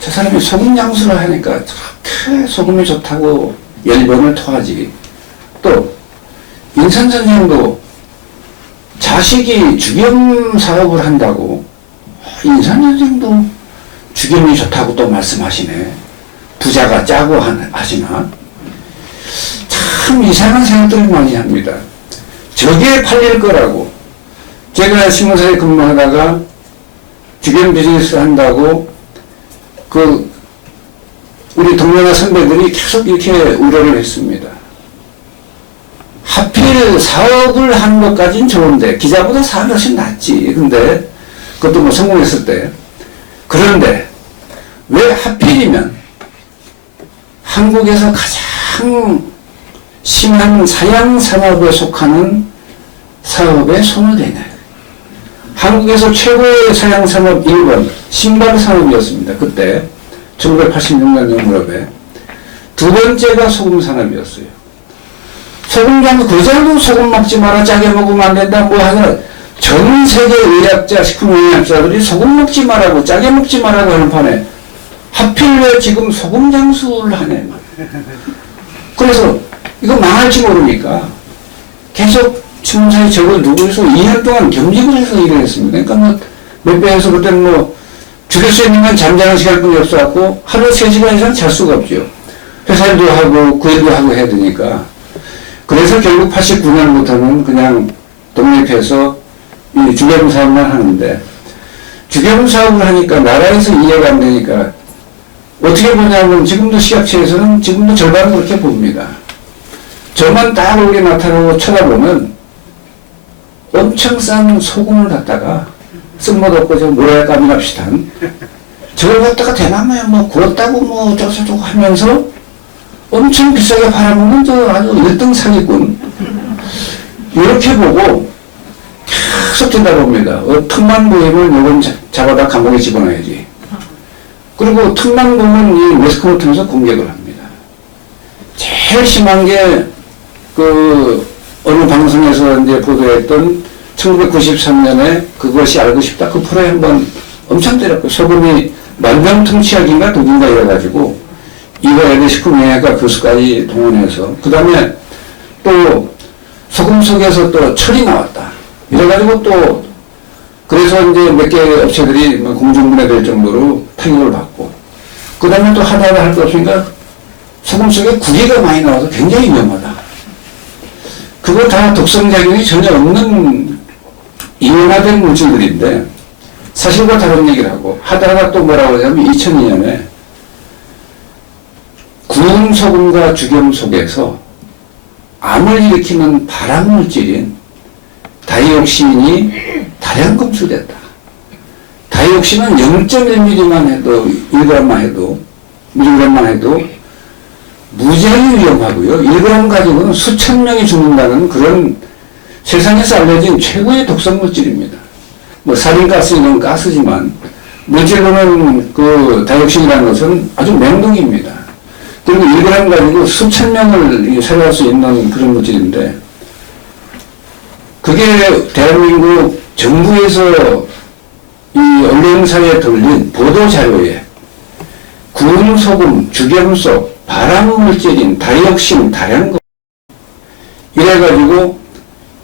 저 사람이 소금 양수를 하니까 저렇게 소금이 좋다고 열병을 토하지. 또 인산 선생도 자식이 주겸 사업을 한다고 인산 선생도 주겸이 좋다고 또 말씀하시네. 부자가 짜고 하시나? 참 이상한 생각들을 많이 합니다. 저게 팔릴 거라고. 제가 신문사에 근무하다가 주겸 비즈니스 한다고 우리 동료나 선배들이 계속 이렇게 우려를 했습니다. 하필 사업을 한 것까지는 좋은데 기자보다 사업이 훨씬 낫지. 근데 그것도 뭐 성공했을 때. 그런데 왜 하필이면 한국에서 가장 심한 사양 산업에 속하는 사업에 손을 대냐. 한국에서 최고의 사양 산업 1번 신발 산업이었습니다. 그때 1986년 무렵에. 두 번째가 소금 산업이었어요. 소금장 그자도 소금 먹지 마라, 짜게 먹으면 안 된다, 뭐 하냐. 전 세계 의학자, 식품영양학자들이 소금 먹지 말라고, 짜게 먹지 말라고 하는 판에 하필 왜 지금 소금 장수를 하네. 그래서 이거 망할지 모르니까 계속 신문사에 적을 두고 해서 2년 동안 겸직을 해서 일을 했습니다. 그러니까 뭐 몇 배에서 그때는 뭐 죽일 수 있는 건 잠자는 시간뿐이 없어갖고 하루 3시간 이상 잘 수가 없죠. 회사 일도 하고 그 일도 하고 해야 되니까. 그래서 결국 89년부터는 그냥 독립해서 이 주겸 사업만 하는데, 주겸 사업을 하니까 나라에서 이해가 안 되니까 어떻게 보냐면 지금도 식약처에서는 지금도 절반은 그렇게 봅니다. 저만 딱 여기 나타나고 쳐다보면 엄청 싼 소금을 갖다가 쓴맛 없고 저 모래감이나 비슷한 저걸 갖다가 대나무에 뭐 구웠다고 뭐 어쩌고저쩌고 하면서 엄청 비싸게 팔아먹는 저 아주 1등 사기꾼 이렇게 보고 계속 들여다봅니다. 틈만 보이면 요건 잡아다 감옥에 집어넣어야지. 그리고 틈만 보면 이 매스컴을 통해서 공격을 합니다. 제일 심한 게 어느 방송에서 이제 보도했던 1993년에 그것이 알고 싶다. 그 프로에 한번 엄청 때렸고, 소금이 만병통치약인가 독인가 이래가지고, 이거에 식품영양학과 교수까지 동원해서, 그 다음에 또 소금 속에서 또 철이 나왔다. 이래가지고 또, 그래서 이제 몇 개 업체들이 공중분해될 정도로 타격을 받고, 그 다음에 또 하다가 할 거 없으니까 소금 속에 구리가 많이 나와서 굉장히 위험하다. 그거 다 독성작용이 전혀 없는 이온화된 물질들인데 사실과 다른 얘기를 하고 하다가 또 뭐라고 하냐면 2002년에 구운 소금과 주겸 속에서 암을 일으키는 발암물질인 다이옥신이 다량 검출됐다. 다이옥신은 0.1mm만 해도 1g만 해도 밀리그램만 해도 무지하게 위험하고요. 1g 가지고는 수천 명이 죽는다는 그런 세상에서 알려진 최고의 독성물질입니다. 뭐 살인가스 이런 가스지만 물질로는 그 다이옥신이라는 것은 아주 맹독입니다. 그리고 1g 가지고 수천 명을 살해할 수 있는 그런 물질인데 그게 대한민국 정부에서 이 언론사에 돌린 보도자료에 구운 소금, 주겸 속 발암물질인 다이옥신 다량검 이래가지고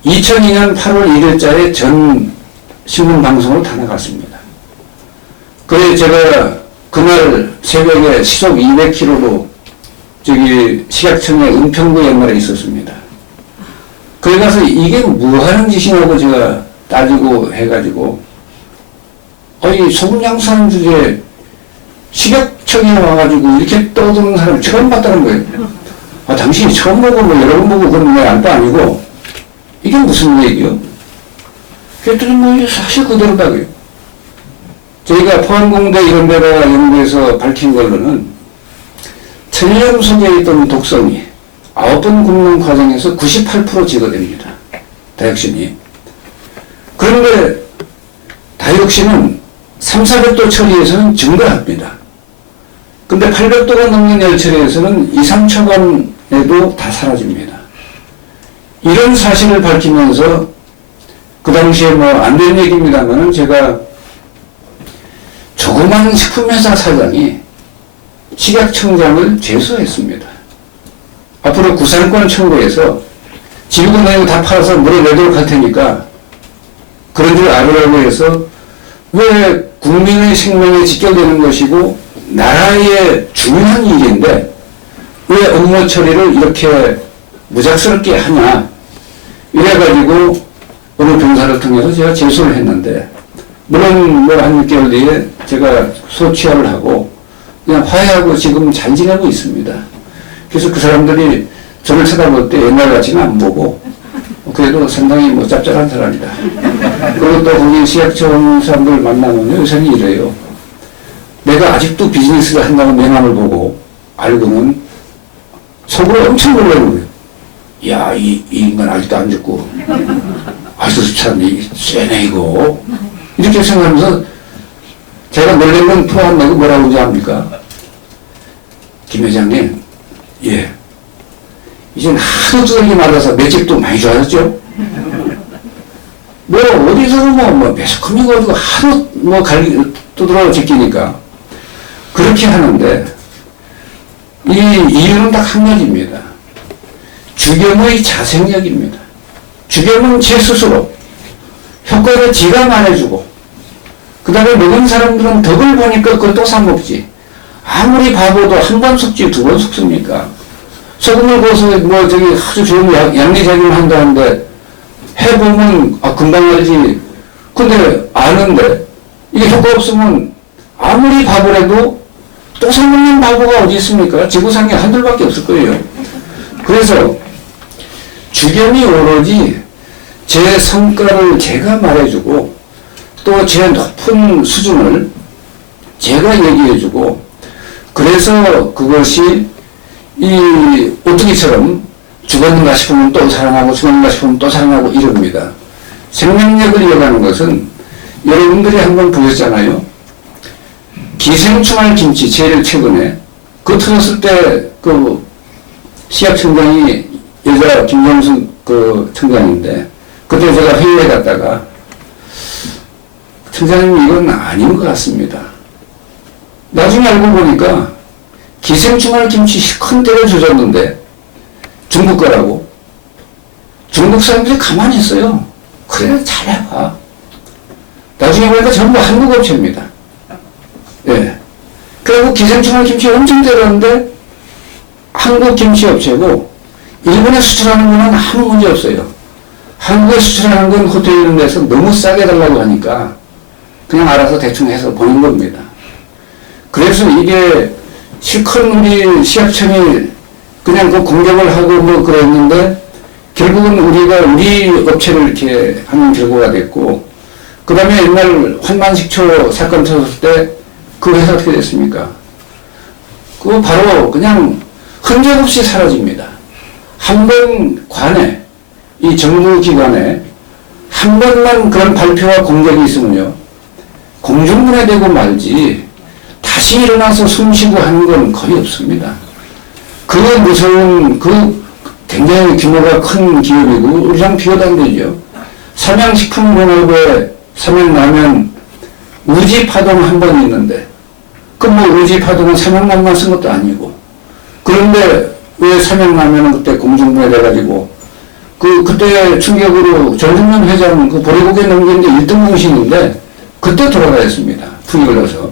2002년 8월 1일자에 전 신문방송으로 다 나갔습니다. 그래 제가 그날 새벽에 시속 200km로 저기 식약청의 은평구 연말에 있었습니다. 거기 가서 이게 뭐 하는 짓이냐고 제가 따지고 해가지고 이 소금 양수하는 주제에 식약청에 와가지고 이렇게 떠드는 사람 처음 봤다는 거예요. 당신이 처음 보고 뭐 여러 번 보고 그런 게 알바 아니고 이게 무슨 얘기요? 그랬더니 뭐 사실 그대로다고요. 저희가 포항공대 이런 데다가 연구해서 밝힌 걸로는 천연 속에 있던 독성이 9번 굽는 과정에서 98% 제거됩니다. 다육신이. 그런데 다육신은 300~400도 처리에서는 증가합니다. 근데 800도가 넘는 열처리에서는 2~3초간에도 다 사라집니다. 이런 사실을 밝히면서 그 당시에 뭐 안 된 얘기입니다만은 제가 조그만 식품회사 사장이 식약청장을 제소했습니다. 앞으로 구상권 청구해서 지우고 내고 다 팔아서 물어내도록 할 테니까 그런 줄 알으라고 해서 왜 국민의 생명에 직결되는 것이고 나라의 중요한 일인데 왜 업무 처리를 이렇게 무작스럽게 하냐 이래가지고 어느 변사를 통해서 제가 제소를 했는데 물론 뭐 한 6개월 뒤에 제가 소취하를 하고 그냥 화해하고 지금 잘 지내고 있습니다. 그래서 그 사람들이 저를 쳐다볼 때 옛날 같지는 안 보고 그래도 상당히 뭐 짭짤한 사람이다. 그리고 또 거기 시약청 사람들 만나면 요새는 이래요. 내가 아직도 비즈니스를 한다고 명함을 보고 알고는 속으로 엄청 놀라는 거예요. 야, 이 인간 아직도 안 죽고 아직도 참 쎄네 이거 이렇게 생각하면서 제가 놀란 건 표 안 내고 뭐라고 하지 합니까? 김 회장님, 예. 이젠 하도 두들기 맞아서 맷집도 많이 좋아졌죠? 뭐, 어디서 뭐, 매스컴이 가지고 하도 두드러 제끼니까. 그렇게 하는데, 이 이유는 딱 한 가지입니다. 주겸의 자생력입니다. 주겸은 제 스스로 효과를 지가 말해주고, 그 다음에 먹은 사람들은 덕을 보니까 그걸 또 사먹지. 아무리 바보도 한 번 속지 두 번 속습니까? 소금을 부어서 뭐 저기 아주 좋은 양리작용을 한다는데 해보면 금방 알지. 근데 아는데 이게 효과 없으면 아무리 바보라도 또 사먹는 바보가 어디 있습니까? 지구상에 한둘밖에 없을 거예요. 그래서 주겸이 오로지 제 성과를 제가 말해주고 또 제 높은 수준을 제가 얘기해주고 그래서 그것이 이 오뚜기처럼 죽었는가 싶으면 또 사랑하고 죽었는가 싶으면 또 사랑하고 이럽니다. 생명력을 이어가는 것은 여러분들이 한번 보셨잖아요. 기생충알 김치 제일 최근에 그 터졌을 때 그 시약청장이 여자 김정순 그 청장인데 그때 제가 회의에 갔다가 청장님 이건 아닌 것 같습니다. 나중에 알고 보니까 기생충알 김치 큰 때를 주셨는데 중국 거라고 중국 사람들이 가만히 있어요. 그래 잘해봐. 나중에 보니까 전부 한국 업체입니다. 예. 그리고 기생충알 김치 엄청 때렸는데 한국 김치 업체고 일본에 수출하는 거는 아무 문제 없어요. 한국에 수출하는 건 호텔 이런 데서 너무 싸게 달라고 하니까 그냥 알아서 대충 해서 보는 겁니다. 그래서 이게 실컷 우리 시약청이 그냥 그 공격을 하고 뭐 그랬는데 결국은 우리가 우리 업체를 이렇게 하는 결과가 됐고 그 다음에 옛날 환만식초 사건 터졌을 때 그 회사 어떻게 됐습니까? 그거 바로 그냥 흔적 없이 사라집니다. 한 번 관에 이 정부기관에 한 번만 그런 발표와 공격이 있으면요 공중분해되고 말지 다시 일어나서 숨쉬고 하는 건 거의 없습니다. 그 무서운 그 굉장히 규모가 큰 기업이고 우리랑 비교도 안 되죠. 삼양식품공업에 삼양라면 우지파동 한 번 있는데 그 뭐 우지파동은 삼양라면만 쓴 것도 아니고 그런데 왜 삼양라면은 그때 공중분해 돼가지고 그때 충격으로 전승면 회장 그 보리고개 넘긴 게 1등 공신인데 그때 돌아가셨습니다. 투입을 넣어서.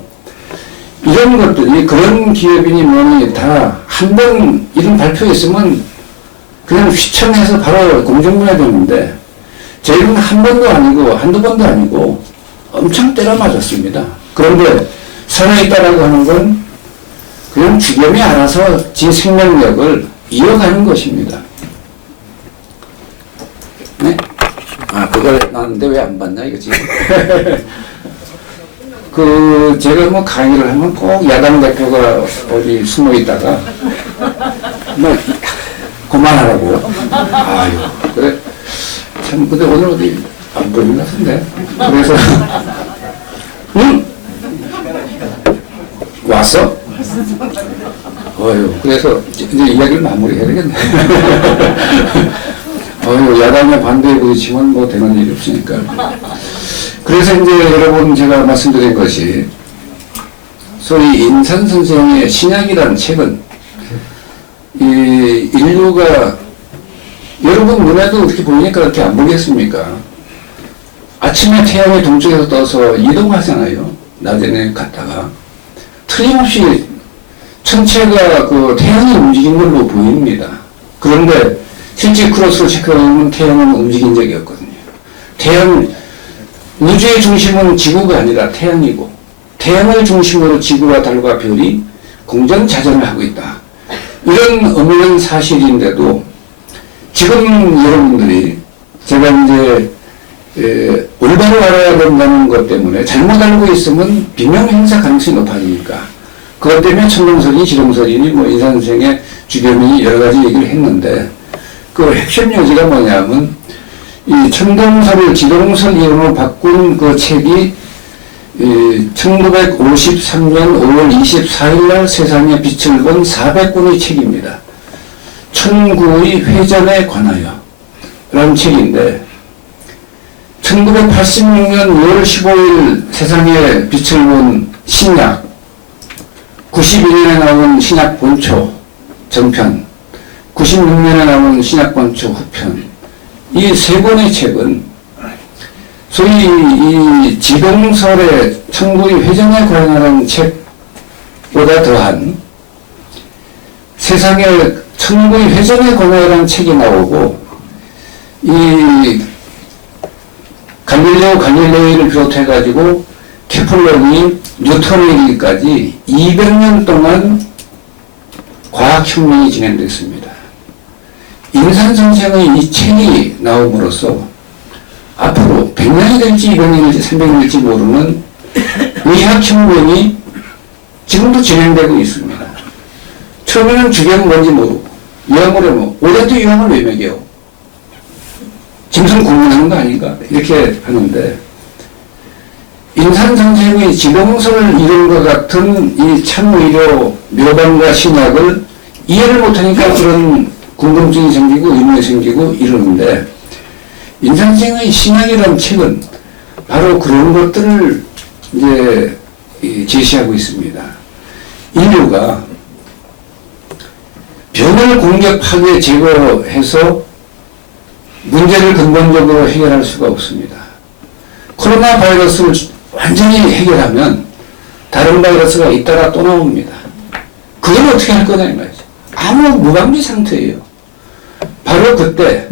이런 것들이 그런 기업이니 뭐니 다 한 번 이런 발표 있으면 그냥 휘청해서 바로 공중분해 되는데 저희는 한 번도 아니고 한두 번도 아니고 엄청 때려 맞았습니다. 그런데 살아있다라고 하는 건 그냥 주겸이 알아서 지 생명력을 이어가는 것입니다. 네? 그걸 나왔는데 왜 안 봤나 이거지. 제가 뭐 강의를 하면 꼭 야당 대표가 어디 숨어 있다가 뭐 그만하라고. 아유 그래 참, 근데 오늘 어디 안 보이는 것 같은데. 그래서, 응? 왔어? 그래서 이제 이야기를 마무리해야 되겠네. 야당의 반대에 부딪히면 뭐 되는 일이 없으니까. 그래서 이제 여러분 제가 말씀드린 것이 소위 인산 선생의 신약이라는 책은 이 인류가 여러분 눈에도 그렇게 보이니까 그렇게 안 보겠습니까? 아침에 태양이 동쪽에서 떠서 이동하잖아요. 낮에는 갔다가 틀림없이 천체가 그 태양이 움직인 걸로 보입니다. 그런데 실제 크로스로 체크해보면 태양은 움직인 적이 없거든요. 우주의 중심은 지구가 아니라 태양이고 태양을 중심으로 지구와 달과 별이 공전자전을 하고 있다. 이런 엄연한 사실인데도 지금 여러분들이 제가 이제 올바로 알아야 된다는 것 때문에 잘못 알고 있으면 비명 행사 가능성이 높아지니까 그것 때문에 천동설이니 지동설이니 뭐 인산선생의 주변이 여러 가지 얘기를 했는데 그 핵심 요지가 뭐냐면 이 천동설을 지동설 이름으로 바꾼 그 책이 1953년 5월 24일 날 세상에 빛을 본 400권의 책입니다. 천구의 회전에 관하여 라는 책인데 1986년 6월 15일 세상에 빛을 본 신약 92년에 나온 신약 본초 전편 96년에 나온 신약 본초 후편 이 세 권의 책은 소위 이 지동설의 천구의 회전에 관한 책보다 더한 세상에 천구의 회전에 관한 책이 나오고 이 갈릴레오 갈릴레이를 비롯해 가지고 케플러니 뉴턴에 이르기까지 200년 동안 과학혁명이 진행됐습니다. 인산선생의 이 책이 나옴으로써 앞으로 100년이 될지 200년이 될지 300년이 될지 모르는 의학혁명이 지금도 진행되고 있습니다. 처음에는 주경은 뭔지 모르고 유황을 뭐 오래도 유황을 왜 먹여? 짐승 고문하는 거 아닌가? 이렇게 하는데 인산선생의 지동설을 이룬 것 같은 이 참의료 묘방과 신약을 이해를 못하니까 그런 궁금증이 생기고 의문이 생기고 이러는데 인산선생의 신약이라는 책은 바로 그런 것들을 이제 제시하고 있습니다. 인류가 병을 공격하게 제거해서 문제를 근본적으로 해결할 수가 없습니다. 코로나 바이러스를 완전히 해결하면 다른 바이러스가 있다가 또 나옵니다. 그건 어떻게 할 거냐 이 말이죠. 아무 무방비 상태예요. 바로 그때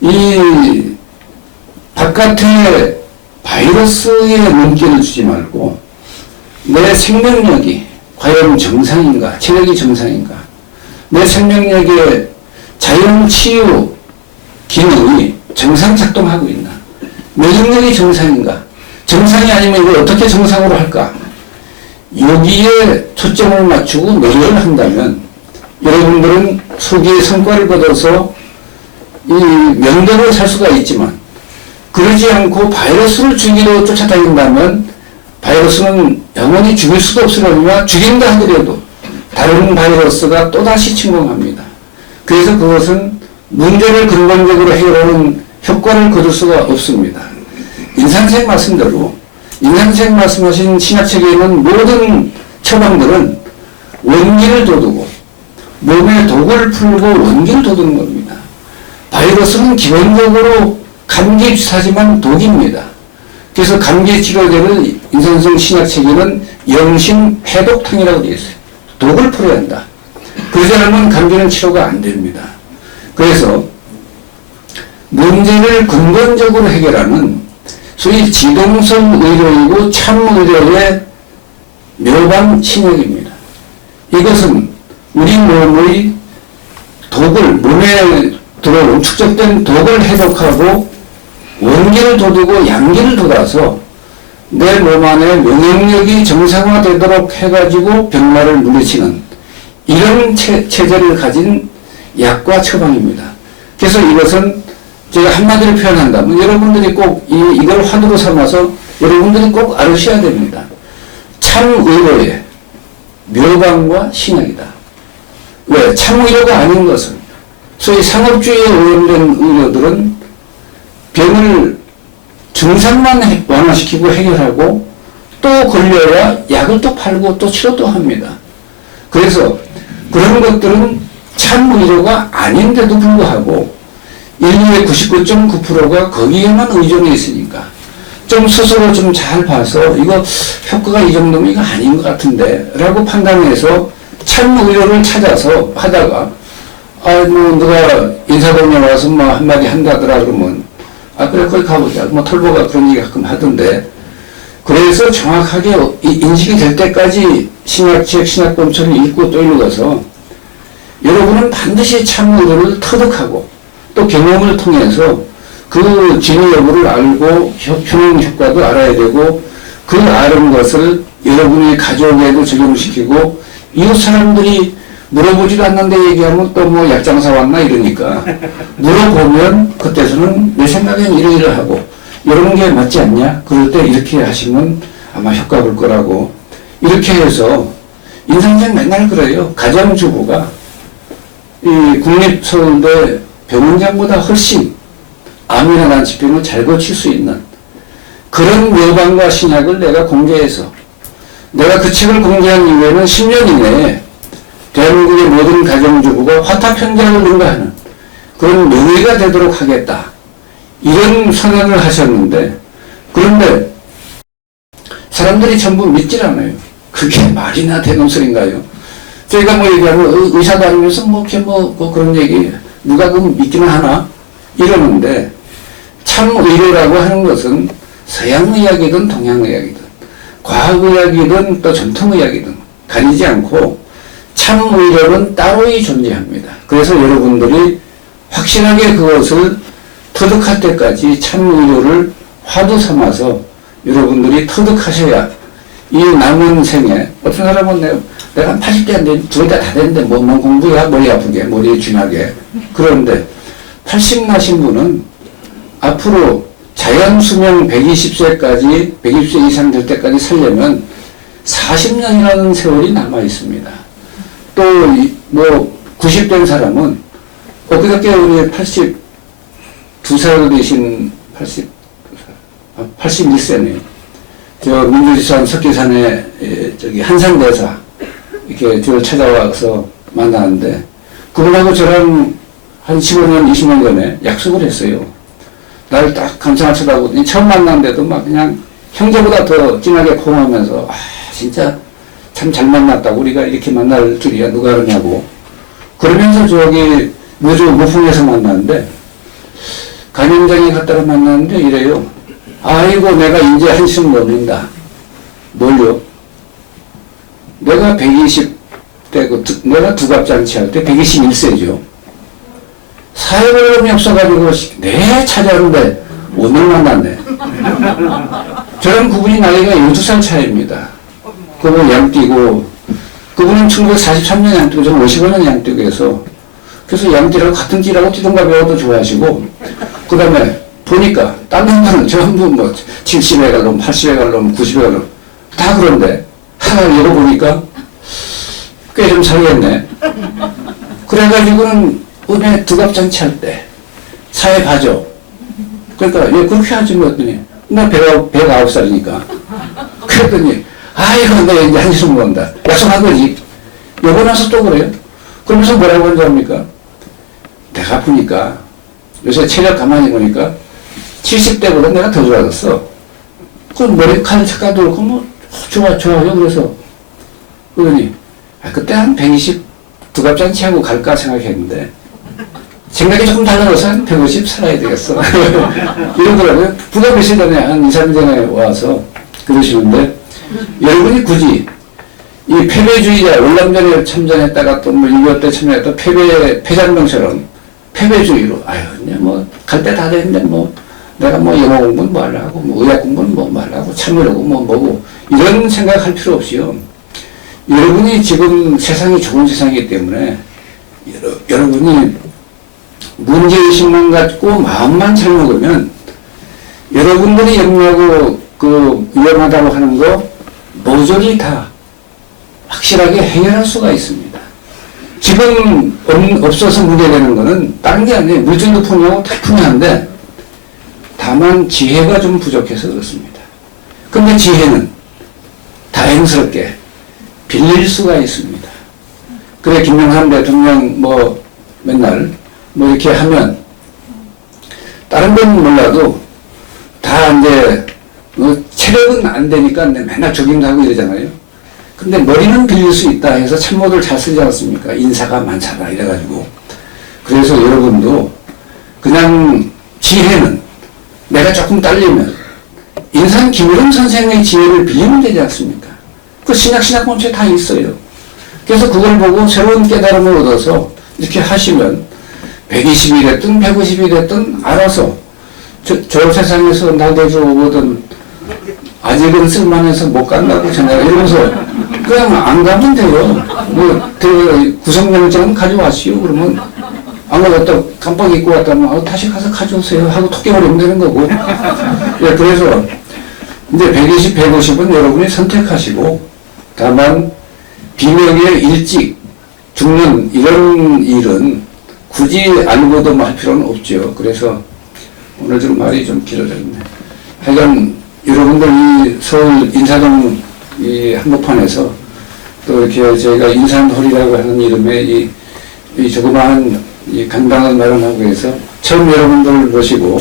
이 바깥에 바이러스에 눈길을 주지 말고 내 생명력이 과연 정상인가, 체력이 정상인가, 내 생명력의 자연 치유 기능이 정상 작동하고 있나, 면역력이 정상인가, 정상이 아니면 이걸 어떻게 정상으로 할까, 여기에 초점을 맞추고 노력을 한다면 여러분들은 소기의 성과를 거둬서 이 명대로 살 수가 있지만 그러지 않고 바이러스를 죽이러 쫓아다닌다면 바이러스는 영원히 죽일 수도 없으려니와 죽인다 하더라도 다른 바이러스가 또다시 침공합니다. 그래서 그것은 문제를 근본적으로 해결하는 효과를 거둘 수가 없습니다. 인산생 말씀대로 인산생 말씀하신 신약책에 있는 모든 처방들은 원기를 돋우고 몸에 독을 풀고 원기를 돋우는 겁니다. 바이러스는 기본적으로 감기 주사지만 독입니다. 그래서 감기 치료제를 인산성 신약책에는 영신 해독탕이라고 되어 있어요. 독을 풀어야 한다. 그러지 않으면 감기는 치료가 안 됩니다. 그래서 문제를 근본적으로 해결하는 소위 지동성 의료이고 참의료의 묘방 신약입니다. 이것은 우리 몸의 독을, 몸에 들어온 축적된 독을 해독하고 원기를 돋우고 양기를 돋아서 내 몸 안에 면역력이 정상화되도록 해가지고 병마를 물리치는 이런 체제를 가진 약과 처방입니다. 그래서 이것은 제가 한마디로 표현한다면 여러분들이 꼭 이걸 화두로 삼아서 여러분들이 꼭 알으셔야 됩니다. 참 의로의 묘방과 신약이다. 왜? 참 의로가 아닌 것은 소위 상업주의에 오염된 의료들은 병을 증상만 완화시키고 해결하고 또 걸려야 약을 또 팔고 또 치료도 합니다. 그래서 그런 것들은 참 의료가 아닌데도 불구하고 인류의 99.9%가 거기에만 의존해 있으니까 좀 스스로 좀 잘 봐서 이거 효과가 이 정도면 이거 아닌 것 같은데 라고 판단해서 참 의료를 찾아서 하다가 뭐 누가 인사동에 와서 뭐 한마디 한다더라 그러면 그래 거기 가보자 뭐 털보가 그런 얘기 가끔 하던데 그래서 정확하게 인식이 될 때까지 신약책 신약범처를 읽고 또 읽어서 여러분은 반드시 참 의료를 터득하고 또 경험을 통해서 그 진위 여부를 알고 효능 효과도 알아야 되고 그 아는 것을 여러분이 가족에도 적용시키고 이웃 사람들이 물어보지도 않는데 얘기하면 또 뭐 약장사 왔나 이러니까 물어보면 그때서는 내 생각엔 이러이러하고 이런 게 맞지 않냐? 그럴 때 이렇게 하시면 아마 효과 볼 거라고 이렇게 해서 인상생 맨날 그래요. 가정주부가 이 국립서울대 병원장보다 훨씬 암이나 난치병을 잘 고칠 수 있는 그런 묘방과 신약을 내가 공개해서 내가 그 책을 공개한 이후에는 10년 이내에 대한민국의 모든 가정주부가 화타편장을 능가하는 그런 명예가 되도록 하겠다. 이런 선언을 하셨는데 그런데 사람들이 전부 믿질 않아요. 그게 말이나 되는 소린가요? 저희가 뭐 얘기하면 의사 다니면서 뭐 이렇게 뭐 그런 얘기 누가 그 믿기는 하나 이러는데 참 의료라고 하는 것은 서양의학이든 동양의학이든 과학의학이든 또 전통의학이든 가리지 않고 참 의료는 따로이 존재합니다. 그래서 여러분들이 확실하게 그것을 터득할 때까지 참 의료를 화두 삼아서 여러분들이 터득하셔야 이 남은 생에 어떤 사람은 내가 한 80대 안 되는데 둘 다 됐는데 뭐 공부야 머리 아프게 머리 쥐나게 그런데 80 나신 분은 앞으로 자연 수명 120세까지 120세 이상 될 때까지 살려면 40년이라는 세월이 남아 있습니다. 또 뭐 90된 사람은 엊그저께 우리 82살 되신 81세네요. 저 민주지산 석기산에 저기 한산대사 이렇게 저를 찾아와서 만나는데 그분하고 저랑 한 15년, 20년 전에 약속을 했어요. 나를 딱 감상을 쳐다보더니 처음 만났는데도 막 그냥 형제보다 더 진하게 호응하면서 진짜 참 잘 만났다고 우리가 이렇게 만날 줄이야 누가 그러냐고 그러면서 저기 무주 무풍에서 만났는데 간현장에 갔다가 만났는데 이래요. 아이고 내가 이제 한숨 넘는다. 뭘요? 내가 120대 내가 두갑잔치 할 때 121세죠. 사회관념이 없어가지고 내 찾아오는데 오늘 만났네. 저랑 그분이 나이가 12살 차이입니다. 그분 양띠고 그분은 1943년 양띠고 저는 55년 양띠고 해서 그래서 양띠라고 같은 띠라고 뛰던가 배워도 좋아하시고 그 다음에 보니까 다른 분들은 전부 뭐 70에 갈 놈, 80에 갈 놈, 90에 갈 놈 다 그런데 하나 열어보니까 꽤 좀 살겠네. 그래가지고는 은혜 두갑잔치 할 때 사회 봐줘. 그러니까 예 그렇게 하지 뭐 했더니 나 109살이니까 그랬더니 아이고 내가 이제 한숨 본다. 약속한 거지. 요거 나서 또 그래요. 그러면서 뭐라고 하는지 압니까? 내가 보니까 요새 체력 가만히 보니까 70대보다 내가 더 좋아졌어. 그 머리카락 색깔도 그렇고 뭐 좋아요. 그래서 그러더니 그때 한 120 두갑잔치하고 갈까 생각했는데 생각이 조금 달라져서 한 150 살아야 되겠어. 이러더라고요. 부가 며칠 전에 한 2, 3일 전에 와서 그러시는데 여러분이 굳이 이 패배주의자 월남전에 참전했다가 또 뭐 6.25 때 참전했다 패잔병처럼 패배주의로 그냥 뭐 갈 때 다 됐는데 뭐 내가 뭐 영어 공부는 뭐 하려고 뭐 의학 공부는 뭐 하려고 참으려고 뭐고 이런 생각할 필요 없이요. 여러분이 지금 세상이 좋은 세상이기 때문에 여러분이 문제의식만 갖고 마음만 잘 먹으면 여러분들이 염려하고 그 위험하다고 하는 거 모조리 다 확실하게 해결할 수가 있습니다. 지금 없어서 문제되는 거는 다른 게 아니에요. 물질도 풍요하고 다 풍요한데 다만 지혜가 좀 부족해서 그렇습니다. 근데 지혜는 다행스럽게 빌릴 수가 있습니다. 그래 김영삼 대통령 뭐 맨날 뭐 이렇게 하면 다른 건 몰라도 다 이제 체력은 안 되니까 맨날 조깅도 하고 이러잖아요. 근데 머리는 빌릴 수 있다 해서 참모들 잘 쓰지 않습니까? 인사가 많잖아 이래가지고. 그래서 여러분도 그냥 지혜는 내가 조금 딸리면 인산 김일영 선생의 지혜를 빌리면 되지 않습니까? 그 신약본처에 다 있어요. 그래서 그걸 보고 새로운 깨달음을 얻어서 이렇게 하시면 120이 됐든 150이 됐든 알아서 저 세상에서 나대주 오거든 아직은 쓸만해서 못 간다고 전화를 이러면서 그냥 안 가면 돼요. 뭐 구성영장 가져왔시오. 그러면 안 가졌다 깜빡 잊고 왔다면 다시 가서 가져오세요 하고 토끼버리면 되는 거고. 예, 그래서 이제 120, 150은 여러분이 선택하시고 다만 비명에 일찍 죽는 이런 일은 굳이 알고도 할 필요는 없죠. 그래서 오늘 좀 말이 좀 길어졌네. 하여간 여러분들 이 서울 인사동 이 한복판에서 또 이렇게 저희가 인산홀이라고 하는 이름의 이 조그마한 이 강당을 마련하고 해서 처음 여러분들 모시고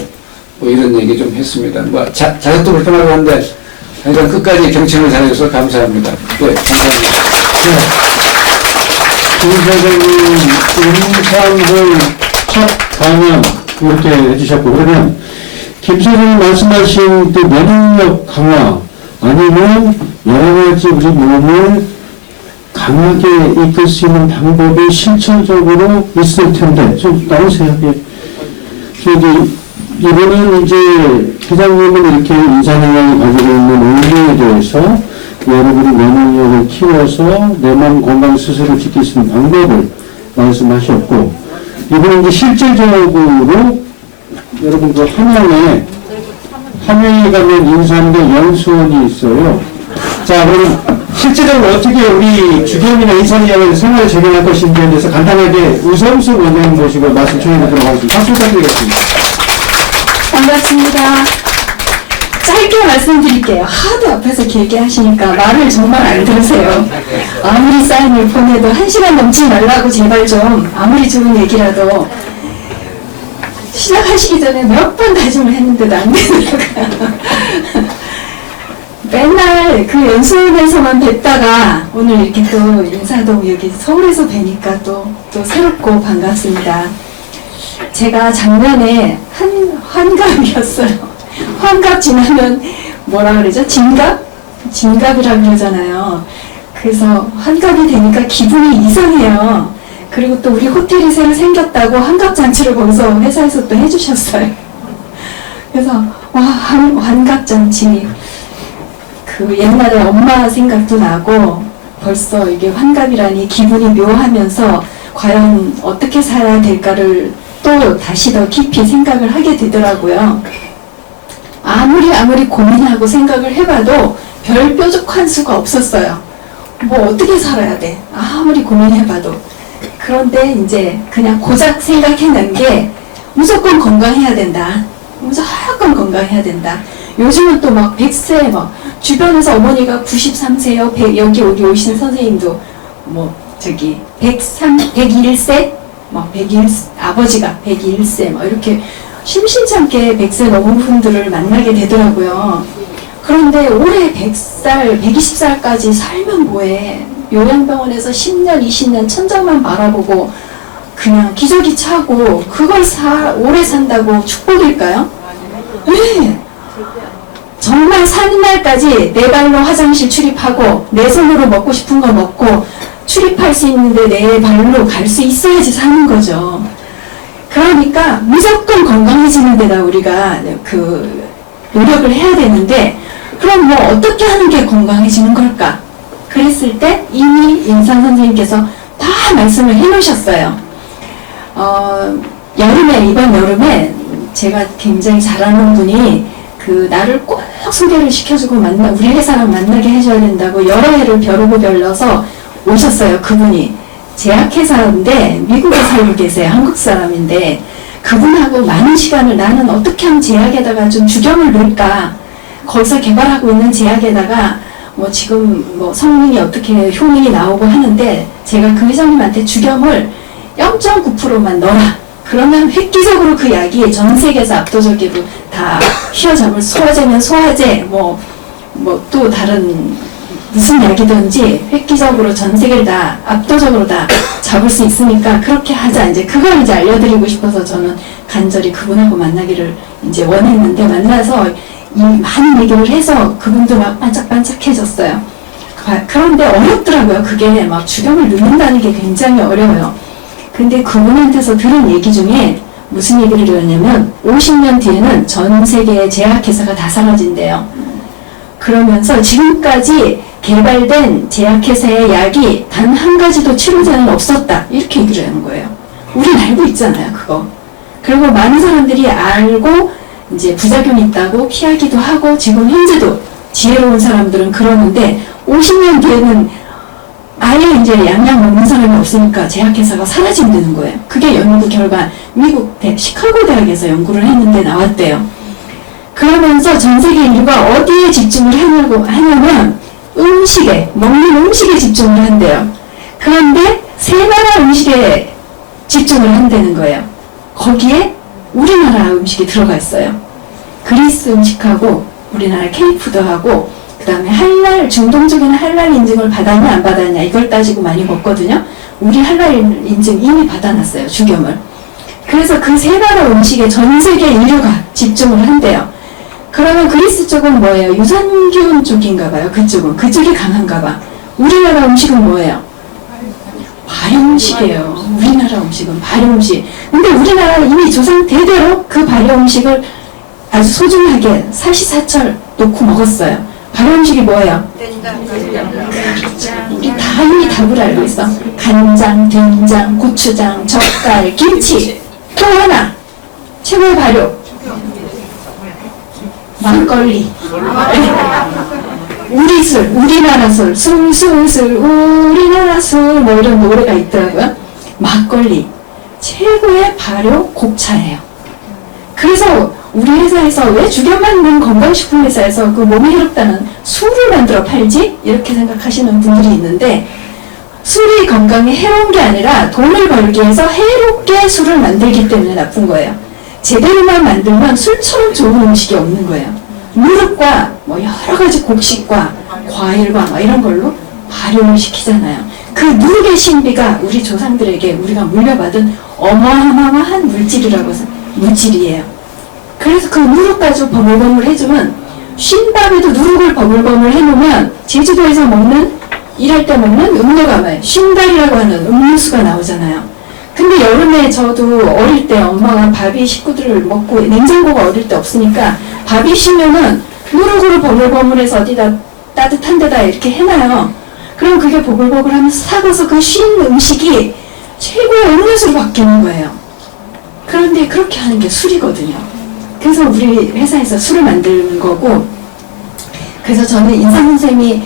뭐 이런 얘기 좀 했습니다. 뭐 자격도 불편하고 한데 하여간 끝까지 경청을 잘해줘서 감사합니다. 네, 감사합니다. 김 사장님 첫 강연 이렇게 해주셨고 그러면 김 사장님 말씀하신 그 면역력 강화 아니면 여러 가지 우리 몸을 강하게 이끌 수 있는 방법이 실질적으로 있을 텐데 좀 나오세요. 저기 이번은 이제 회장님은 이렇게 인산영양이 가지고 있는 의미에 대해서 여러분이 면역력을 키워서 내 몸 건강 스스로 지킬 수 있는 방법을 말씀하셨고 이번에 이제 실질적으로 여러분 그 함양에 가면 인산대 연수원이 있어요. 자 그럼 실제적으로 어떻게 우리 주경이나 인산영양을 생활에 적용할 것인지에 대해서 간단하게 우성수 원장님 모시고 말씀 전해드리도록 하겠습니다. 박수 부탁드리겠습니다. 반갑습니다. 짧게 말씀드릴게요. 하도 앞에서 길게 하시니까 말을 정말 안 들으세요. 아무리 사인을 보내도 1시간 넘지 말라고 제발 좀 아무리 좋은 얘기라도 시작하시기 전에 몇 번 다짐을 했는데도 안 되더라고요. 맨날 그 연수원에서만 뵀다가 오늘 이렇게 또 인사동 여기 서울에서 뵈니까 또 새롭고 반갑습니다. 제가 작년에 환갑이었어요. 환갑 지나면 뭐라 그러죠? 진갑이라고 그러잖아요. 그래서 환갑이 되니까 기분이 이상해요. 그리고 또 우리 호텔이 새로 생겼다고 환갑잔치를 거기서 회사에서 또 해주셨어요. 그래서 와 환갑잔치 그 옛날에 엄마 생각도 나고 벌써 이게 환갑이라니 기분이 묘하면서 과연 어떻게 살아야 될까를 또 다시 더 깊이 생각을 하게 되더라고요. 아무리 고민하고 생각을 해봐도 별 뾰족한 수가 없었어요. 뭐 어떻게 살아야 돼? 아무리 고민해봐도. 그런데 이제 그냥 고작 생각해낸 게 무조건 건강해야 된다. 무조건 건강해야 된다. 요즘은 또 막 100세 막 주변에서 어머니가 93세요. 여기 오신 선생님도 뭐 저기 101세 막 101 아버지가 101세 막 이렇게 심심치 않게 100세 넘은 분들을 만나게 되더라고요. 그런데 올해 100살, 120살까지 살면 뭐해. 요양병원에서 10년, 20년 천장만 바라보고 그냥 기저귀 차고 그걸 오래 산다고 축복일까요? 네. 정말 사는 날까지 내 발로 화장실 출입하고 내 손으로 먹고 싶은 거 먹고 출입할 수 있는데 내 발로 갈 수 있어야지 사는 거죠. 그러니까 무조건 건강해지는 데다 우리가 그 노력을 해야 되는데 그럼 뭐 어떻게 하는 게 건강해지는 걸까? 그랬을 때 이미 인상 선생님께서 다 말씀을 해놓으셨어요. 이번 여름에 제가 굉장히 잘하는 분이 나를 꼭 소개를 시켜주고 우리 회사랑 만나게 해줘야 된다고 여러 해를 벼르고 별러서 오셨어요. 그분이 제약회사인데 미국에 살고 계세요. 한국 사람인데 그분하고 많은 시간을 나는 어떻게 하면 제약에다가 좀 주겸을 넣을까, 거기서 개발하고 있는 제약에다가 지금 성능이 어떻게 효능이 나오고 하는데 제가 그 회장님한테 주겸을 0.9%만 넣어라. 그러면 획기적으로 그 약이 전 세계에서 압도적으로 다 휘어잡을, 소화제면 소화제, 또 다른 무슨 약이든지 획기적으로 전 세계를 다 압도적으로 다 잡을 수 있으니까 그렇게 하자. 이제 그걸 이제 알려드리고 싶어서 저는 간절히 그분하고 만나기를 이제 원했는데, 만나서 이 많은 얘기를 해서 그분도 막 반짝반짝해졌어요. 그런데 어렵더라고요. 그게 막 주겸을 넣는다는 게 굉장히 어려워요. 근데 그분한테서 들은 얘기 중에 무슨 얘기를 들었냐면 50년 뒤에는 전 세계의 제약회사가 다 사라진대요. 그러면서 지금까지 개발된 제약회사의 약이 단 한 가지도 치료제는 없었다. 이렇게 얘기를 하는 거예요. 우린 알고 있잖아요, 그거. 그리고 많은 사람들이 알고 이제 부작용이 있다고 피하기도 하고 지금 현재도 지혜로운 사람들은 그러는데 50년 뒤에는 아예 이제 양약 먹는 사람이 없으니까 제약회사가 사라진다는 거예요. 그게 연구 결과 미국 시카고 대학에서 연구를 했는데 나왔대요. 그러면서 전 세계 인류가 어디에 집중을 하냐면 음식에, 먹는 음식에 집중을 한대요. 그런데 세 나라 음식에 집중을 한다는 거예요. 거기에 우리나라 음식이 들어가 있어요. 그리스 음식하고 우리나라 K푸드하고 그 다음에 할랄, 중동적인 할랄 인증을 받았냐 안 받았냐 이걸 따지고 많이 먹거든요. 우리 할랄 인증 이미 받아놨어요, 주겸을. 그래서 그 세 나라 음식에 전 세계 인류가 집중을 한대요. 그러면 그리스 쪽은 뭐예요? 유산균 쪽인가 봐요. 그쪽이 강한가 봐. 우리나라 음식은 뭐예요? 발효 음식이에요. 우리나라 음식은 발효 음식. 근데 우리나라는 이미 조상 대대로 그 발효 음식을 아주 소중하게 사시사철 놓고 먹었어요. 발효 음식이 뭐예요? 우리 다 이미 답을 알고 있어. 간장, 된장, 고추장, 젓갈, 김치. 또 하나 최고의 발효 막걸리. 우리 술, 우리나라 술, 술술술 우리나라 술 뭐 이런 노래가 있더라고요. 막걸리 최고의 발효 곡차예요. 그래서 우리 회사에서 왜 주겸 만든 건강식품 회사에서 그 몸에 해롭다는 술을 만들어 팔지? 이렇게 생각하시는 분들이 있는데 술이 건강에 해로운 게 아니라 돈을 벌기 위해서 해롭게 술을 만들기 때문에 나쁜 거예요. 제대로만 만들면 술처럼 좋은 음식이 없는 거예요. 무릎과 여러 가지 곡식과 과일과 이런 걸로 발효를 시키잖아요. 그 누룩의 신비가 우리 조상들에게 우리가 물려받은 어마어마한 물질이에요. 그래서 그 누룩 가지고 버물버물 해주면 쉰밥에도 누룩을 버물버물 해놓으면 제주도에서 일할 때 먹는 음료가 쉰달이라고 하는 음료수가 나오잖아요. 근데 여름에 저도 어릴 때 엄마가 밥이 식구들을 먹고 냉장고가 어릴 때 없으니까 밥이 쉬면은 누룩으로 버물버물해서 어디다 따뜻한 데다 이렇게 해놔요. 그럼 그게 보글보글 하면서 사가서 그 쉰 음식이 최고의 음료수로 바뀌는 거예요. 그런데 그렇게 하는 게 술이거든요. 그래서 우리 회사에서 술을 만드는 거고, 그래서 저는 인상 선생님이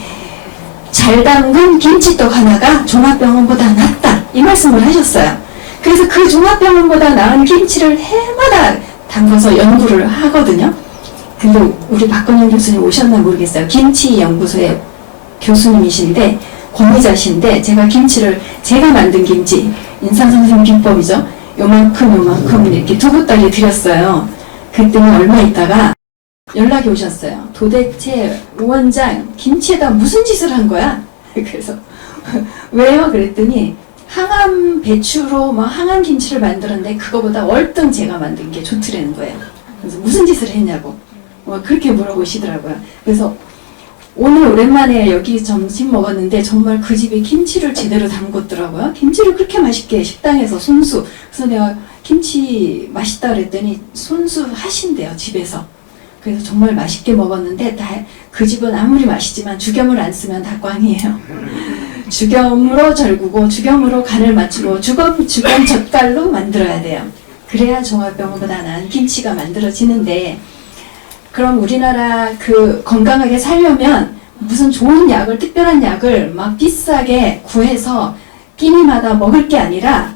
잘 담근 김치떡 하나가 종합병원보다 낫다 이 말씀을 하셨어요. 그래서 그 종합병원보다 나은 김치를 해마다 담궈서 연구를 하거든요. 근데 우리 박건영 교수님 오셨나 모르겠어요. 김치연구소의 교수님이신데 권위자신데 제가 만든 김치 인상 선생님 비법이죠. 요만큼 이렇게 두 보따리 드렸어요. 그랬더니 얼마 있다가 연락이 오셨어요. 도대체 우원장 김치에다 무슨 짓을 한 거야? 그래서 왜요? 그랬더니 항암 배추로 항암 김치를 만들었는데 그거보다 월등 제가 만든 게 좋더라는 거예요. 그래서 무슨 짓을 했냐고 그렇게 물어보시더라고요. 그래서 오늘 오랜만에 여기 점심 먹었는데 정말 그 집이 김치를 제대로 담궜더라고요. 김치를 그렇게 맛있게 식당에서 손수. 그래서 내가 김치 맛있다 그랬더니 손수 하신대요, 집에서. 그래서 정말 맛있게 먹었는데 그 집은 아무리 맛있지만 주겸을 안 쓰면 다 꽝이에요. 주겸으로 절구고 주겸으로 간을 맞추고 주겸 젓갈로 만들어야 돼요. 그래야 종합병원보다 나은 김치가 만들어지는데, 그럼 우리나라 그 건강하게 살려면 무슨 좋은 약을, 특별한 약을 막 비싸게 구해서 끼니마다 먹을 게 아니라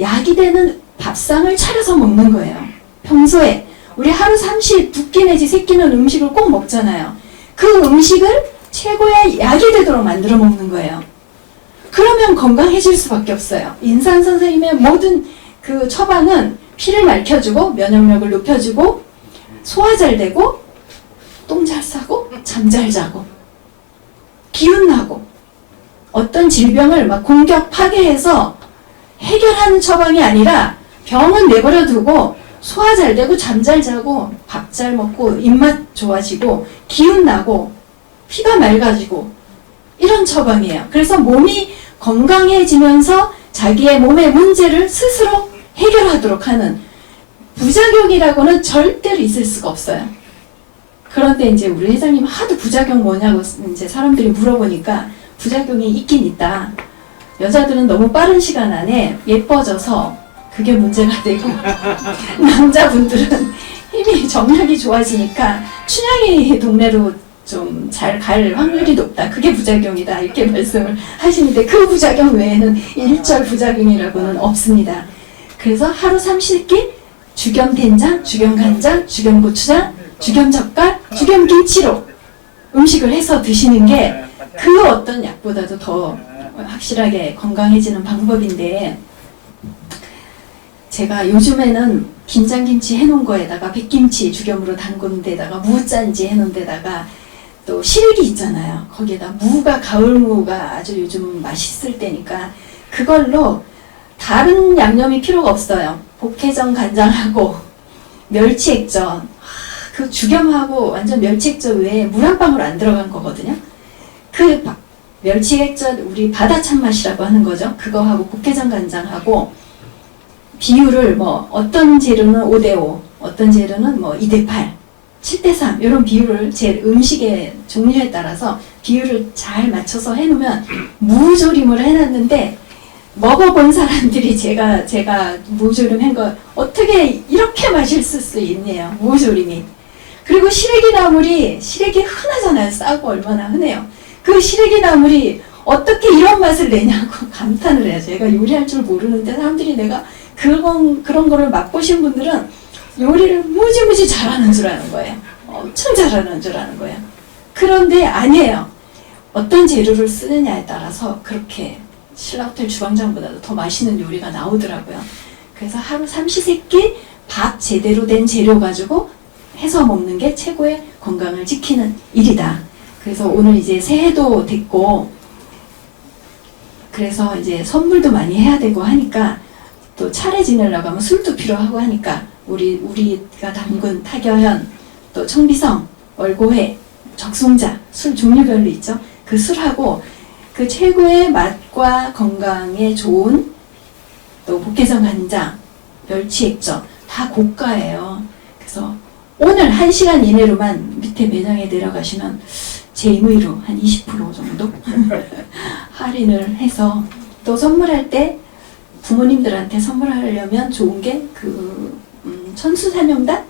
약이 되는 밥상을 차려서 먹는 거예요. 평소에 우리 하루 2끼 내지 3끼는 음식을 꼭 먹잖아요. 그 음식을 최고의 약이 되도록 만들어 먹는 거예요. 그러면 건강해질 수밖에 없어요. 인상 선생님의 모든 그 처방은 피를 맑혀주고 면역력을 높여주고 소화 잘 되고 똥 잘 싸고 잠 잘 자고 기운 나고 어떤 질병을 막 공격 파괴해서 해결하는 처방이 아니라 병은 내버려 두고 소화 잘 되고 잠 잘 자고 밥 잘 먹고 입맛 좋아지고 기운 나고 피가 맑아지고 이런 처방이에요. 그래서 몸이 건강해지면서 자기의 몸의 문제를 스스로 해결하도록 하는, 부작용이라고는 절대로 있을 수가 없어요. 그런데 이제 우리 회장님 하도 부작용 뭐냐고 이제 사람들이 물어보니까 부작용이 있긴 있다. 여자들은 너무 빠른 시간 안에 예뻐져서 그게 문제가 되고 남자분들은 힘이 정력이 좋아지니까 춘향이 동네로 좀 잘 갈 확률이 높다. 그게 부작용이다. 이렇게 말씀을 하시는데 그 부작용 외에는 일절 부작용이라고는 없습니다. 그래서 하루 30끼 죽염 된장, 죽염 간장, 죽염 고추장, 죽염 젓갈, 죽염 김치로 음식을 해서 드시는 게 그 어떤 약보다도 더 확실하게 건강해지는 방법인데, 제가 요즘에는 김장김치 해놓은 거에다가 백김치 죽염으로 담근 데다가 무짠지 해놓은 데다가 또 시래기 있잖아요. 거기에다 무가, 가을 무가 아주 요즘 맛있을 때니까 그걸로 다른 양념이 필요가 없어요. 복해전 간장하고 멸치액젓, 그 죽염하고 완전 멸치액젓 외에 물 한 방울 안 들어간 거거든요. 그 멸치액젓 우리 바다 참맛이라고 하는 거죠. 그거하고 복해전 간장하고 비율을 뭐 어떤 재료는 5대5, 어떤 재료는 뭐 2대8, 7대3 이런 비율을 제 음식의 종류에 따라서 비율을 잘 맞춰서 해놓으면 무조림을 해놨는데, 먹어본 사람들이 제가 무조림 한 거 어떻게 이렇게 맛있을 수 있네요. 무조림이. 그리고 시래기 나물이, 시래기 흔하잖아요. 싸고 얼마나 흔해요. 그 시래기 나물이 어떻게 이런 맛을 내냐고 감탄을 해요. 제가 요리할 줄 모르는데 사람들이 내가 그런 거를 맛보신 분들은 요리를 무지무지 잘하는 줄 아는 거예요. 엄청 잘하는 줄 아는 거예요. 그런데 아니에요. 어떤 재료를 쓰느냐에 따라서 그렇게 신라호텔 주방장보다도 더 맛있는 요리가 나오더라고요. 그래서 하루 3끼 밥 제대로 된 재료 가지고 해서 먹는 게 최고의 건강을 지키는 일이다. 그래서 오늘 이제 새해도 됐고, 그래서 이제 선물도 많이 해야 되고 하니까, 또 차례 지내려고 하면 술도 필요하고 하니까 우리가 담근 타겨현, 또 청비성, 얼고회, 적송자, 술 종류별로 있죠. 그 술하고 그 최고의 맛과 건강에 좋은 또 복해전 간장, 멸치액젓 다 고가예요. 그래서 오늘 1시간 이내로만 밑에 매장에 내려가시면 제 임의로 한 20% 정도 할인을 해서, 또 선물할 때 부모님들한테 선물하려면 좋은 게 그 천수사명단?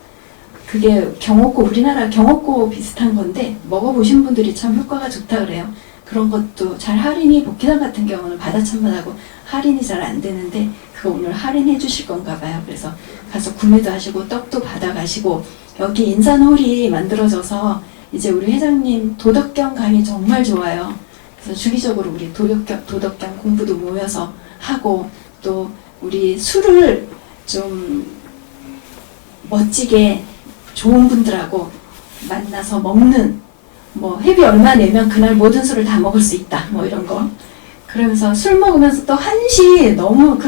그게 경옥고, 우리나라 경옥고 비슷한 건데 먹어보신 분들이 참 효과가 좋다 그래요. 그런 것도 잘 할인이, 복해전 같은 경우는 바다 참맛하고 할인이 잘 안 되는데 그거 오늘 할인해 주실 건가 봐요. 그래서 가서 구매도 하시고 떡도 받아가시고, 여기 인산홀이 만들어져서 이제 우리 회장님 도덕경 강의 정말 좋아요. 그래서 주기적으로 우리 도덕경 공부도 모여서 하고, 또 우리 술을 좀 멋지게 좋은 분들하고 만나서 먹는, 뭐 회비 얼마 내면 그날 모든 술을 다 먹을 수 있다, 뭐 이런 거. 그러면서 술 먹으면서 또 한시, 너무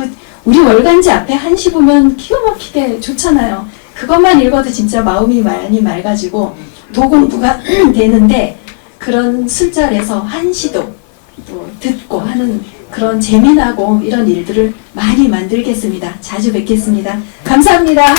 우리 월간지 앞에 한시 보면 기가 막히게 좋잖아요. 그것만 읽어도 진짜 마음이 많이 맑아지고 도공부가 되는데, 그런 술자리에서 한시도 또 듣고 하는 그런 재미나고 이런 일들을 많이 만들겠습니다. 자주 뵙겠습니다. 감사합니다.